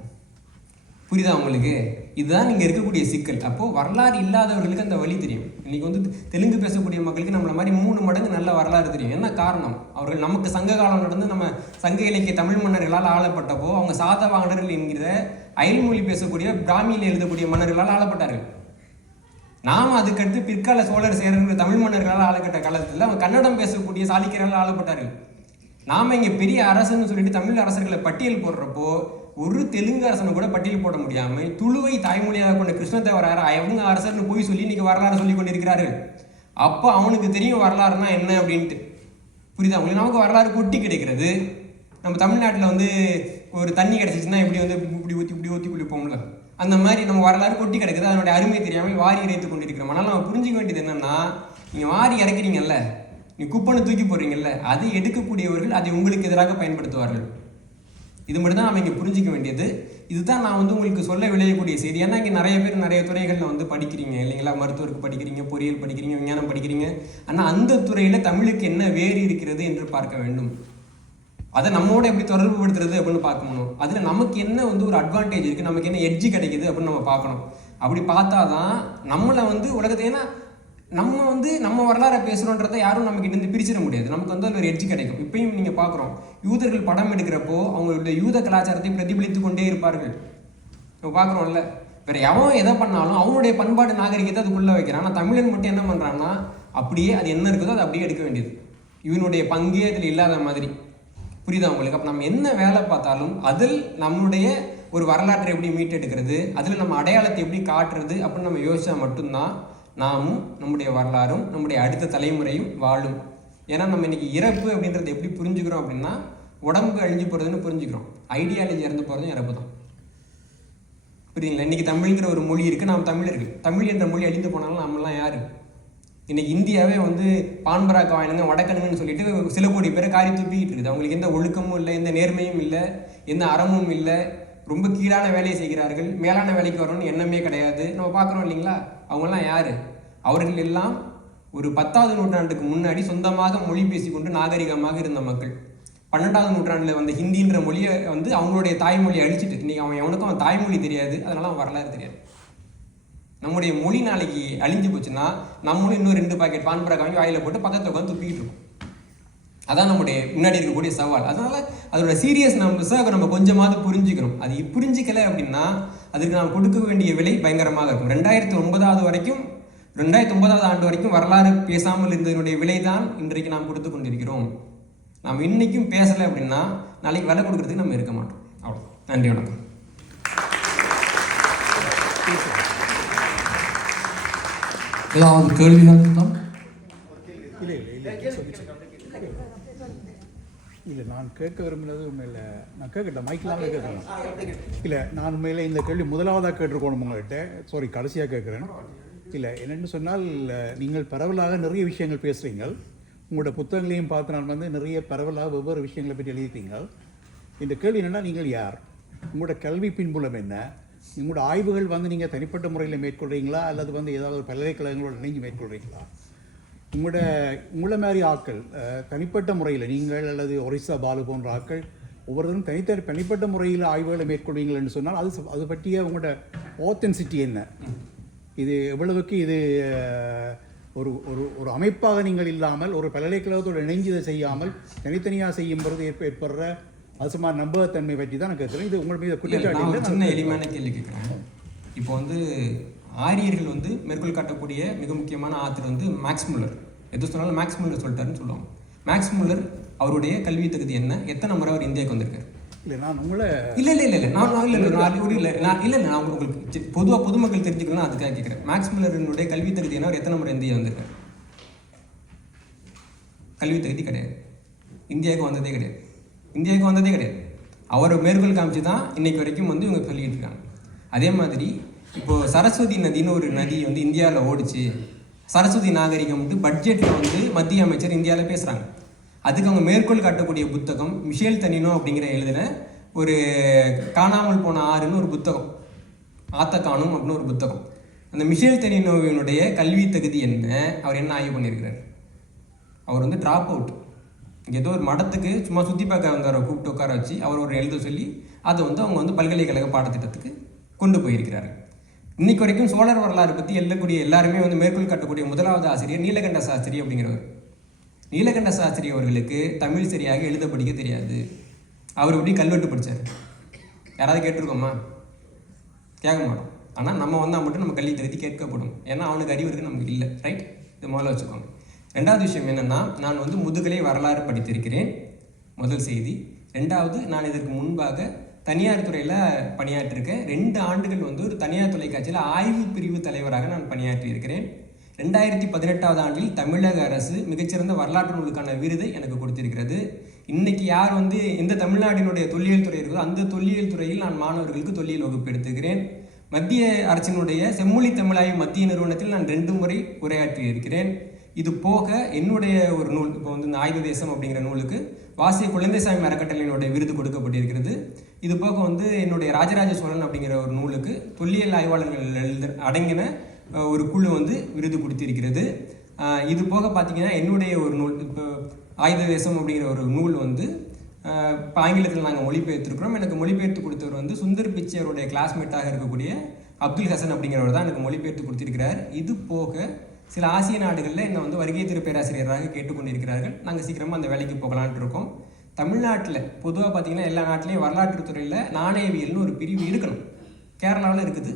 புரியுதா உங்களுக்கு? இதுதான் இங்கே இருக்கக்கூடிய சிக்கல். அப்போது வரலாறு இல்லாதவர்களுக்கு அந்த வழி தெரியும். இன்றைக்கி வந்து தெலுங்கு பேசக்கூடிய மக்களுக்கு நம்மளை மாதிரி 3 மடங்கு நல்ல வரலாறு தெரியும். என்ன காரணம்? அவர்கள் நமக்கு சங்க காலம் நடந்து நம்ம சங்க இலக்கிய தமிழ் மன்னர்களால் ஆளப்பட்டப்போ அவங்க சாதவாகனர்கள் என்கிற அயல்மொழி பேசக்கூடிய பிராமியில் எழுதக்கூடிய மன்னர்களால் ஆளப்பட்டார்கள். நாம் அதுக்கடுத்து பிற்கால சோழர் சேரர்கள் தமிழ் மன்னர்களால் ஆளப்பட்ட காலத்தில் அவங்க கன்னடம் பேசக்கூடிய சாளுக்கியர்களால் ஆளப்பட்டார்கள். நாம் இங்கே பெரிய அரசன்னு சொல்லிட்டு தமிழ் அரசர்களை பட்டியல் போடுறப்போ ஒரு தெலுங்கு அரசனை கூட பட்டியல் போட முடியாமல் துளுவை தாய்மொழியாக கொண்ட கிருஷ்ணதேவராயர் அவங்க அரசர்னு போய் சொல்லி இன்றைக்கி வரலாறு சொல்லி கொண்டிருக்கிறார்கள். அப்போ அவனுக்கு தெரியும் வரலாறுனா என்ன அப்படின்ட்டு. புரியுதா உங்களுக்கு? நமக்கு வரலாறு கொட்டி கிடைக்கிறது. நம்ம தமிழ்நாட்டில் வந்து ஒரு தண்ணி கிடச்சிச்சின்னா இப்படி வந்து இப்படி ஊற்றி குளிப்போம்ல, அந்த மாதிரி நம்ம வரலாறு கொட்டி கிடக்குது. அதனுடைய அருமை தெரியாமல் வாரி இறைத்து கொண்டிருக்கிறோம். ஆனால் நம்ம புரிஞ்சிக்க வேண்டியது என்னென்னா, நீங்கள் வாரி இறக்கிறீங்கல்ல, நீ குப்பைன்னு தூக்கி போடுறீங்கல்ல, அதை எடுக்கக்கூடியவர்கள் அதை உங்களுக்கு எதிராக பயன்படுத்துவார்கள். இது மட்டும் தான் நம்ம இங்கே புரிஞ்சிக்க வேண்டியது. இதுதான் நான் வந்து உங்களுக்கு சொல்ல விளையக்கூடிய செய்தி. ஏன்னா இங்கே நிறைய பேர் நிறைய துறைகளில் வந்து படிக்கிறீங்க இல்லைங்களா, மருத்துவருக்கு படிக்கிறீங்க, பொறியியல் படிக்கிறீங்க, விஞ்ஞானம் படிக்கிறீங்க. ஆனால் அந்த துறையில் தமிழுக்கு என்ன வேறு இருக்கிறது என்று பார்க்க வேண்டும். அதை நம்மோட எப்படி தொடர்பு படுத்துறது அப்படின்னு பார்க்கணும். அதில் நமக்கு என்ன வந்து ஒரு அட்வான்டேஜ் இருக்குது, நமக்கு என்ன எட்ஜி கிடைக்குது அப்படின்னு நம்ம பார்க்கணும். அப்படி பார்த்தா தான் நம்மளை வந்து உலகத்தை, ஏன்னா நம்ம வந்து நம்ம வரலாறை பேசுகிறோன்றதை யாரும் நமக்கு இருந்து பிரிச்சிட முடியாது. நமக்கு வந்து அதில் ஒரு எட்ஜி கிடைக்கும். இப்பயும் நீங்கள் பார்க்குறோம், யூதர்கள் படம் எடுக்கிறப்போ அவங்களுடைய யூத கலாச்சாரத்தை பிரதிபலித்து கொண்டே இருப்பார்கள். நம்ம பார்க்குறோம்ல, வேற எவன் எதை பண்ணாலும் அவனுடைய பண்பாடு நாகரிகத்தை அதுக்குள்ளே வைக்கிறான். ஆனால் தமிழன் மட்டும் என்ன பண்ணுறான்னா அப்படியே அது என்ன இருக்குதோ அதை அப்படியே எடுக்க வேண்டியது. இவனுடைய பங்கே அதில் இல்லாத மாதிரி. புரியுதா உங்களுக்கு? அப்போ நம்ம என்ன வேலை பார்த்தாலும் அதில் நம்மளுடைய ஒரு வரலாற்றை எப்படி மீட்டெடுக்கிறது, அதில் நம்ம அடையாளத்தை எப்படி காட்டுறது அப்படின்னு நம்ம யோசிச்சா மட்டும்தான் நாமும் நம்முடைய வரலாறும் நம்முடைய அடுத்த தலைமுறையும் வாழும். ஏன்னா நம்ம இன்னைக்கு இறப்பு அப்படின்றத எப்படி புரிஞ்சுக்கிறோம் அப்படின்னா, உடம்பு அழிஞ்சு போகிறதுன்னு புரிஞ்சுக்கிறோம். ஐடியாலஜி இறந்து போகிறதும் இறப்பு தான். புரியுதுங்களா? இன்னைக்கு தமிழ்ங்கிற ஒரு மொழி இருக்குது, நாம் தமிழர்கள். தமிழ் என்ற மொழி அழிந்து போனாலும் நம்மளாம் யாரு? இன்னைக்கு இந்தியாவே வந்து பான்பராக்க வாயினுங்க வடக்கணுங்கன்னு சொல்லிட்டு சில கோடி பேரை காரி துப்பிக்கிட்டு இருக்குது. அவங்களுக்கு எந்த ஒழுக்கமும் இல்லை, எந்த நேர்மையும் இல்லை, எந்த அறமும் இல்லை. ரொம்ப கீழான வேலையை செய்கிறார்கள். மேலான வேலைக்கு வரணும்னு எண்ணமே கிடையாது. நம்ம பார்க்குறோம் இல்லைங்களா? அவங்கெல்லாம் யார்? அவர்கள் எல்லாம் ஒரு 10வது நூற்றாண்டுக்கு முன்னாடி சொந்தமாக மொழி பேசிக்கொண்டு நாகரிகமாக இருந்த மக்கள். 12வது நூற்றாண்டில் வந்த ஹிந்தின்ற மொழியை வந்து அவங்களுடைய தாய்மொழியை அழிச்சிட்டு இன்றைக்கி அவனுக்கும் அவன் தாய்மொழி தெரியாது, அதனால அவன் வரலாறு தெரியாது. நம்முடைய மொழி நாளைக்கு அழிஞ்சு போச்சுன்னா நம்மளும் இன்னும் 2 பாக்கெட் பான்பராக வாங்கி வாயில போட்டு பக்கத்தில் உட்காந்து துப்பிக்கிட்டு இருக்கோம். அதான் நம்முடைய முன்னாடி இருக்கக்கூடிய சவால். அதனால அதோட சீரியஸ் நம்ம கொஞ்சமாவது புரிஞ்சுக்கிறோம். அது புரிஞ்சிக்கலை அப்படின்னா அதுக்கு நாம் கொடுக்க வேண்டிய விலை பயங்கரமாக இருக்கும். 2009 ஆண்டு வரைக்கும் வரலாறு பேசாமல் இருந்ததனுடைய விலை தான் இன்றைக்கு நாம் கொடுத்து கொண்டிருக்கிறோம். நாம் இன்னைக்கும் பேசலை அப்படின்னா நாளைக்கு விலை கொடுக்கறதுக்கு நம்ம இருக்க மாட்டோம். அவ்வளோ. நன்றி, வணக்கம். ஏதாவது கேள்விகள் தான்? இல்லை, நான் கேட்க விரும்பினது உண்மையில் நான் கேட்கல, மைக்கெலாம் கேட்குறேன். இல்லை, நான் உண்மையில் இந்த கேள்வி முதலாவதாக கேட்டிருக்கணும் உங்கள்கிட்ட. சாரி, கடைசியாக கேட்குறேன். இல்லை, என்னென்னு சொன்னால் நீங்கள் பரவலாக நிறைய விஷயங்கள் பேசுகிறீங்க. உங்களோட புத்தகங்களையும் பார்த்து நான் வந்து நிறைய பரவலாக வெவ்வேறு விஷயங்களை பற்றி எழுதிட்டீங்க. இந்த கேள்வி என்னென்னா, நீங்கள் யார்? உங்களோட கல்வி பின்புலம் என்ன? உங்களோட ஆய்வுகள் வந்து நீங்கள் தனிப்பட்ட முறையில் மேற்கொள்கிறீங்களா அல்லது வந்து ஏதாவது பல்கலைக்கழகங்களோட இணைஞ்சு மேற்கொள்கிறீங்களா? உங்களை மாதிரி ஆட்கள் தனிப்பட்ட முறையில் நீங்கள் அல்லது ஒரிசா பாலு போன்ற ஆட்கள் ஒவ்வொருத்தரும் தனிப்பட்ட முறையில் ஆய்வுகளை மேற்கொள்வீங்கள்னு சொன்னால் அது பற்றிய உங்களோட ஆத்தென்சிட்டி என்ன? இது எவ்வளவுக்கு இது ஒரு ஒரு அமைப்பாக நீங்கள் இல்லாமல் ஒரு பல்கலைக்கழகத்தோடு இணைஞ்சு இதை செய்யாமல் தனித்தனியாக செய்யும் பொழுது ஏற்படுற அதுமா நம்பகத்தன்மை பற்றி தான் நான் கேட்குறேன். இது உங்கள் மீது குற்றச்சாட்டு. சின்ன எளிமையான கேள்வி கேட்குறேன். இப்போ வந்து ஆரியர்கள் வந்து மேற்கோள் காட்டக்கூடிய மிக முக்கியமான ஆத்தர் வந்து மேக்ஸ் முல்லர். எது சொன்னாலும் மேக்ஸ் முல்லர் சொல்லிட்டாருன்னு சொல்லுவாங்க. மேக்ஸ் முல்லர் அவருடைய கல்வி தகுதி என்ன? எத்தனை முறை அவர் இந்தியாவுக்கு வந்திருக்காரு? இல்லை, நான் உங்களை நான் உங்களுக்கு பொதுவாக பொதுமக்கள் தெரிஞ்சுக்கலாம் அதுக்காக கேட்குறேன். மேக்ஸ் முல்லருடைய கல்வி தகுதி என்ன? அவர் எத்தனை முறை இந்தியா வந்திருக்காரு? கல்வி தகுதி கிடையாது. இந்தியாவுக்கு வந்ததே கிடையாது. அவரை மேற்கோள் காமிச்சு தான் இன்னைக்கு வரைக்கும் வந்து இவங்க சொல்லிட்டு இருக்காங்க. அதே மாதிரி இப்போது சரஸ்வதி நதின்னு ஒரு நதி வந்து இந்தியாவில் ஓடிச்சு. சரஸ்வதி நாகரிகம் வந்து பட்ஜெட்டில் வந்து மத்திய அமைச்சர் இந்தியாவில் பேசுகிறாங்க. அதுக்கு அவங்க மேற்கோள் காட்டக்கூடிய புத்தகம் மிஷேல் தனினோ அப்படிங்கிற எழுதின ஒரு காணாமல் போன ஆறுன்னு ஒரு புத்தகம், ஆத்த காணும் அப்படின்னு ஒரு புத்தகம். அந்த மிஷேல் தனினோவினுடைய கல்வி தகுதி என்ன? அவர் என்ன ஆய்வு பண்ணியிருக்கிறார்? அவர் வந்து ட்ராப் அவுட். இங்கே ஏதோ ஒரு மடத்துக்கு சும்மா சுற்றி பார்க்க வந்தவரை கூப்பிட்டு உட்கார வச்சு அவர் ஒரு எழுத சொல்லி அதை வந்து அவங்க வந்து பல்கலைக்கழக பாடத்திட்டத்துக்கு கொண்டு போயிருக்கிறாரு. இன்னைக்கு வரைக்கும் சோழர் வரலாறு பற்றி எழுதக்கூடிய எல்லாருமே வந்து மேற்கோள் காட்டக்கூடிய முதலாவது ஆசிரியர் நீலகண்ட சாஸ்திரி அப்படிங்கிறவர். நீலகண்ட சாஸ்திரி அவர்களுக்கு தமிழ் சரியாக எழுத படிக்க தெரியாது. அவர் எப்படி கல்வெட்டு படித்தார்? யாராவது கேட்டிருக்கோமா? கேட்க மாட்டோம். ஆனால் நம்ம வந்தால் மட்டும் நம்ம கல்வி தகுதி கேட்கப்படும். ஏன்னா அவனுக்கு அறிவு இருக்குது, நமக்கு இல்லை. ரைட்? இது முதல்ல வச்சுக்கோங்க. ரெண்டாவது விஷயம் என்னென்னா, நான் வந்து முதுகலை வரலாறு படித்திருக்கிறேன். முதல் செய்தி. ரெண்டாவது, நான் இதற்கு முன்பாக தனியார் துறையில் பணியாற்றிருக்கேன். 2 ஆண்டுகள் வந்து ஒரு தனியார் தொலைக்காட்சியில் ஆய்வு பிரிவு தலைவராக நான் பணியாற்றி இருக்கிறேன். 2018ஆவது ஆண்டில் தமிழக அரசு மிகச்சிறந்த வரலாற்று நூலுக்கான விருதை எனக்கு கொடுத்திருக்கிறது. இன்னைக்கு யார் வந்து எந்த தமிழ்நாட்டினுடைய தொல்லியல் துறை இருக்கோ அந்த தொல்லியல் துறையில் நான் மாணவர்களுக்கு தொல்லியல் வகுப்பு எடுத்துக்கிறேன். மத்திய அரசினுடைய செம்மொழி தமிழாய்வு மத்திய நிறுவனத்தில் நான் 2 முறை உரையாற்றி இருக்கிறேன். இது போக என்னுடைய ஒரு நூல், இப்போ வந்து இந்த ஆயுத தேசம் அப்படிங்கிற நூலுக்கு வாசிய குழந்தைசாமி அறக்கட்டளையினுடைய விருது கொடுக்கப்பட்டிருக்கிறது. இது போக வந்து என்னுடைய ராஜராஜ சோழன் அப்படிங்கிற ஒரு நூலுக்கு தொல்லியல் ஆய்வாளர்கள் அடங்கின ஒரு குழு வந்து விருது கொடுத்திருக்கிறது. இது போக பார்த்தீங்கன்னா என்னுடைய ஒரு நூல், இப்போ ஆயுத தேசம் அப்படிங்கிற ஒரு நூல் வந்து இப்போ ஆங்கிலத்தில் நாங்கள் மொழிபெயர்த்துருக்கிறோம். எனக்கு மொழிபெயர்த்து கொடுத்தவர் வந்து சுந்தர் பிச்சையருடைய கிளாஸ்மேட்டாக இருக்கக்கூடிய அப்துல் ஹசன் அப்படிங்கிறவர் தான் எனக்கு மொழிபெயர்த்து கொடுத்திருக்கிறார். இது போக சில ஆசிய நாடுகளில் என்னை வந்து வருகை திரு பேராசிரியராக கேட்டுக்கொண்டிருக்கிறார்கள். நாங்கள் சீக்கிரமாக அந்த வேலைக்கு போகலான்ட்டு இருக்கோம். தமிழ்நாட்டில் பொதுவாக பார்த்தீங்கன்னா எல்லா நாட்டிலையும் வரலாற்று துறையில் நாணயவியல்னு ஒரு பிரிவு இருக்கணும். கேரளாவில் இருக்குது.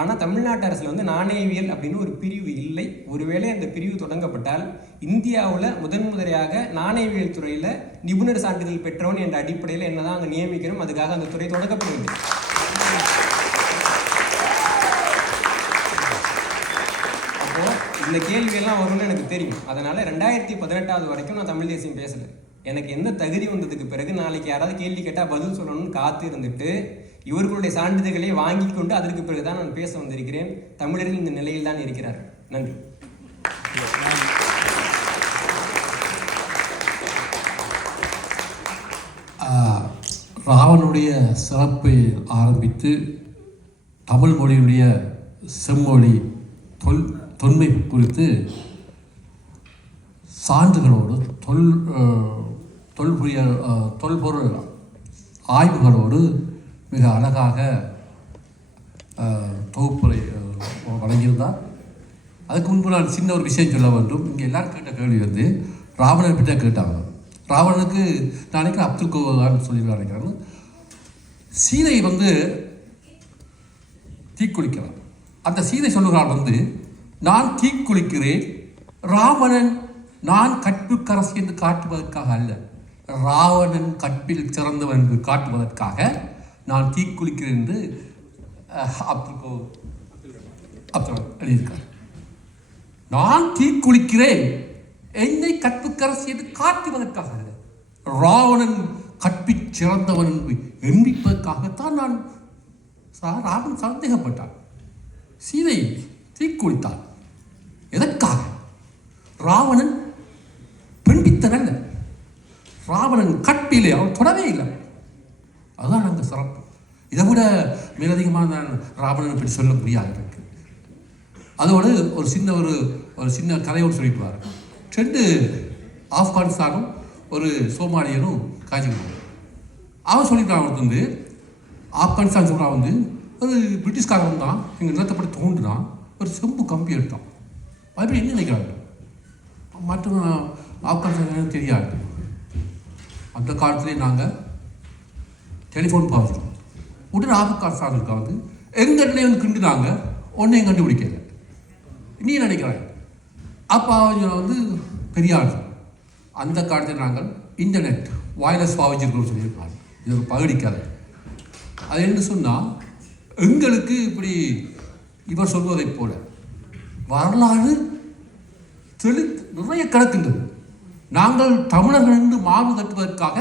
ஆனால் தமிழ்நாட்டு அரசில் வந்து நாணயவியல் அப்படின்னு ஒரு பிரிவு இல்லை. ஒருவேளை அந்த பிரிவு தொடங்கப்பட்டால் இந்தியாவில் முதன்முறையாக நாணயவியல் துறையில் நிபுணர் சான்றிதழ் பெற்றவன் என்ற அடிப்படையில் என்ன தான் அங்கே நியமிக்கணும். அதுக்காக அந்த துறை தொடங்கப்படுது. இந்த கேள்வியெல்லாம் வரும்னு எனக்கு தெரியும். அதனால் 2018 வரைக்கும் நான் தமிழ் தேசியம் பேசலை. எனக்கு என்ன தகுதி வந்ததுக்கு பிறகு நாளைக்கு யாராவது கேள்வி கேட்டால் பதில் சொல்லணும்னு காத்து இருந்துட்டு இவர்களுடைய சான்றிதழ்களை வாங்கி கொண்டு அதற்கு பிறகு தான் நான் பேச வந்திருக்கிறேன். தமிழர்கள் இந்த நிலையில் தான் இருக்கிறார்கள். நன்றி. ராவனுடைய சிறப்பை ஆரம்பித்து தமிழ் மொழியுடைய செம்மொழி தொன்மை குறித்து சான்றுகளோடு தொல்பொருள் ஆய்வுகளோடு மிக அழகாக தொகுப்புரை வழங்கியிருந்தார். அதுக்கு முன்பு நான் சின்ன ஒரு விஷயம் சொல்ல வேண்டும். இங்கே எல்லாரும் கேட்ட கேள்வி வந்து ராவணனை பற்றி தான் கேட்டாங்க. ராவணனுக்கு நான் நினைக்கிறேன் அப்துல் கலாம் சொல்லி நினைக்கிறேன், சீதை வந்து தீக்குளிக்கிறான். அந்த சீதை சொல்லுகிறாள் வந்து, நான் தீக்குளிக்கிறேன், ராவணன் நான் கற்புக்கரசி என்று காட்டுவதற்காக அல்ல, ராவணன் கற்பில் சிறந்தவன் என்று காட்டுவதற்காக நான் தீக்குளிக்கிறேன் என்று அப்துல் எழுதியிருக்கார். நான் தீக்குளிக்கிறேன் என்னை கற்புக்கரசி என்று காட்டுவதற்காக அல்ல, ராவணன் கற்பில் சிறந்தவன் என்று எண்ணிப்பதற்காகத்தான் நான் ராவணன் சந்தேகப்பட்டான். சீதை தீக்குளித்தாள். எதற்காக? ராவணன் பெண்பித்தன் அல்ல, ராவணன் கற்பிலே அவன் தொடவே இல்லை. அதுதான் நாங்கள் சிறப்பு. இதை விட மேலதிகமாக நான் ராவணனை பற்றி சொல்ல முடியாது எனக்கு. அதோடு ஒரு சின்ன கதையோடு சொல்லிட்டுவார். 2 ஆப்கானிஸ்தானும் ஒரு சோமாலியனும் காய்ச்சிக்கிறாங்க. அவன் சொல்லிட்டான், அவனுக்கு வந்து ஆப்கானிஸ்தான் சொல்கிறான் வந்து ஒரு பிரிட்டிஷ்காரன் தான் எங்கள் நிலத்தைப்படி தோண்டுதான் ஒரு செம்பு கம்பி எடுத்தான். அப்படி என்ன நினைக்கிறாங்க மற்ற ஆப்கானிஸ்தான் தெரியாது. அந்த காலத்துலேயே நாங்கள் டெலிஃபோன் பார்த்துட்டோம். உடனே ஆப்கானிஸ்தானுக்கு வந்து எங்கிட்டே வந்து கிண்டுனாங்க, ஒன்றையும் கண்டுபிடிக்கல. நீ நினைக்கிறாங்க அப்போ அவங்க வந்து பெரிய ஆள். அந்த காலத்தில் நாங்கள் இன்டர்நெட் வயர்லெஸ் பாவிச்சிருக்கோம்னு சொல்லியிருக்காங்க. இது ஒரு பகுதிக்காது. அது என்ன சொன்னால், எங்களுக்கு இப்படி இவர் சொல்வதைப் போல வரலாறு நிறைய கிடக்கின்றது. நாங்கள் தமிழர்கள் என்று மாறு தட்டுவதற்காக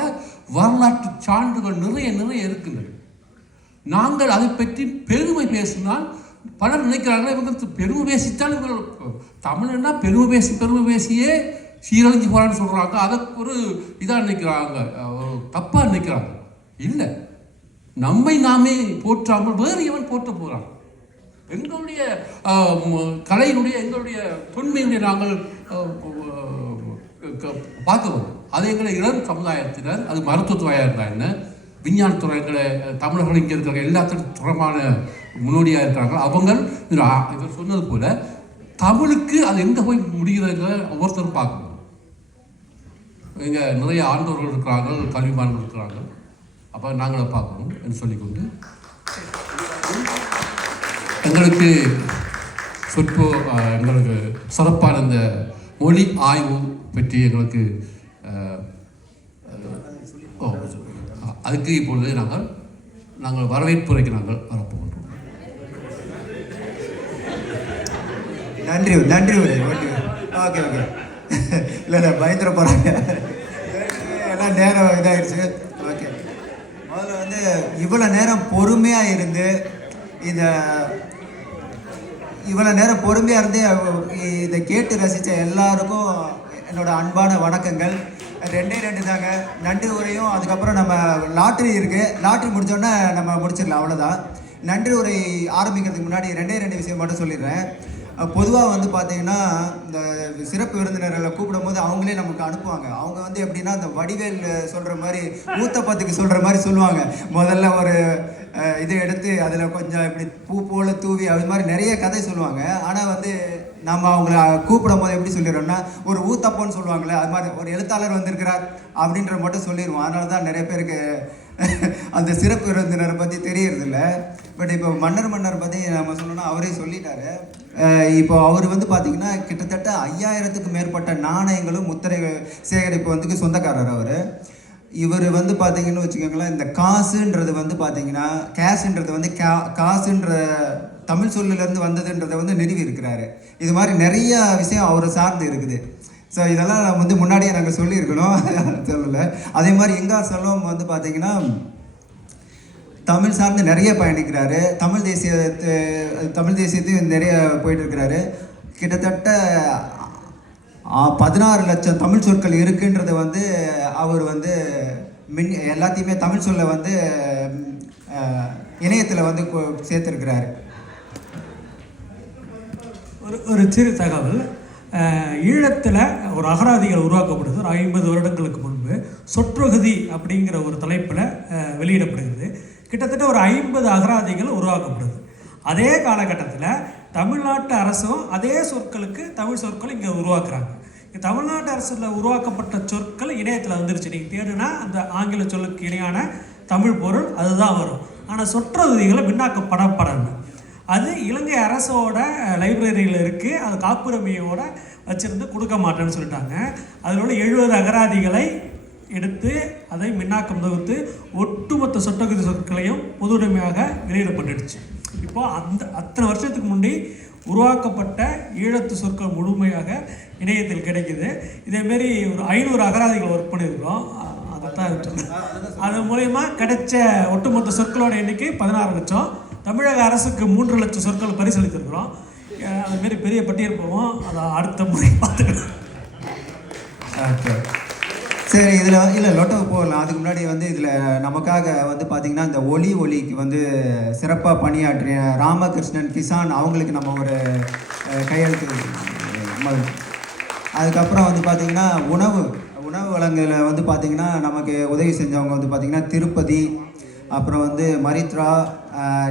வரலாற்று சான்றுகள் நிறைய இருக்கின்றன. நாங்கள் அதை பற்றி பெருமை பேசினால் பலர் நினைக்கிறார்கள் இவங்க பெருமை பேசித்தான் இவர்கள் தமிழன்னா பெருமை பேசியே சீரழிஞ்சு போகிறான்னு சொல்கிறாங்க. அதற்கு ஒரு இதாக நினைக்கிறாங்க, தப்பாக நினைக்கிறாங்க. இல்லை, நம்மை நாமே போற்றாமல் வேறு எவன் போற்ற போகிறான்? எங்களுடைய கலையினுடைய எங்களுடைய தொன்மையினுடைய நாங்கள் பார்க்கிறோம். அது எங்களை இளம் சமுதாயத்தினர், அது மருத்துவத்துறையாக இருந்தால் என்ன, விஞ்ஞானத்துறை, எங்களை தமிழர்கள் இங்கே இருக்கிற எல்லாத்துக்கும் துறமான முன்னோடியாக இருக்கிறாங்க. அவங்க இவர் சொன்னது போல தமிழுக்கு அது எங்கே போய் முடிகிறதுங்கிற ஒவ்வொருத்தரும் பார்க்கணும். இங்கே நிறைய ஆண்டோர்கள் இருக்கிறாங்க, கல்விமான்கள் இருக்கிறாங்க. அப்போ நாங்களே பார்க்கணும் என்று சொல்லிக்கொண்டு எங்களுக்கு எங்களுக்கு சிறப்பான இந்த மொழி ஆய்வு பற்றி எங்களுக்கு அதுக்கு இப்பொழுது நாங்கள் வரவேற்புரைக்கு நாங்கள் வரப்போகின்றோம். நன்றி. ஓகே இல்லை பயந்துட போகிறாங்க, எல்லாம் நேரம் இதாகிடுச்சு. ஓகே, முதல்ல வந்து இவ்வளோ நேரம் பொறுமையாக இருந்து இவ்வளோ நேரம் பொறுமையாக இருந்து இதை கேட்டு ரசித்த எல்லாருக்கும் என்னோட அன்பான வணக்கங்கள். 2 தாங்க நன்றி உரையும். அதுக்கப்புறம் நம்ம லாட்ரி இருக்குது, லாட்ரி முடித்தோன்னே நம்ம முடிச்சிடலாம், அவ்வளோதான். நன்றி உரை ஆரம்பிக்கிறதுக்கு முன்னாடி 2 விஷயம் மட்டும் சொல்லிடுறேன். பொதுவாக வந்து பார்த்தீங்கன்னா இந்த சிறப்பு விருந்தினர்களை கூப்பிடும்போது அவங்களே நமக்கு அனுப்புவாங்க. அவங்க வந்து எப்படின்னா இந்த வடிவேல் சொல்கிற மாதிரி ஊத்தப்பத்துக்கு சொல்கிற மாதிரி சொல்லுவாங்க. முதல்ல ஒரு இதை எடுத்து அதில் கொஞ்சம் இப்படி பூ போல தூவி அது மாதிரி நிறைய கதை சொல்லுவாங்க. ஆனால் வந்து நம்ம அவங்கள கூப்பிடும் போது எப்படி சொல்லிடுறோம்னா ஒரு ஊத்தப்போன்னு சொல்லுவாங்களே, அது மாதிரி ஒரு எழுத்தாளர் வந்திருக்கிறார் அப்படின்ற மட்டும் சொல்லிடுவோம். அதனால தான் நிறைய பேருக்கு அந்த சிறப்பு விருந்தினரை பற்றி தெரியறதில்ல. பட் இப்போ மன்னர் பற்றி நம்ம சொல்லணும்னா அவரே சொல்லிட்டாரு. இப்போ அவர் வந்து பார்த்திங்கன்னா கிட்டத்தட்ட 5000க்கும் மேற்பட்ட நாணயங்களும் முத்திரை சேகரிப்பு வந்து சொந்தக்காரர் அவர். இவர் வந்து பார்த்தீங்கன்னு வச்சுக்கோங்களேன், இந்த காசுன்றது வந்து பார்த்தீங்கன்னா கேஷுன்றது வந்து காசுன்ற தமிழ் சொல்லிலேருந்து வந்ததுன்றதை வந்து நிறுவி இருக்கிறாரு. இது மாதிரி நிறைய விஷயம் அவரை சார்ந்து இருக்குது. ஸோ இதெல்லாம் நம்ம வந்து முன்னாடியே நாங்கள் சொல்லியிருக்கணும், சொல்லலை. அதே மாதிரி எங்கார் செல்வம் வந்து பார்த்திங்கன்னா தமிழ் சார்ந்து நிறைய பயணிக்கிறாரு. தமிழ் தேசியத்தையும் நிறைய போயிட்டுருக்கிறாரு. கிட்டத்தட்ட 16 லட்சம் தமிழ் சொற்கள் இருக்குன்றத வந்து அவர் வந்து எல்லாத்தையுமே தமிழ் சொல்ல வந்து இணையத்தில் வந்து சேர்த்துருக்கிறாரு. ஒரு சிறு தகவல். ஈழத்தில் ஒரு அகராதிகள் உருவாக்கப்படுது ஒரு 50 வருடங்களுக்கு முன்பு. சொற்றொகுதி அப்படிங்கிற ஒரு தலைப்பில் வெளியிடப்படுகிறது. கிட்டத்தட்ட ஒரு 50 அகராதிகள் உருவாக்கப்படுது. அதே காலகட்டத்தில் தமிழ்நாட்டு அரசும் அதே சொற்களுக்கு தமிழ் சொற்கள் இங்கே உருவாக்குறாங்க. தமிழ்நாட்டு அரசில் உருவாக்கப்பட்ட சொற்கள் இணையத்தில் வந்துருச்சு. நீங்கள் தேடுனா அந்த ஆங்கில சொல்லுக்கு இணையான தமிழ் பொருள் அதுதான் வரும். ஆனால் சொற்றொகுதிகளை விண்ணாக்கப்படப்படலை. அது இலங்கை அரசோட லைப்ரரியில் இருக்குது. அது காப்புரிமையோட வச்சுருந்து கொடுக்க மாட்டேன்னு சொல்லிட்டாங்க. அதில் உள்ள 70 அகராதிகளை எடுத்து அதை மின்னாக்கம் தொகுத்து ஒட்டுமொத்த சொற்றொகுதி சொற்களையும் பொதுவுடைமையாக வெளியிடப்பட்டுடுச்சு. இப்போது அத்தனை வருஷத்துக்கு முன்னாடி உருவாக்கப்பட்ட ஈழத்து சொற்கள் முழுமையாக இணையத்தில் கிடைக்குது. இதேமாரி ஒரு 500 அகராதிகள் ஒர்க் பண்ணியிருக்கிறோம். அதைத்தான் அது மூலயமா கிடைச்ச ஒட்டுமொத்த சொற்களோட எண்ணிக்கை 16 லட்சம். தமிழக அரசுக்கு 3 லட்சம் சொற்கள் பரிசளித்திருக்கிறோம். அதுமாரி பெரிய பட்டியல் போவோம், அதை அடுத்த முறை பார்த்துக்கலாம். ஓகே, சரி. இதில் இல்லை லொட்டோவுக்கு போகலாம். அதுக்கு முன்னாடி வந்து இதில் நமக்காக வந்து பார்த்திங்கன்னா இந்த ஒலிக்கு வந்து சிறப்பாக பணியாற்றிய ராமகிருஷ்ணன் கிசான் அவங்களுக்கு நம்ம ஒரு கையெழுத்து. அதுக்கப்புறம் வந்து பார்த்திங்கன்னா உணவு வழங்கல வந்து பார்த்திங்கன்னா நமக்கு உதவி செஞ்சவங்க வந்து பார்த்திங்கன்னா திருப்பதி, அப்புறம் வந்து மரித்ரா,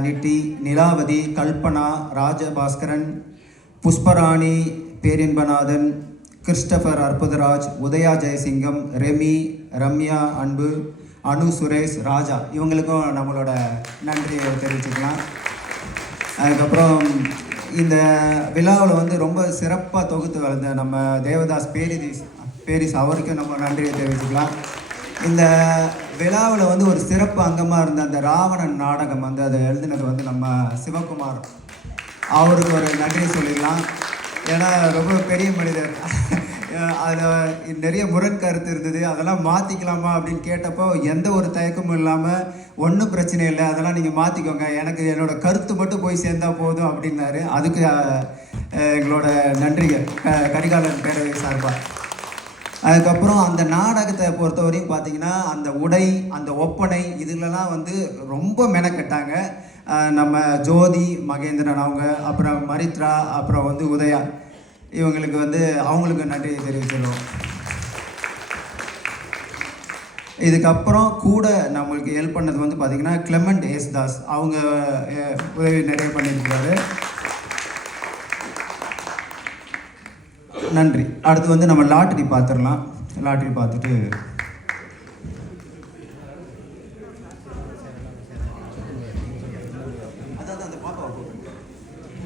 நிட்டி, நிலாவதி, கல்பனா, ராஜபாஸ்கரன், புஷ்பராணி, பேரின்பநாதன், கிறிஸ்டபர் அற்புதராஜ், உதயா ஜெயசிங்கம், ரெமி, ரம்யா அன்பு, அனு சுரேஷ், ராஜா இவங்களுக்கும் நம்மளோட நன்றியை தெரிவிச்சுக்கலாம். அதுக்கப்புறம் இந்த விழாவில் வந்து ரொம்ப சிறப்பாக தொகுத்து வளர்ந்த நம்ம தேவதாஸ் பேரிஸ் அவருக்கும் நம்ம நன்றியை தெரிவிச்சுக்கலாம். இந்த விழாவில் வந்து ஒரு சிறப்பு அங்கமாக இருந்த அந்த ராவணன் நாடகம் வந்து அதை எழுதினது வந்து நம்ம சிவகுமார், அவருக்கு ஒரு நன்றியை சொல்லிடலாம். ஏன்னா ரொம்ப பெரிய மனிதர். அதில் நிறைய முரண் கருத்து இருந்தது. அதெல்லாம் மாற்றிக்கலாமா அப்படின்னு கேட்டப்போ எந்த ஒரு தயக்கமும் இல்லாமல் ஒன்றும் பிரச்சனை இல்லை, அதெல்லாம் நீங்கள் மாற்றிக்கோங்க, எனக்கு என்னோடய கருத்து மட்டும் போய் சேர்ந்தால் போதும் அப்படின்னாரு. அதுக்கு எங்களோட நன்றிகள் கரிகாலன் பேரவை சார்பாக. அதுக்கப்புறம் அந்த நாடகத்தை பொறுத்தவரையும் பார்த்திங்கன்னா அந்த உடை, அந்த ஒப்பனை இதிலெல்லாம் வந்து ரொம்ப மெனக்கட்டாங்க. நம்ம ஜோதி மகேந்திரன் அவங்க, அப்புறம் மரித்ரா, அப்புறம் வந்து உதயா, இவங்களுக்கு வந்து அவங்களுக்கு நன்றியை தெரிவிச்சிடுவோம். இதுக்கப்புறம் கூட நம்மளுக்கு ஹெல்ப் பண்ணது வந்து பார்த்திங்கன்னா கிளெமெண்ட் ஏசுதாஸ், அவங்க உதவி நிறைய பண்ணியிருக்கிறாரு. நன்றி. அடுத்து வந்து நம்ம லாட்ரி பார்த்துடலாம். லாட்ரி பார்த்துட்டு